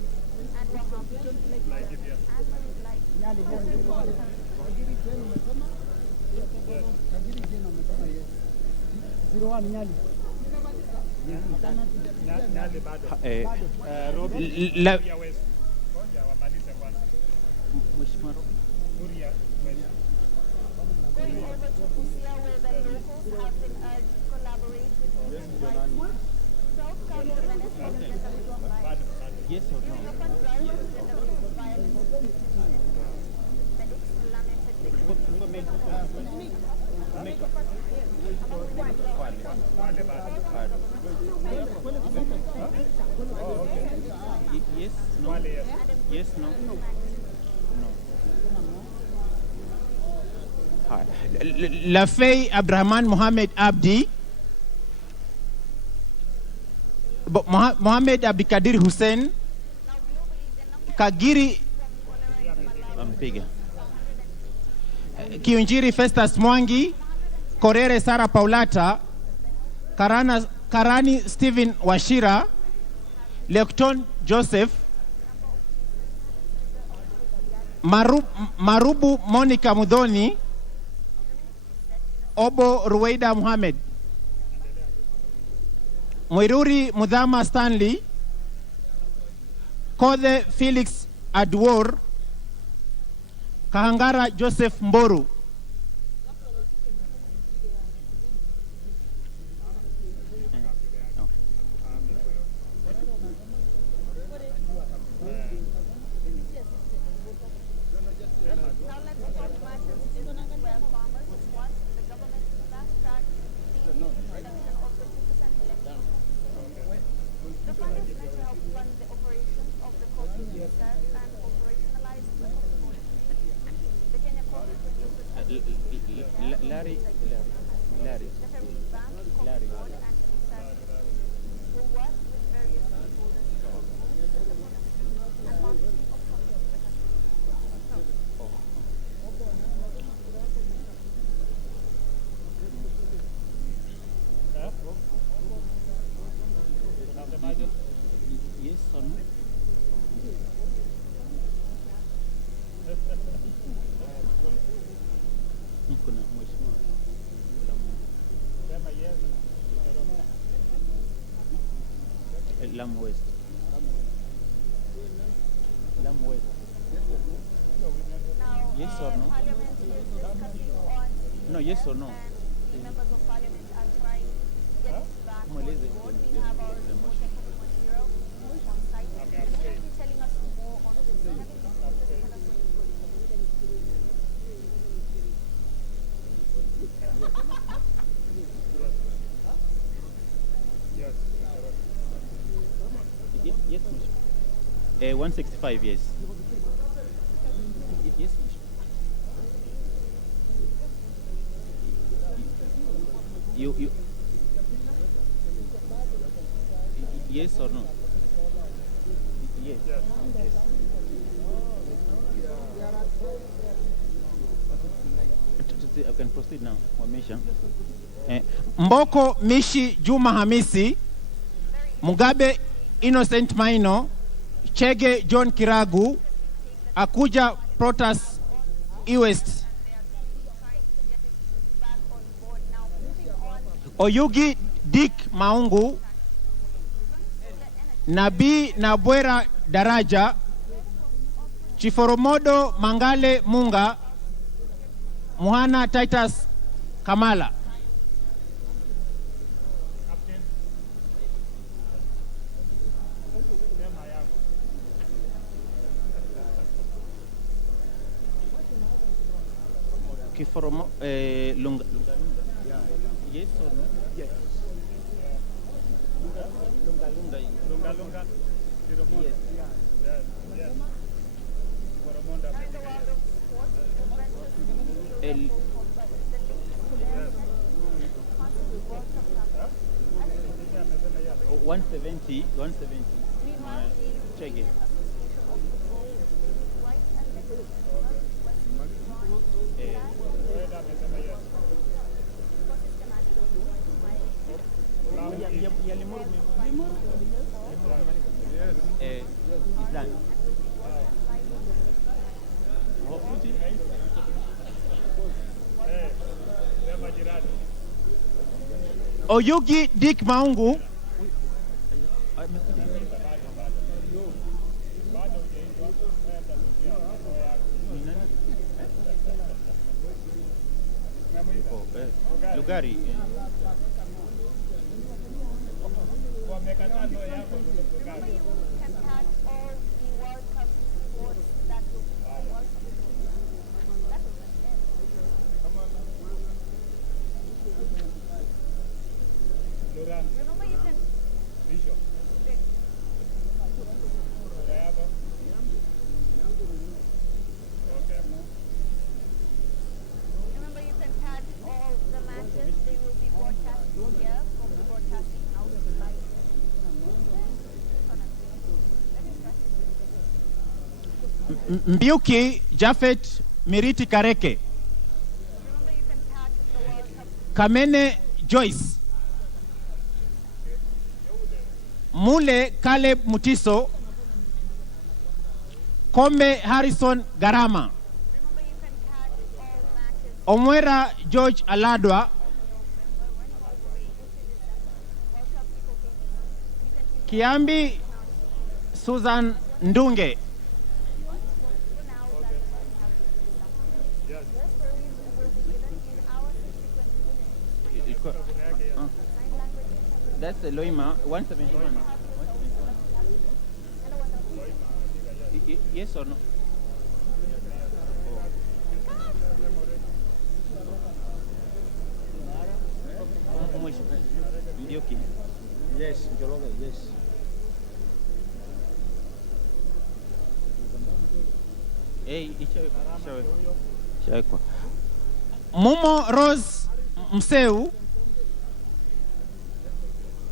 Yes or no? Yes, no. Yes, no. No. Lafay Abdrahman Mohammed Abdi. Mohammed Abdikadir Hussein. Kagiri ampiga. Kiunjiri Festus Mwangi, Korere Sara Paulata, Karani Stephen Washira, Lekton Joseph, Marubu Monica Mudhoni, Obo Ruweida Muhammad, Mwiruri Mudhama Stanley, Kode Felix Adwor, Kahangara Joseph Mboru. Larry. Yes or no? Kuna mheshimiwa Lamu West. Lamu West. Yes or no? No, yes or no? Members of Parliament are trying to get back on board. We have our motion on site. Can you be telling us more on this? Tell us what is going on. Yes, 165, yes. Yes, you yes or no? Yes. I can proceed now. Mboko Mishi Juma Hamisi, Mugabe Innocent Maino, Chege John Kiragu, Akuja Protas West, Oyugi Dick Maungu, Nabi Nabwera Daraja, Chiforomodo Mangale Munga, Muhana Titus Kamala. Kiforomo Lunga. Yes or no? Yes. Lunga. Yes. El 170. Check it. Oyugi Dick Maungu, Lugari. Mbiuki Jafet Miriti Kareke, Kamene Joyce, Mule Caleb Mutiso, Kombe Harrison Garama, Omwera George Aladwa, Kiambi Susan Ndunge, Yes, will be given in our subsequent minutes. That's the Loima 171. Yes or no? Yes, Njoroge, yes. Ishawekwa. Mumo Rose Mseu,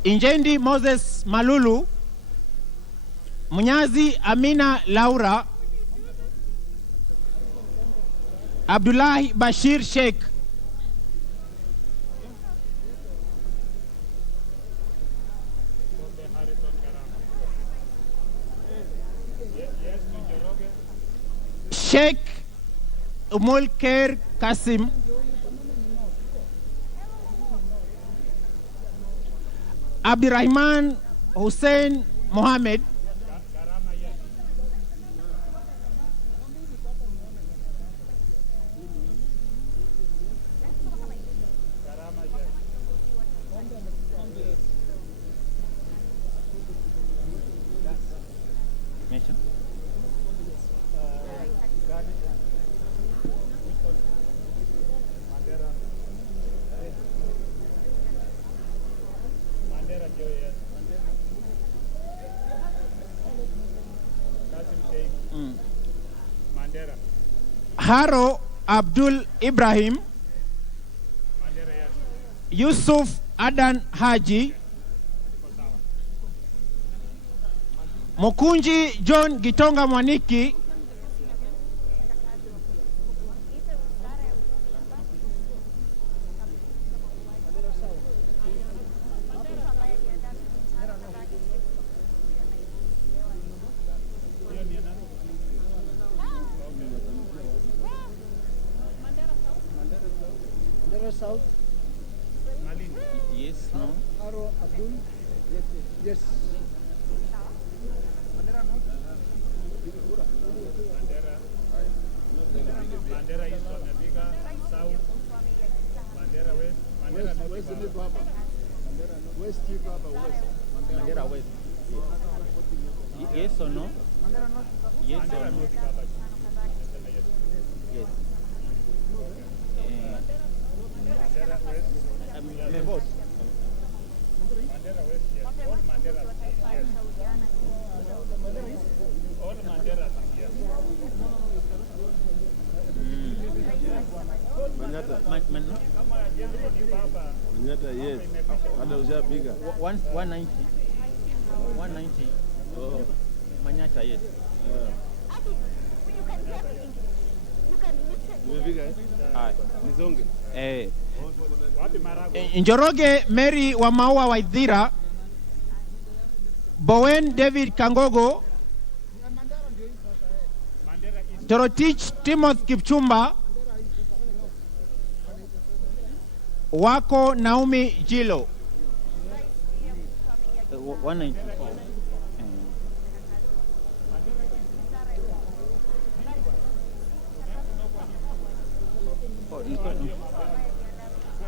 Injendi Moses Malulu, Munyazi Amina Laura, Abdullahi Bashir Sheikh, Sheikh Umulker Kasim, Abdirahman Hussein Mohammed, Haro Abdul Ibrahim, Yusuf Adan Haji, Mukunji John Gitonga Mwaniki, South. Yes, no. Haro Abdul. Yes, yes. Mandera East wamepiga, South, Mandera West, Mandera North. West ni baba. West ni baba, West. Mandera West. Yes or no? Yes or no? Yes. Mandera West. Me vote. Mandera West, yes. All Mandera, yes. All Mandera, yes. Manyata. Manyata, yes. Hata ushapiga. 190. 190. Oh. Manyata, yes. Umepiga eh? Hai. Nizonge. Njoroge Mary wa Maua Waithira, Bowen David Kangogo, Torotich Timothy Kipchumba, Wako Naomi Jilo. 194.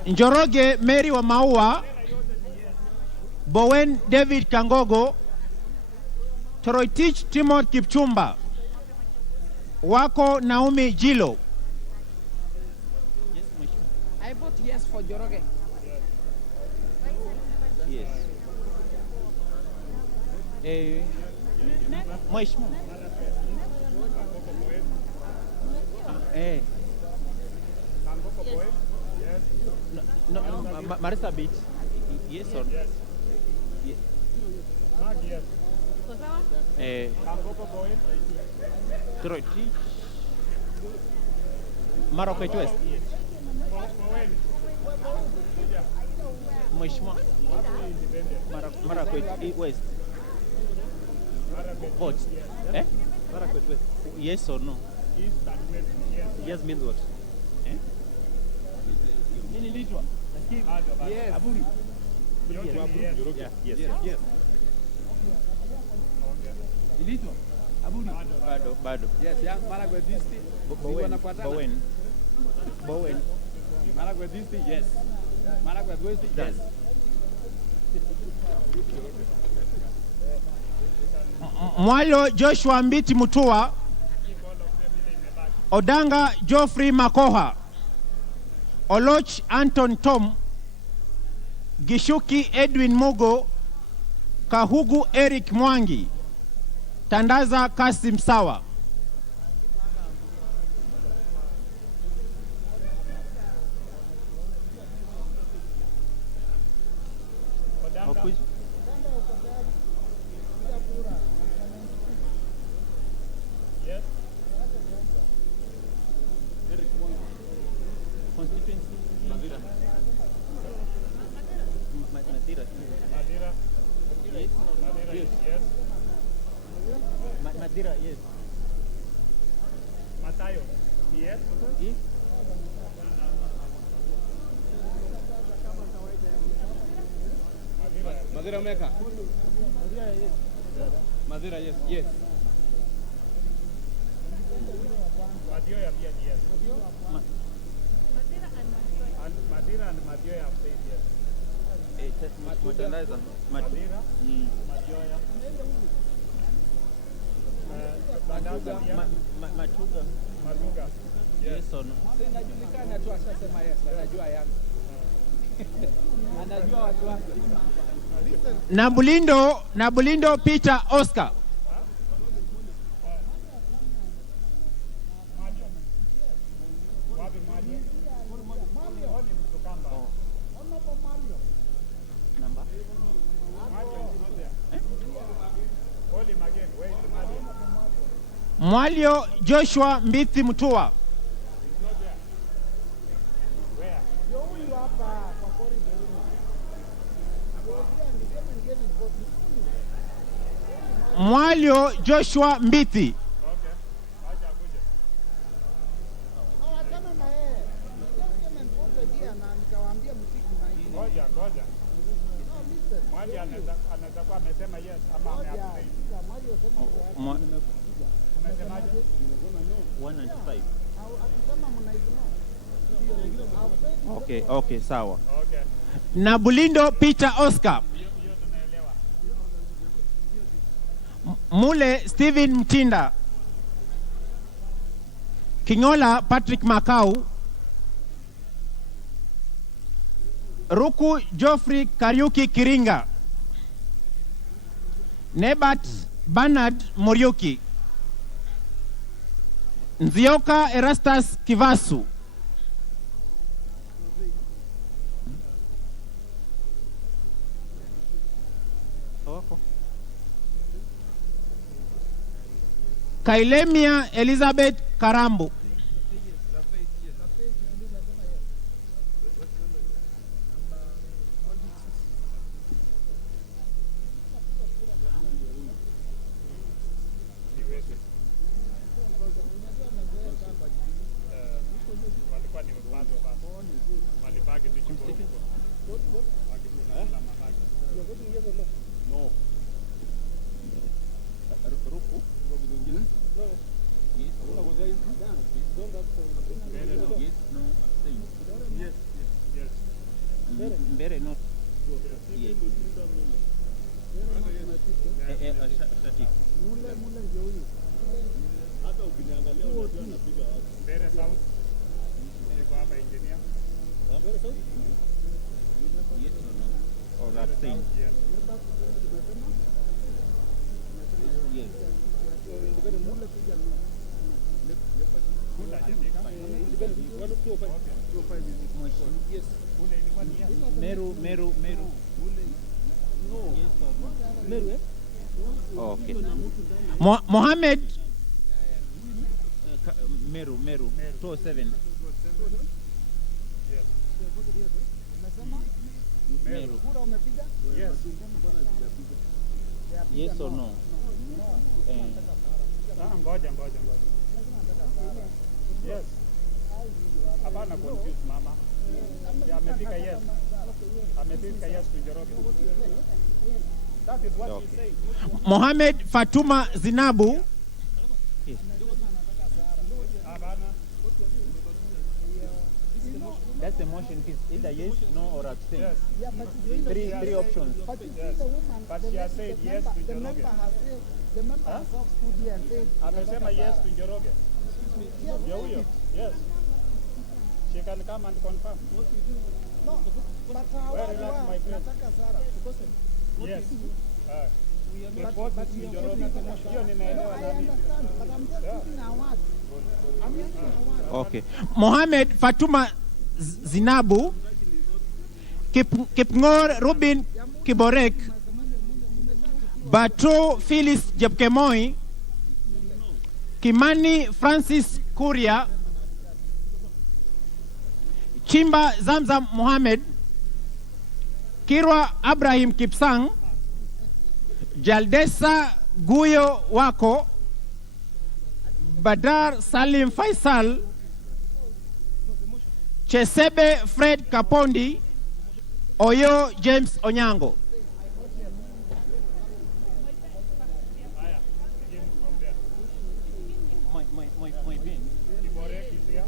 Njoroge Mary wa Maua, Bowen David Kangogo, Toroitich Timothy Kipchumba, Wako Naomi Jilo. I vote yes for Njoroge. Yes. Mheshimiwa. No, Marisa Beach. Yes or no? Yes. Yes. Mark, yes. Troy. Marocquette West. Mheshimiwa. Marocquette West. Vote. Eh? Marocquette West. Yes or no? East and West, yes. Yes means what? Eh? Yes. Aburi. Yes. Yes. Yes. Yes. Ilitwa. Aburi. Bado. Yes, yeah. Maragwe district. Bowen. Bowen. Malagwe this thing, yes. Malagwe this thing, yes. Mwalo Joshua Mbiti Mutua, Odanga Geoffrey Makoha, Oloch Anton Tom, Gishuki Edwin Mugo, Kahugu Eric Mwangi, Tandaza Kasim Sawa. Madira, yes. Matayo, yes. Madira Meka. Madira, yes. Yes. Madioya pia yes. Madira and Madioya have said yes. Matandaza. Madira, Madioya. Matuga. Matuga. Yes or no? Inajulikana tu ashasema yes, anajua yangu. Anajua watu wake. Nabulindo Peter Oscar. Mwalio Joshua Mbithi Mutua. Mwalio Joshua Mbithi. Mwali anaweza kuwa amesema yes ama ameabstain. Umesemaje? 195. Okay, sawa. Okay. Nabulindo Peter Oscar. Mule Steven Mtinda. Kingola Patrick Makau. Ruku Geoffrey Kariuki Kiringa. Nebat Bernard Muriuki. Nzioka Erastus Kivasu. Kailemia Elizabeth Karambu. Mbere no. Yes. Static. Hata ukiniangalia unajua anapiga wapi. Mbere South. Niko hapa engineer. Mbere South? Yes or no? Or that thing. Yes. Meru. Meru, eh? Okay. Mohammed Meru 207. Meru. Yes. Yes or no? Ngoja. Yes. Hapana confuse mama. Ya amefika yes. Amefika yes to Njoroge. That is what he said. Mohamed Fatuma Zinabu. Yes. That's the motion. It is either yes, no, or abstain. Yes. Yeah, but Three options. But you Yes. see the woman, But the, she has the said member, yes to the Njoroge. member herself, the member herself stood here and said, Amesema yes to Njoroge. Ndio huyo. Yes. She can come and confirm. no, but Very relaxed, my friend. nataka Sarah, because Yes. but to you are Njoroge. Hiyo ninaelewa I nani. understand, but I'm just putting our words. I'm using our words. Okay. Mohamed Fatuma Zinabu, Kipngor Rubin Kiborek, Batu Phyllis Jepkemoi, Kimani Francis Kuria, Chimba Zamzam Mohamed, Kirwa Abrahim Kipsang, Jaldesa Guyo Wako, Badar Salim Faisal, Chesebe Fred Kapondi, Oyo James Onyango.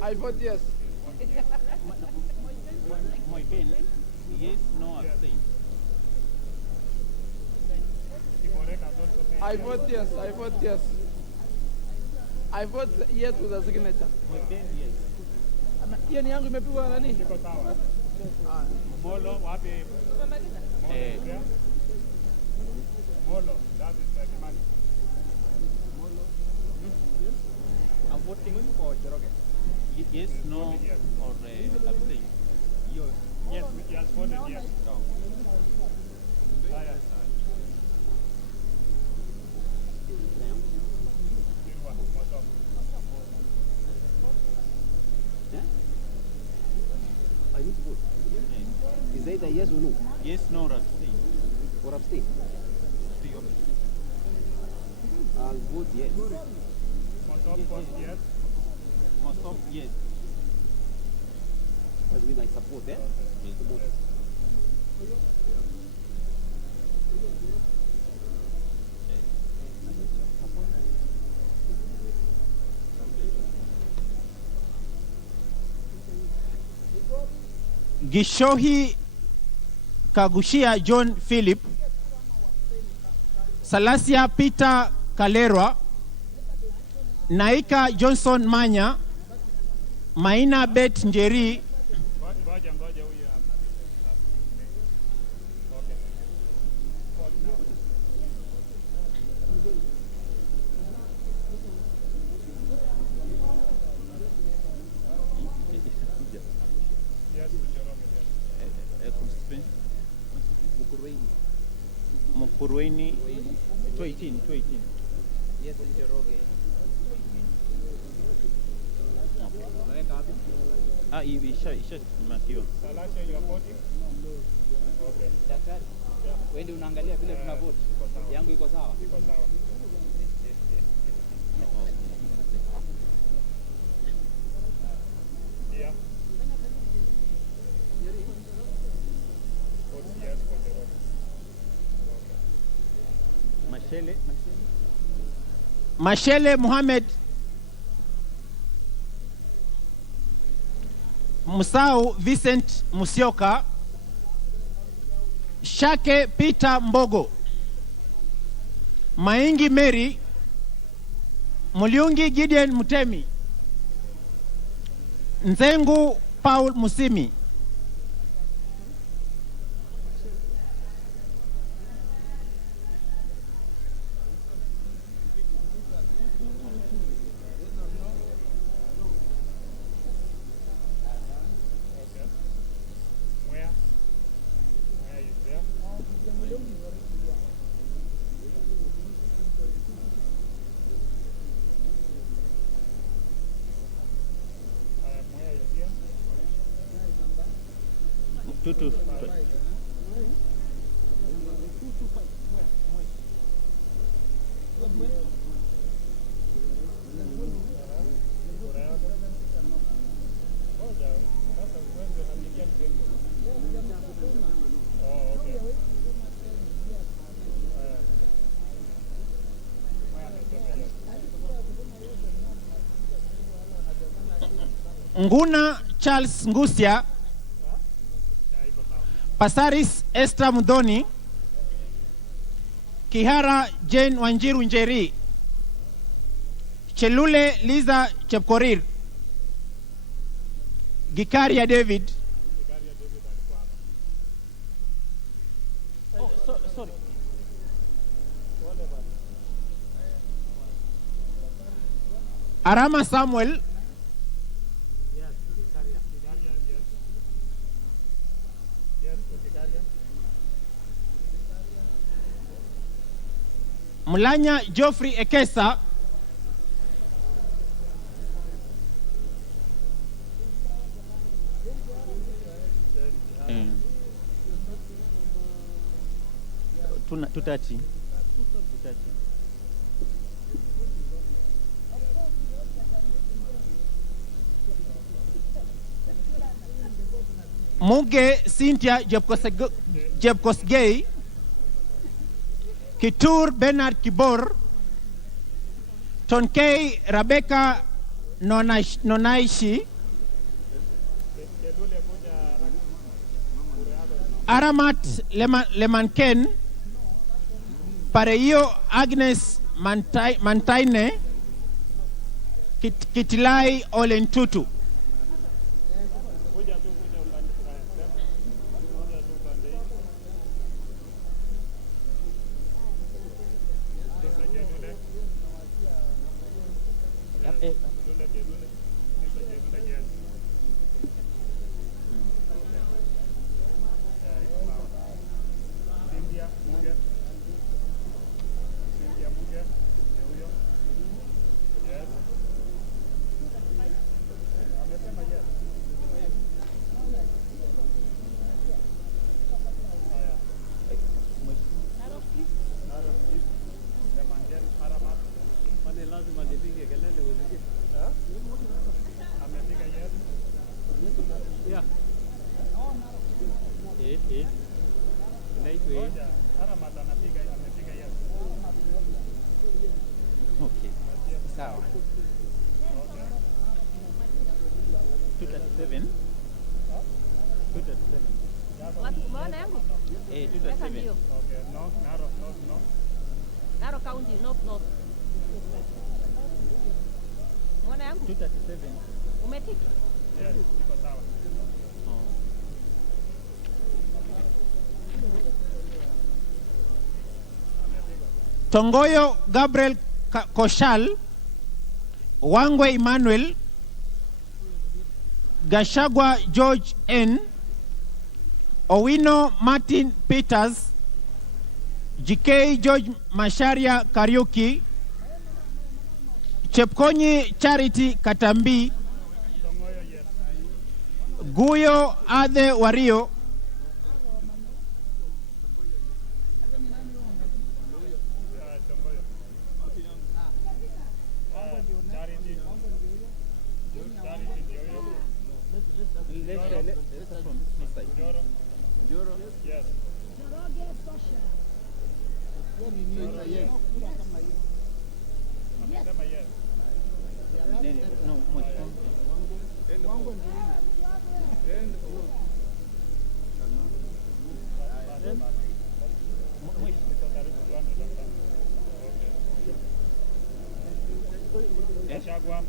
I vote yes. My pen, yes, no, abstain. I vote yes. I vote yes. I vote yes with a signature. My pen, yes. Hiyo ni yangu imepigwa na nini? Molo wapi? Molo, that is the money. I'm voting for Njoroge. Yes, no, or abstain. Yes, he has voted yes. No. I need to vote. Is either yes or no? Yes, no, or abstain. Or abstain? Three options. I'll vote yes. Yes. Must stop, yes. That means I support Yes. the motion. Gishohi Kagushia John Philip, Salasia Peter Kalerwa, Naika Johnson Manya, Maina Bet Njeri, Ngoja huyo hapa. Yes, Mukurweni 218. Yes, Njoroge. Isha makiwa. Salasha, you are voting? Okay. Daktari, wewe ndio unaangalia vile tuna vote. Yangu iko sawa. Iko sawa. Yeah. Vote yes for Njoroge. Mashele Mohamed Musau Vincent Musyoka, Shake Peter Mbogo, Maingi Mary, Muliungi Gideon Mutemi, Nzengu Paul Musimi. Where? Where is there? Where is here? Tutu. Nguna Charles Ngusia, Pasaris Esther Mudhoni, Kihara Jane Wanjiru Njeri, Chelule Liza Chepkorir, Gikaria David. Oh, sorry. Arama Samuel, Mulanya Geoffrey Ekesa, Tutachi. Muge Cynthia Jebkosgei, Kitur Bernard Kibor, Tonkei Rebecca Nonaishi, Aramat Lemanken, Pareio Agnes Mantaine, Kitilai Olentutu. Okay. Sawa. 237. 237. Watu umeona yangu? 237. Weka ndio. Okay, no, no. Narok County, north. Umeona yangu? 237. Umetiki? Yes, iko sawa. Tongoyo Gabriel Koshal, Wangwe Emmanuel, Gashagwa George N, Owino Martin Peters, GK George Masharia Kariuki, Chepkonyi Charity Katambi, Guyo Ade Wario, Kashagwa,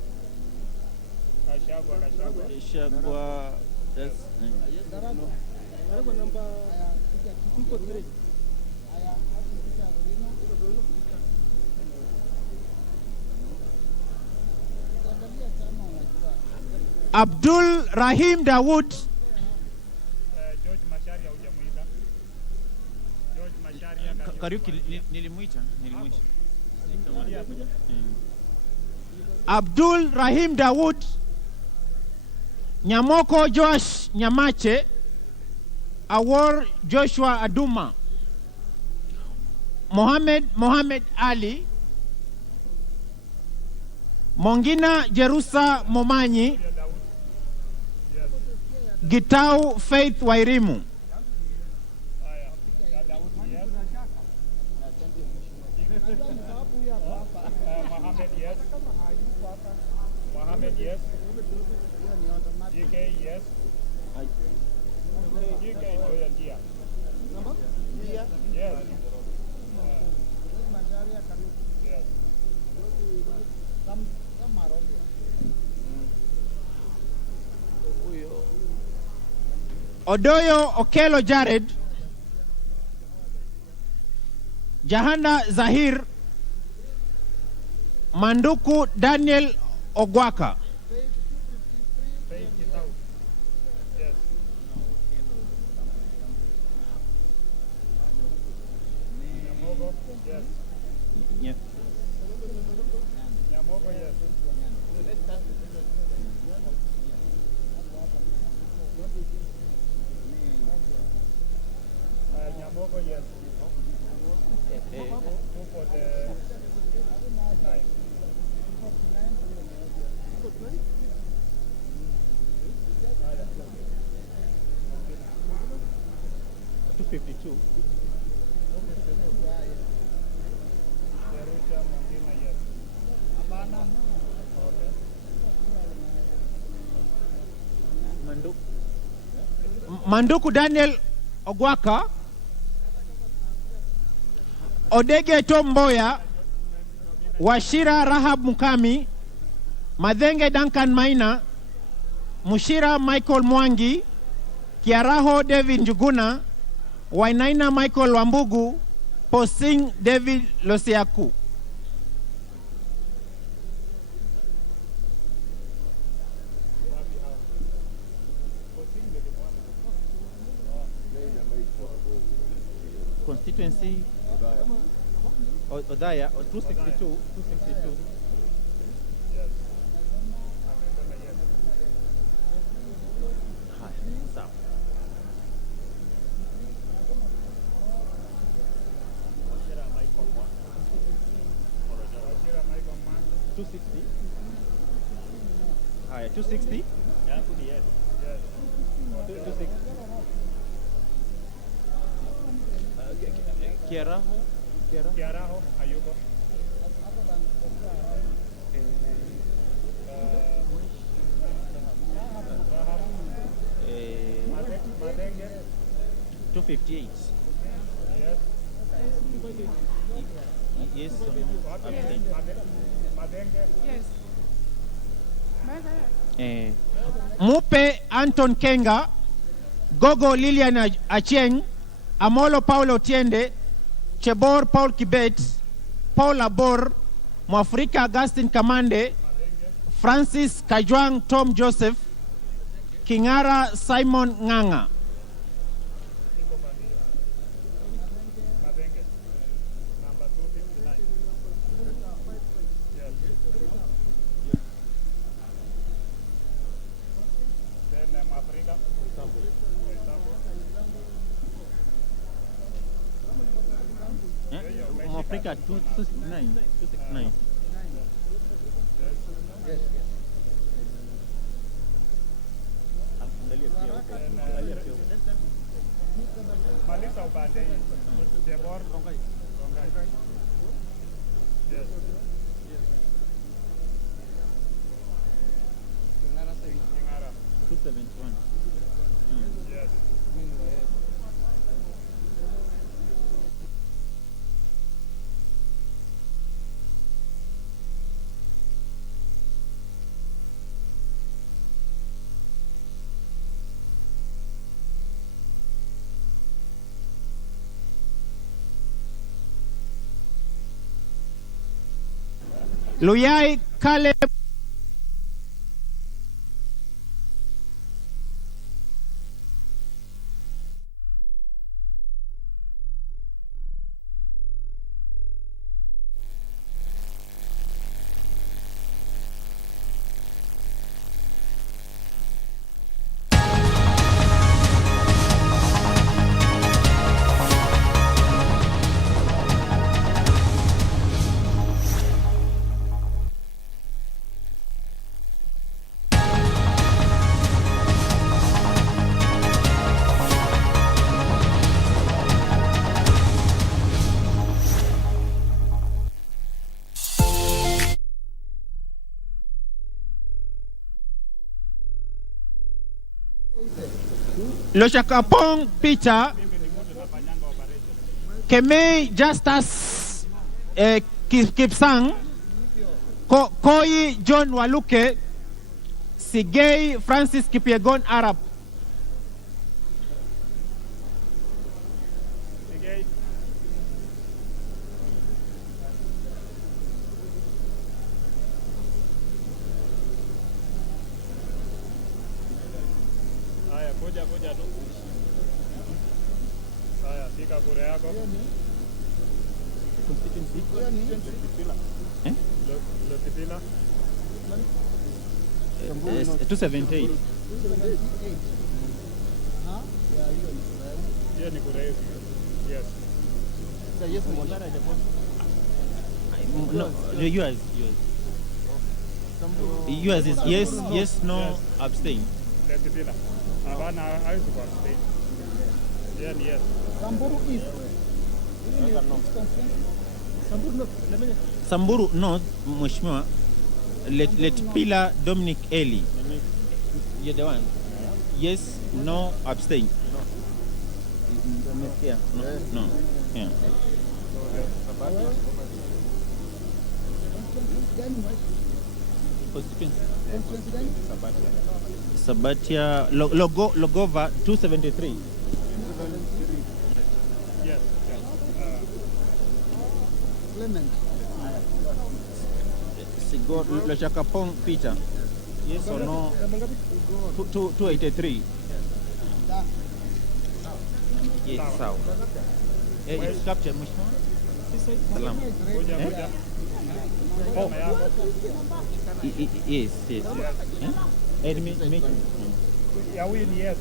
that's Abdul Rahim Dawood, George Masharia hujamuita. George Masharia Kariuki nilimuita. Abdul Rahim Dawood, Nyamoko Joash Nyamache, Awor Joshua Aduma, Mohammed Ali, Mongina Jerusa Momanyi, Gitau Faith Wairimu. Mohammed, yes. Mohammed, yes. GK, yes. GK, Joya, Dia. Yes. Yes. Odoyo Okelo Jared, Jahana Zahir, Manduku Daniel Ogwaka. Yes. Yeah. Nyamogo, yes. Nyamogo, yes. Two for the nine. 252. Manduku Daniel Ogwaka, Odege Tomboya, Washira Rahab Mukami, Madhenge Duncan Maina, Mushira Michael Mwangi, Kiaraho David Njuguna, Wainaina Michael Wambugu, Posing David Losiaku. Constituency Odaya 262. Yes. Sawa. Haya, 260. Yes. Yes. 260. Kiaraho, Ayuko. Madenge. 258. Yes. Yes. Madenge. Yes. Mupe Anton Kenga, Gogo Lilian Acheng, Amolo Paulo Tiende, Chebor Paul Kibet, Paul Abor, Mwafrika Augustine Kamande, Francis Kajwang Tom Joseph, Kingara Simon Nganga. Madenge. Number 259. Yes. Then Africa. Africa 269. 269. Yes. Malisa Ubande. Jebor. Rongai. Yes. Kingara. 271. Yes. Luyai Caleb Loshakapong Peter, Kemei Justus Kipsang, Koi John Waluke, Sigei Francis Kipyegon Arab. Kuja tu. Haya, fika kura yako. Lokitila. 278. Hiyo ni kura yetu. Yes. No, yours. Yours is yes, no, abstain. Lokitila. Hapana, hawezi kuabstain. Yes. Samburu is. Samburu no, Mheshimiwa. Let Pila Dominic Eli. You're the one. Yes, no, abstain. No. Yeah. Sabatia Logova 273. Yes. Clement. Sigo Lochakapong Peter. Yes or no? 283. Yes, sawa. It's captured, Mheshimiwa. Salam. Yes. Ya huyu ni yes.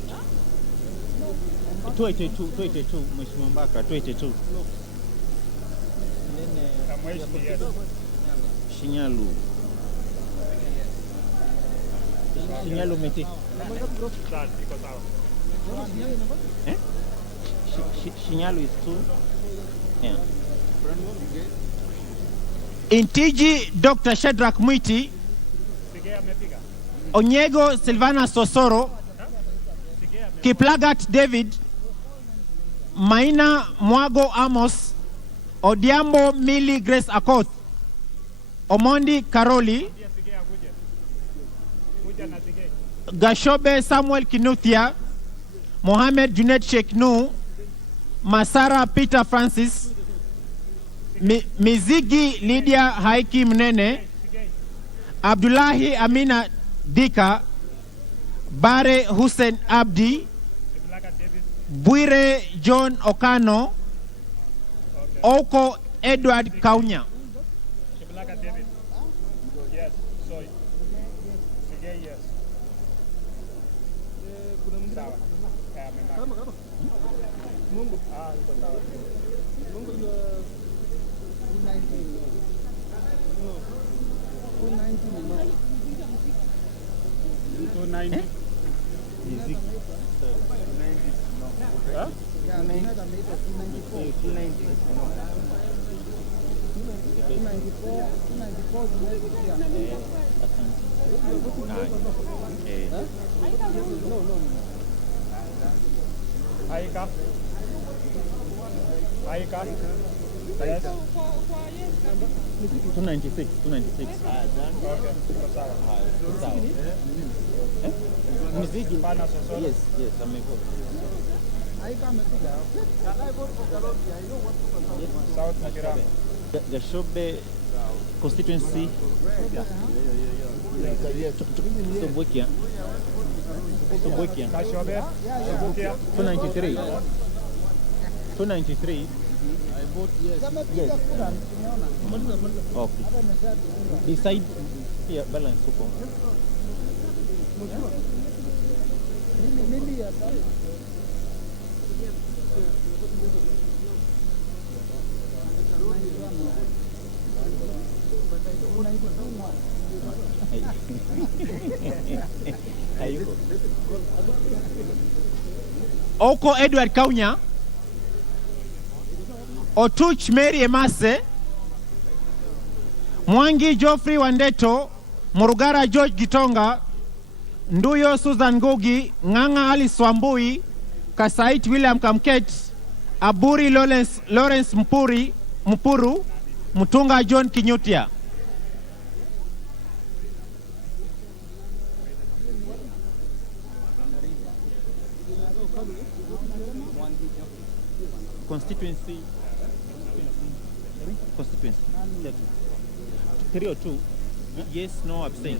282, Mheshimiwa Mbaka, 282. Shinyalu Meti. Shinyalu is 2. Yeah. Intiji Dr. Shadrack Mwiti, Onyego Silvana Sosoro, Kiplagat David, Maina Mwago Amos, Odiambo Mili Grace Akoth, Omondi Karoli, Gashobe Samuel Kinuthia, Mohamed Junet Sheikh Nu, Masara Peter Francis, Mizigi Lydia Haiki Mnene, Abdullahi Amina Dika, Bare Hussein Abdi, Buire John Okano, Oko Edward Kaunya. Yes, sorry. Yes. Mungu. Mungu 290. Music. Huh? Yeah, 294. Yes. 296. Okay, Muziki. Yes, amevote. South Makiram. Gashobe constituency. Sobokia. Gashobe. 293. 293. I vote yes. Yes. Okay. Decide here balance huko. Oko Edward Kaunya, Otuch Mary Emase, Mwangi Geoffrey Wandeto, Murugara George Gitonga, Nduyo Susan Gogi, Nganga Alice Wambui, Kasait William Kamket, Aburi Lawrence Mpuru, Mutunga John Kinyutia. Constituency 302. Yes, no, abstain.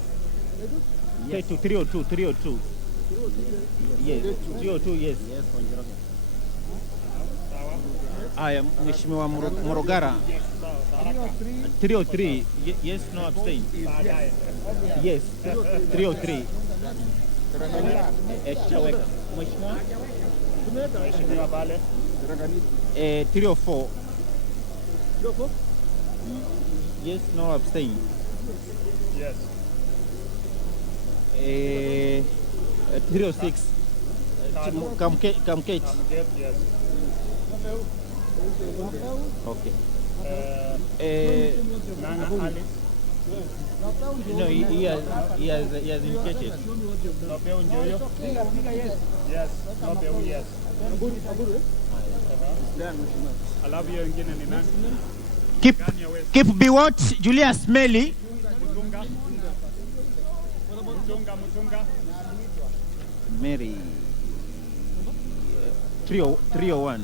Yes. 302. Yes, 302, yes. I am Mheshimiwa Murugara. 303. Yes, no, abstain. Yes, 303. Shaweka. Mheshimiwa Bale. 304. Yes, no, abstain. Yes. 306. Kamket. Yes. Okay. Nana Ali. No, he has indicated. Nobeu Njoyo. Yes. Nobeu, yes. Alafu hiyo wengine ni nani? Keep Biwot Julius Meli. Mutunga. Mary. 301.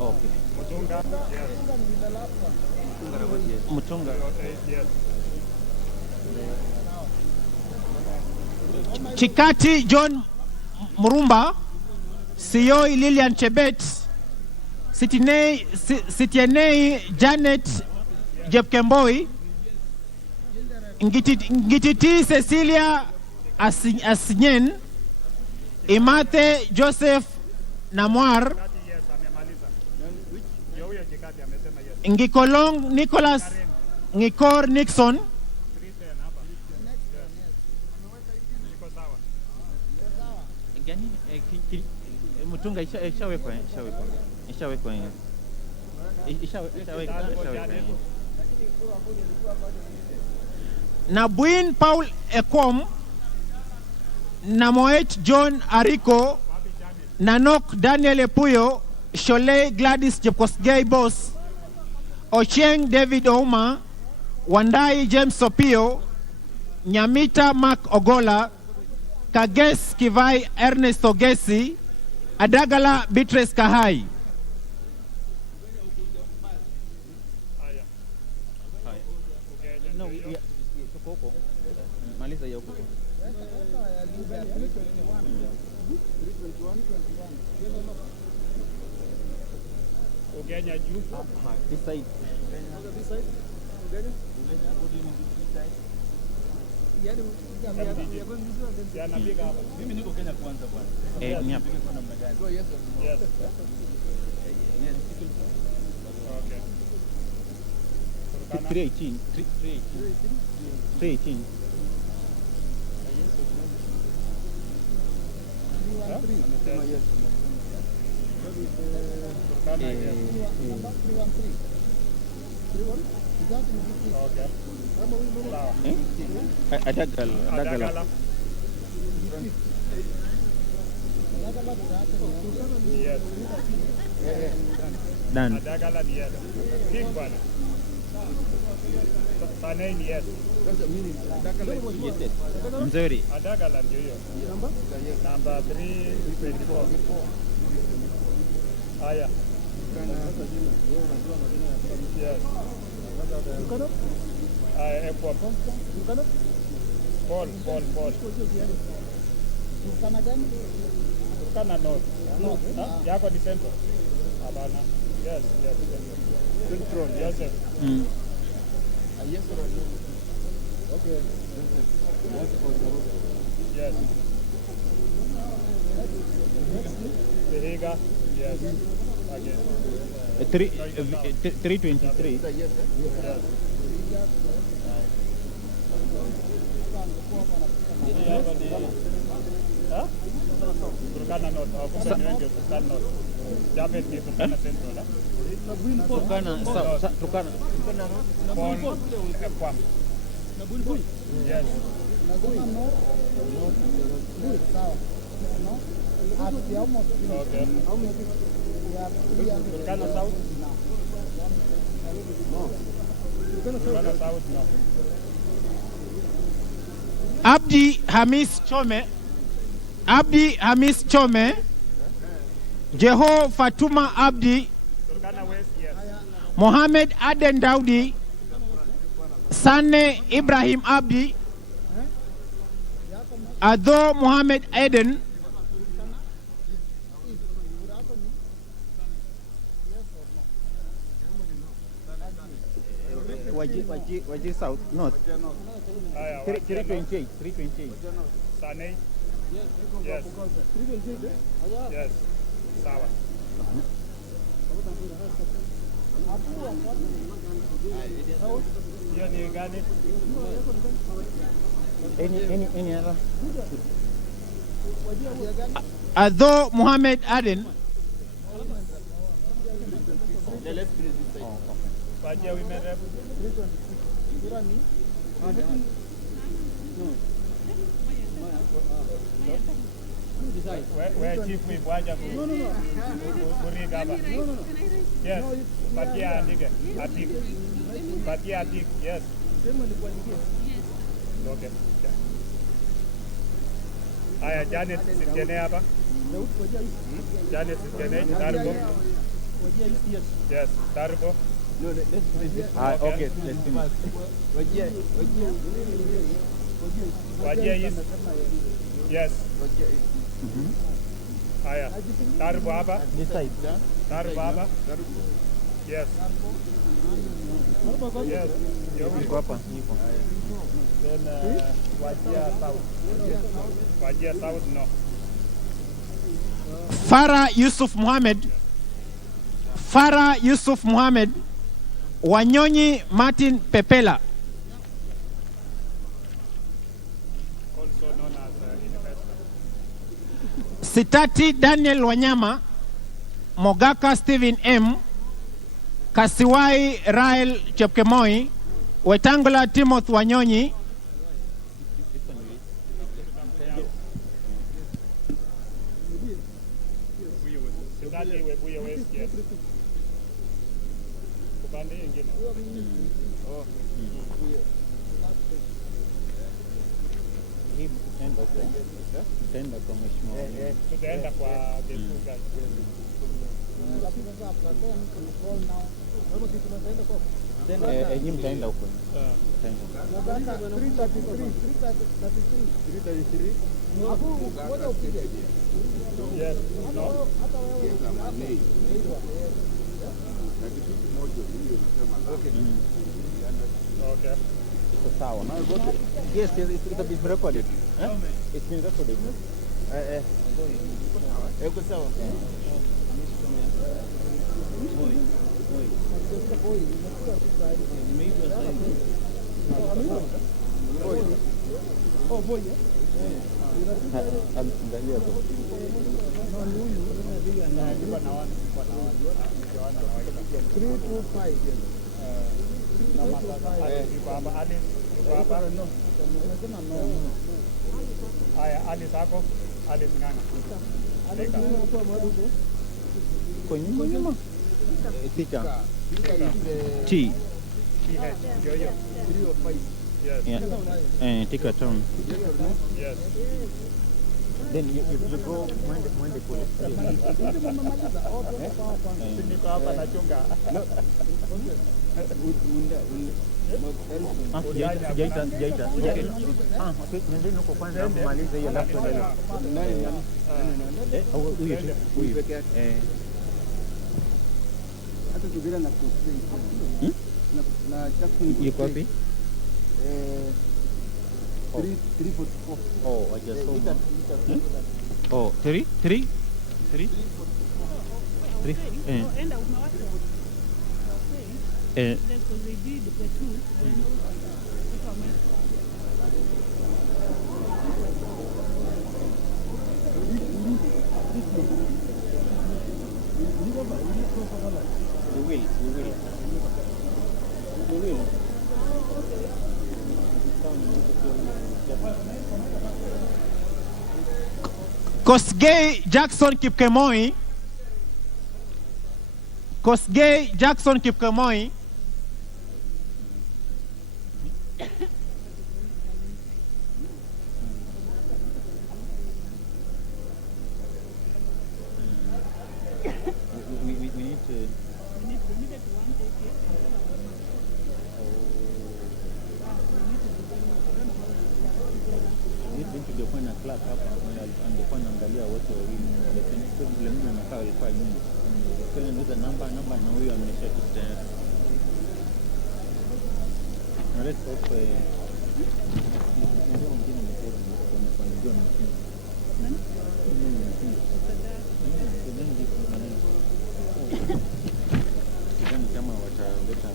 Okay. Mutunga. Yes. Chikati John Murumba, Sioi Lilian Chebet, Sitienei Janet Jepkemboi, Ngititi Cecilia Asinyen, Imate Joseph Namwar, Ngikolong Nicholas Ngikor Nixon, Mutunga ishawekwa. Nabuin Paul Ekom, Namoet John Ariko, Nanok Daniel Epuyo, Shole Gladys Jepkosgei Boss, Ochieng David Ouma, Wandai James Sopio, Nyamita Mark Ogola, Kages Kivai Ernest Ogesi, Adagala Beatrice Kahai. No, Maliza ya huko. Ugenya juu. This side. Mimi niko Kenya kwanza bwana. Ni hapa. Yes. Okay. 318. 318. Adagala. Yes. Done. Adagala ni yes. Big bwana. Paneni yes. Yes. Mzuri. Adagala ndio hiyo. Number 324. Haya. Yes. Airport. Paul. Turkana North. Yako ni Central. Abana. Yes. Central. Yes. Yes or no? Okay. Yes. Behiga. Yes. Again. 323. Yes. Turkana North. Kumbe ni wengi Turkana North. David ni Turkana Central. Turkana. Paul Ekwam. Yes. Okay. Turkana South? No. Turkana South, no. Abdi Hamis Chome, Abdi Hamis Chome, Jeho Fatuma Abdi, Turkana West, yes. Mohammed Aden Daudi, Sane Ibrahim Abdi, Ado Mohammed Aden, Wajir South, North. 328. Sane? Yes. Yes. Sawa. Hiyo ni gani? Any other? Ado Mohammed Aden, Wajia women rep? Where chief whip waja Burigaba? Yes. Patia Atik. Patia Atik, yes. Okay. Aya, Janet Sitjene hapa? Janet Sitjene, Tarbo? Yes, Tarbo? No, let's finish this. Okay, let's finish. Wajia is? Yes. Aya, Tarbo hapa? This side. Tarbo hapa? Yes. Yes. Niko hapa, niko. Then Wajia South. Wajia South, no. Farah Yusuf Mohammed, Farah Yusuf Mohammed, Wanyonyi Martin Pepela, Also known as investor. Sitati Daniel Wanyama, Mogaka Stephen M, Kasiwai Rael Chepkemoi, Wetangula Timothy Wanyonyi, Sidati Webuye West, yes. Upande ingine. Oh. Tutaenda kwa mheshimiwa. Tutaenda kwa the two guys. Nyinyi mtaenda huko. Yes. No. Okay. Iko sawa. Yes, it's been recorded. It's been recorded. Iko sawa. Angalia hapo. Aya, Alice ako? Alice nganga. Kwenye nyuma. Tika. T. Yo. Yes. Yeah. Tika town. Yes. Then you go mwende kule. Niko hapa nachunga. Sijaita. Nendeni huko kwanza mmalize hiyo laptop leo. Huyu. Hata tugira na Proceedings. Na Jackson yuko wapi? 344. Oh, I just saw. Oh, 3. Because they did the two. We will. Kosgei Jackson Kipkemoi. Kosgei Jackson Kipkemoi. We need to. Tungekuwa na clerk hapa angekuwa anaangalia wote wawili, lakini vile mimi nakaa alikuwa nyuma. Kwa hiyo niuliza namba na huyo ameshatu tayari. Na let's hope ndio mwingine mmoja kwa mmoja. Sidhani kama wataleta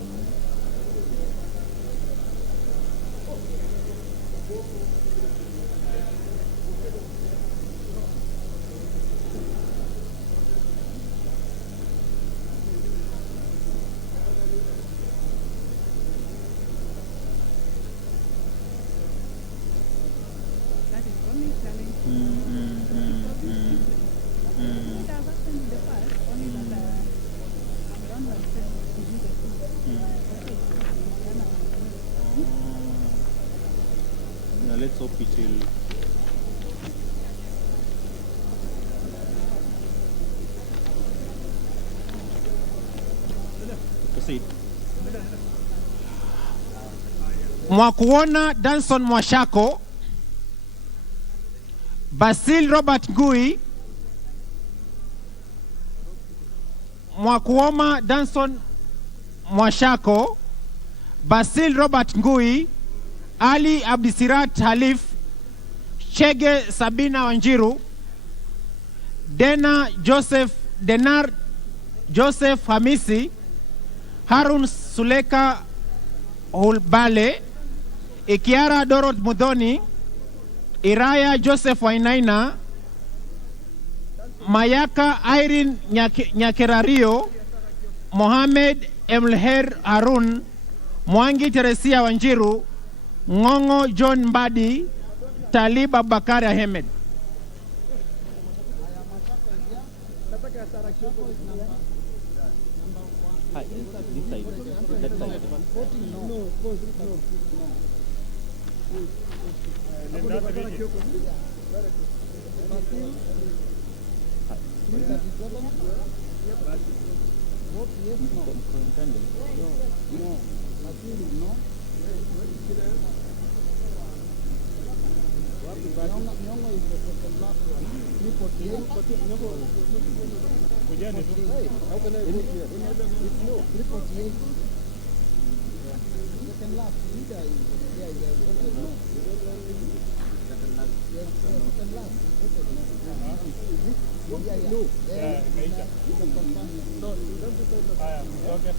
Now let's hope it will. Proceed. Mwakuona Danson Mwashako. Basil Robert Ngui. Mwakuoma Danson Mwashako. Basil Robert Ngui. Ali Abdisirat Halif. Chege Sabina Wanjiru. Denar Joseph Hamisi. Harun Suleka Hulbale. Ikiara Dorot Mudhoni. Iraya Joseph Wainaina. Mayaka Irene Nyakerario. Mohamed Emlher Harun. Mwangi Teresia Wanjiru. Ngongo John Mbadi. Talib Abubakar Ahmed. Hi, this side. That side.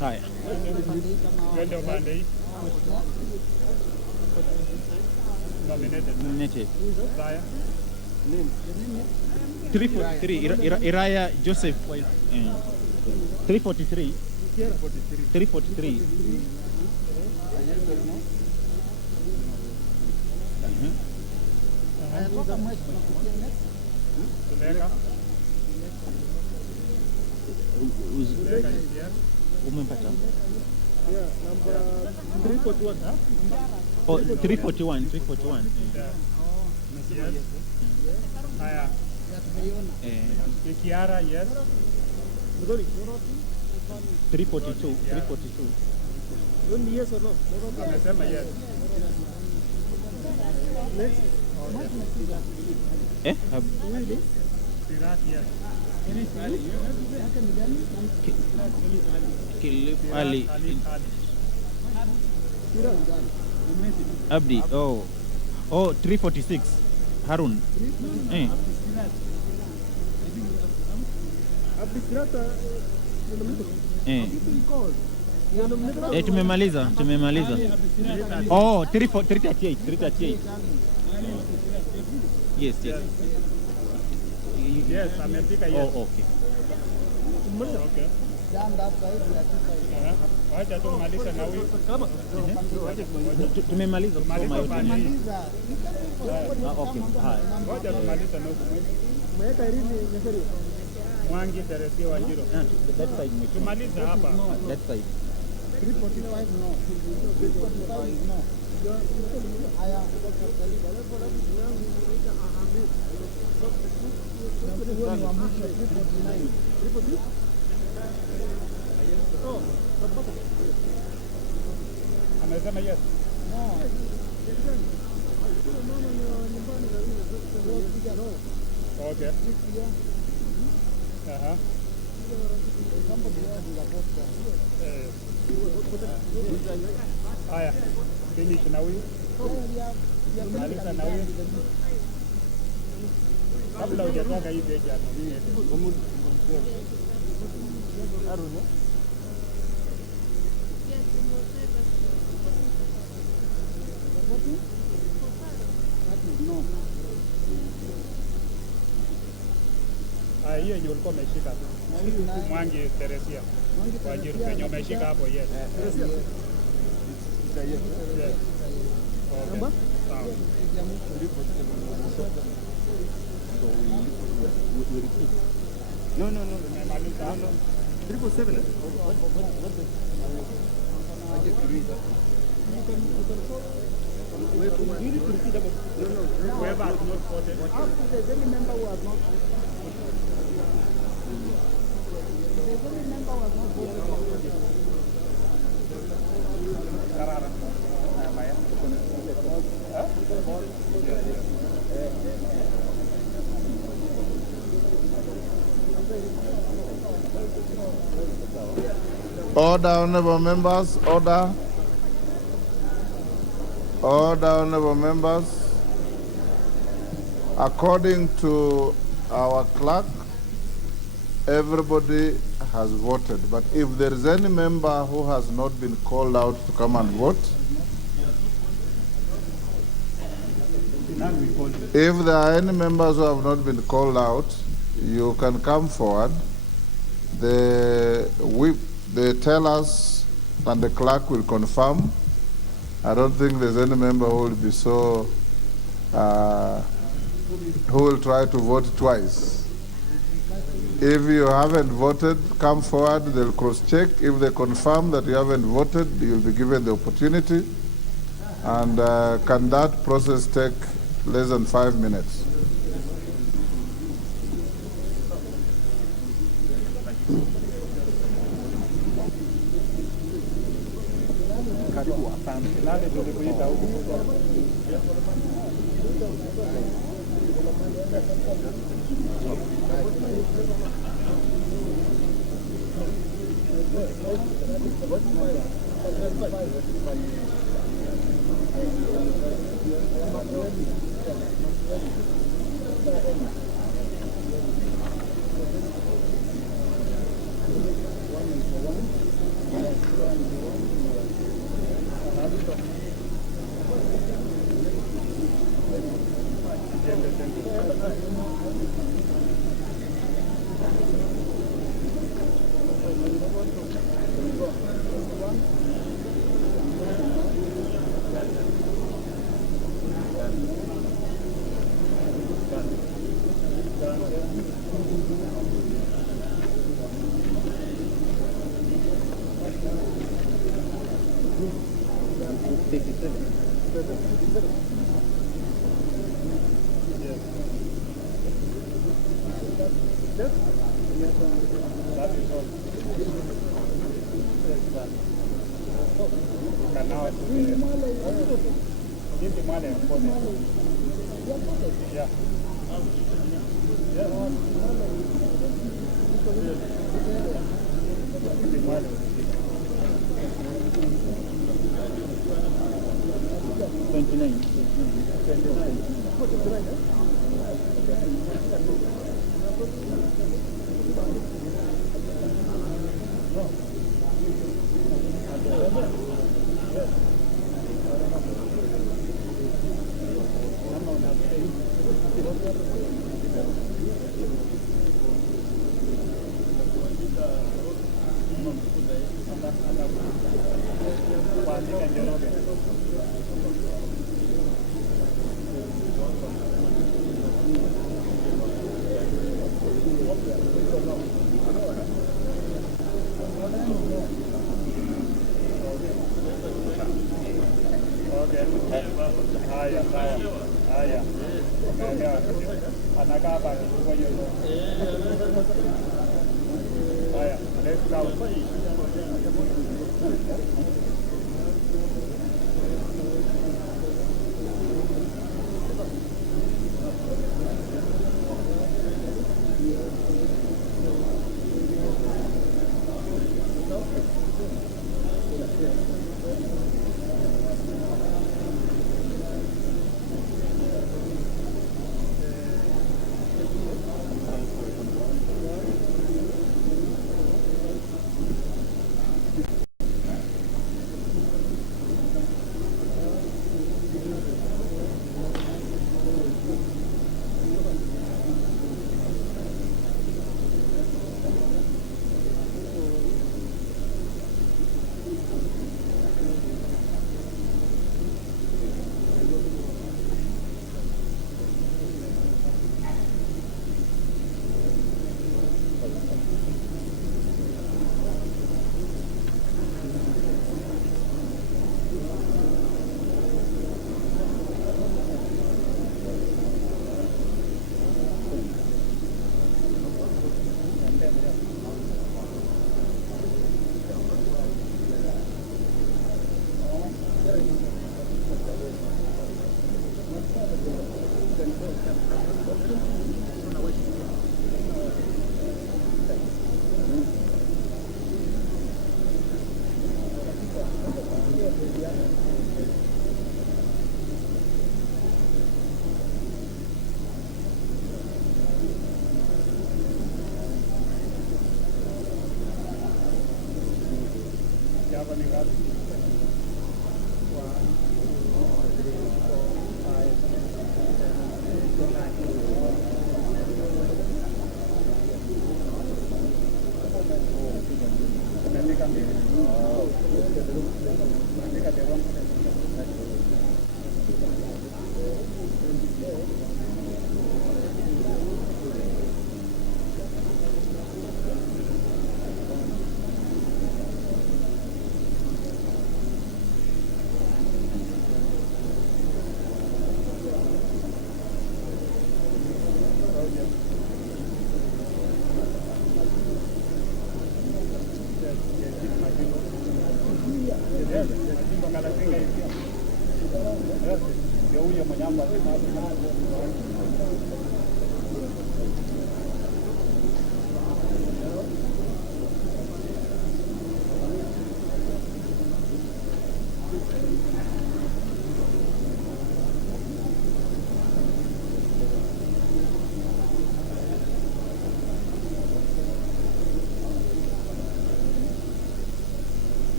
Haya. Twende upande hii. Nominated. Haya. 343 Iraya Joseph 343 343 umempata? Oh, 341 Haya. Kiara, yes. 342 Yes or no? Amesema yes. Next. Sirat, yes. Ali Abdi. Oh 346 Harun. Tumemaliza. Oh 338 Yes. Yes, amefika yes. Oh, okay. Okay. Wacha tumalize na huyu. Tumemaliza kusoma yote. Okay. Haya. Wacha tumalize na huyu. Mwangi Teresia Wanjiru. Tumaliza hapa. That side. 345 no. 345 no. Haya. Amesema yes. Okay. Haya, finish na huyu. Maliza na huyu. Kabla hujatoka hii begi ya Aruna. No. Hiyo yenye ulikuwa umeshika tu. Mwangi Teresia. Wanjiru penye umeshika hapo, yes. Teresia. Yes. Okay. Sawa. So we repeat. No. Tumemaliza hapo. 347. Whoever has not voted. There's any member who has not voted. There's any member who has not voted. Order, honorable members, order. Order, honorable members. According to our clerk, everybody has voted. But if there is any member who has not been called out to come and vote, if there are any members who have not been called out, you can come forward. They tell us and the clerk will confirm. I don't think there's any member who will be so, who will try to vote twice. If you haven't voted, come forward, they'll cross-check. If they confirm that you haven't voted, you'll be given the opportunity. And can that process take less than 5 minutes? Haya, sawa. Haya. Umeelewa? Anakaa hapa kwa hiyo. Haya, let's count.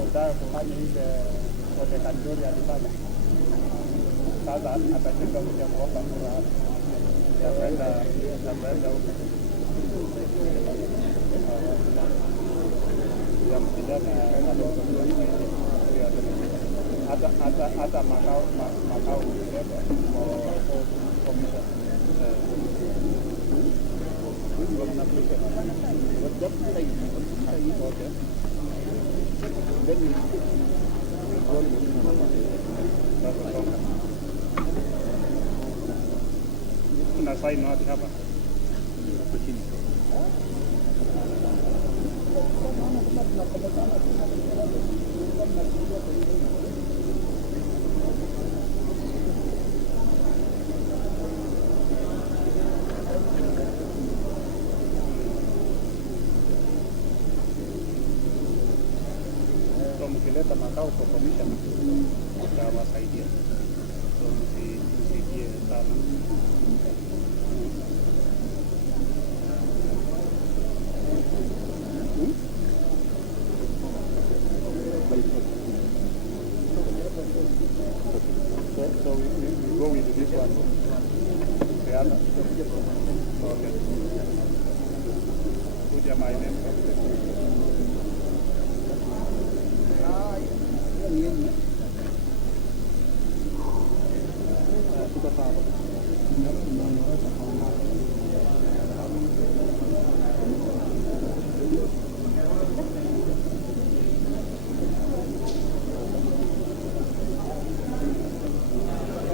Nataka kufanya ile kote Kandori alifanya. Sasa atajenga kuja kuomba kura hapa. Yakwenda huko. Ya kijana hata makao commission. Okay. Then you roll una sign wapi hapa? Mkileta makao kwa commission utawasaidia, so msikie sana. So we go with this one. The other. Okay. Kuja my name.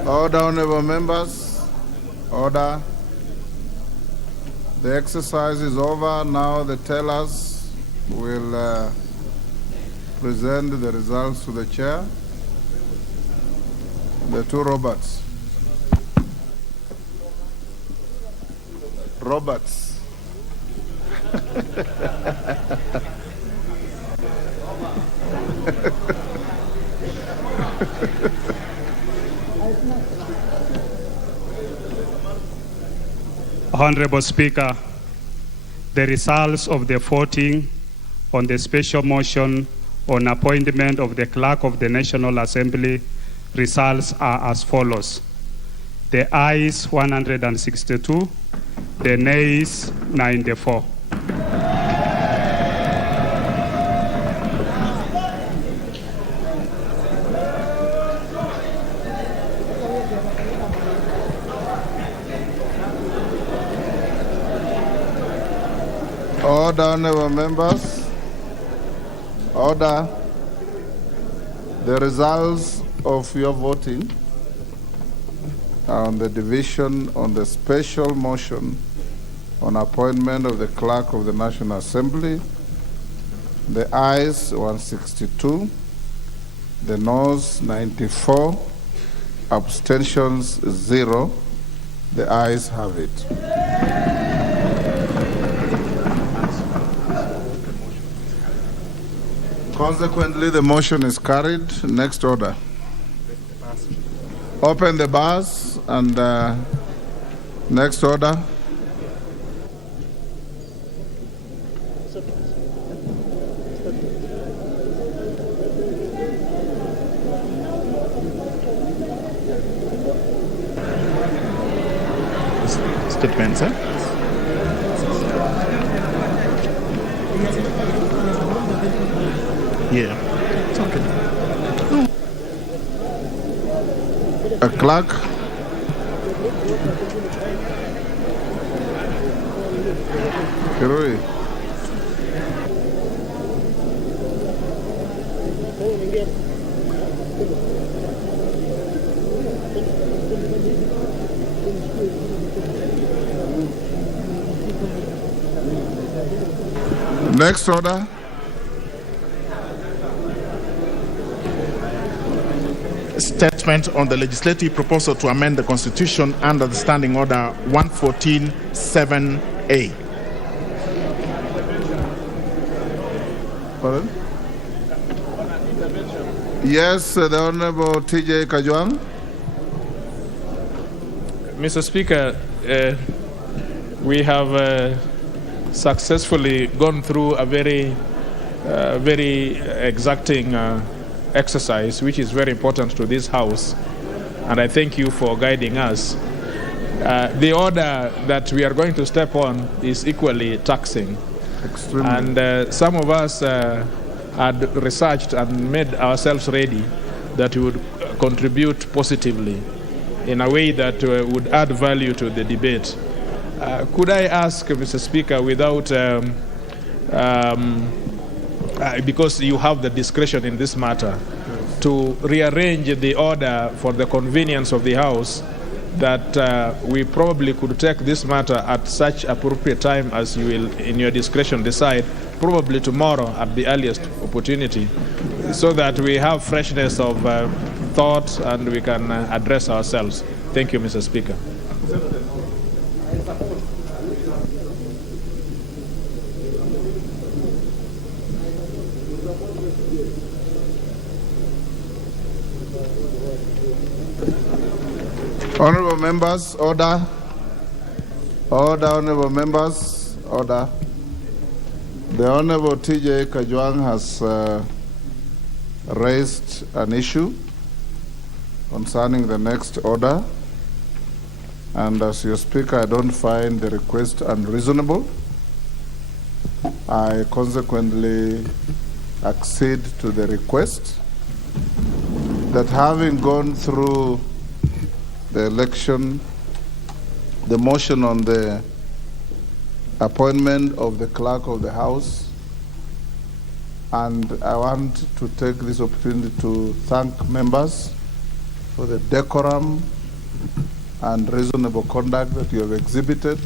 Order, honorable members. Order. The exercise is over. Now the tellers will present the results to the chair. The two Roberts. Roberts. Honorable Speaker, the results of the voting on the special motion on appointment of the Clerk of the National Assembly results are as follows. The ayes 162, the nays 94. Order, honorable members. Order. The results of your voting on the division on the special motion on appointment of the Clerk of the National Assembly. The ayes 162, the noes 94, abstentions 0. The ayes have it. Consequently, the motion is carried. Next order. Open the bars and next order. Statements, eh? Yeah, it's okay. A clerk. Kirui. Next order. Statement on the legislative proposal to amend the Constitution under the Standing Order 114(7)(a). Pardon? Yes, the Honorable T.J. Kajwang. Mr. Speaker, we have successfully gone through a very exacting exercise, which is very important to this House, and I thank you for guiding us. The order that we are going to step on is equally taxing. Extremely. And some of us had researched and made ourselves ready that we would contribute positively in a way that would add value to the debate. Could I ask, Mr. Speaker, without, because you have the discretion in this matter, to rearrange the order for the convenience of the House, that we probably could take this matter at such appropriate time as you will, in your discretion, decide, probably tomorrow at the earliest opportunity, so that we have freshness of thought and we can address ourselves. Thank you, Mr. Speaker. Honorable members, order. Order, honorable members, order. The Honorable T.J. Kajwang has raised an issue concerning the next order, and as your Speaker, I don't find the request unreasonable. I consequently accede to the request that, having gone through the election, the motion on the appointment of the clerk of the House, and I want to take this opportunity to thank members for the decorum and reasonable conduct that you have exhibited.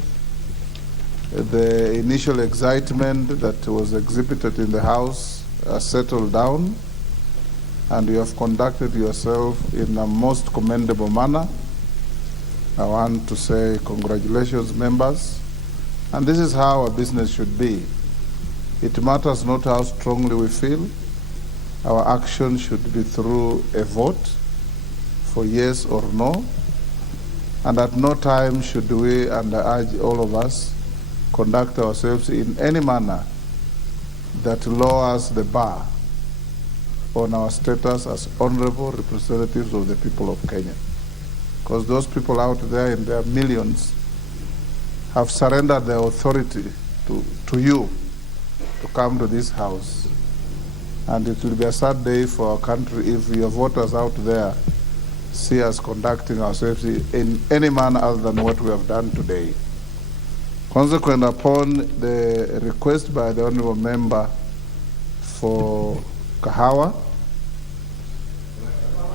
The initial excitement that was exhibited in the House has settled down, and you have conducted yourself in a most commendable manner. I want to say congratulations, members. And this is how a business should be. It matters not how strongly we feel. Our action should be through a vote for yes or no. And at no time should we, and I urge all of us, conduct ourselves in any manner that lowers the bar on our status as honorable representatives of the people of Kenya. Because those people out there in their millions have surrendered their authority to you to come to this House. And it will be a sad day for our country if your voters out there see us conducting ourselves in any manner other than what we have done today. Consequent upon the request by the honorable member for Kahawa,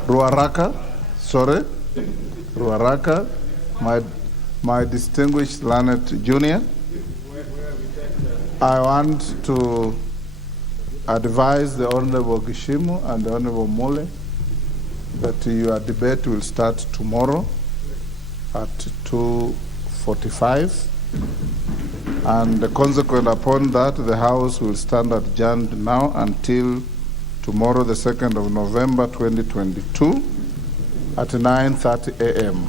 Ruaraka, my distinguished learned junior, I want to advise the Honorable Gishimu and the Honorable Mule that your debate will start tomorrow at 2:45. And consequent upon that, the House will stand adjourned now until tomorrow, the 2nd of November 2022 at 9:30 a.m.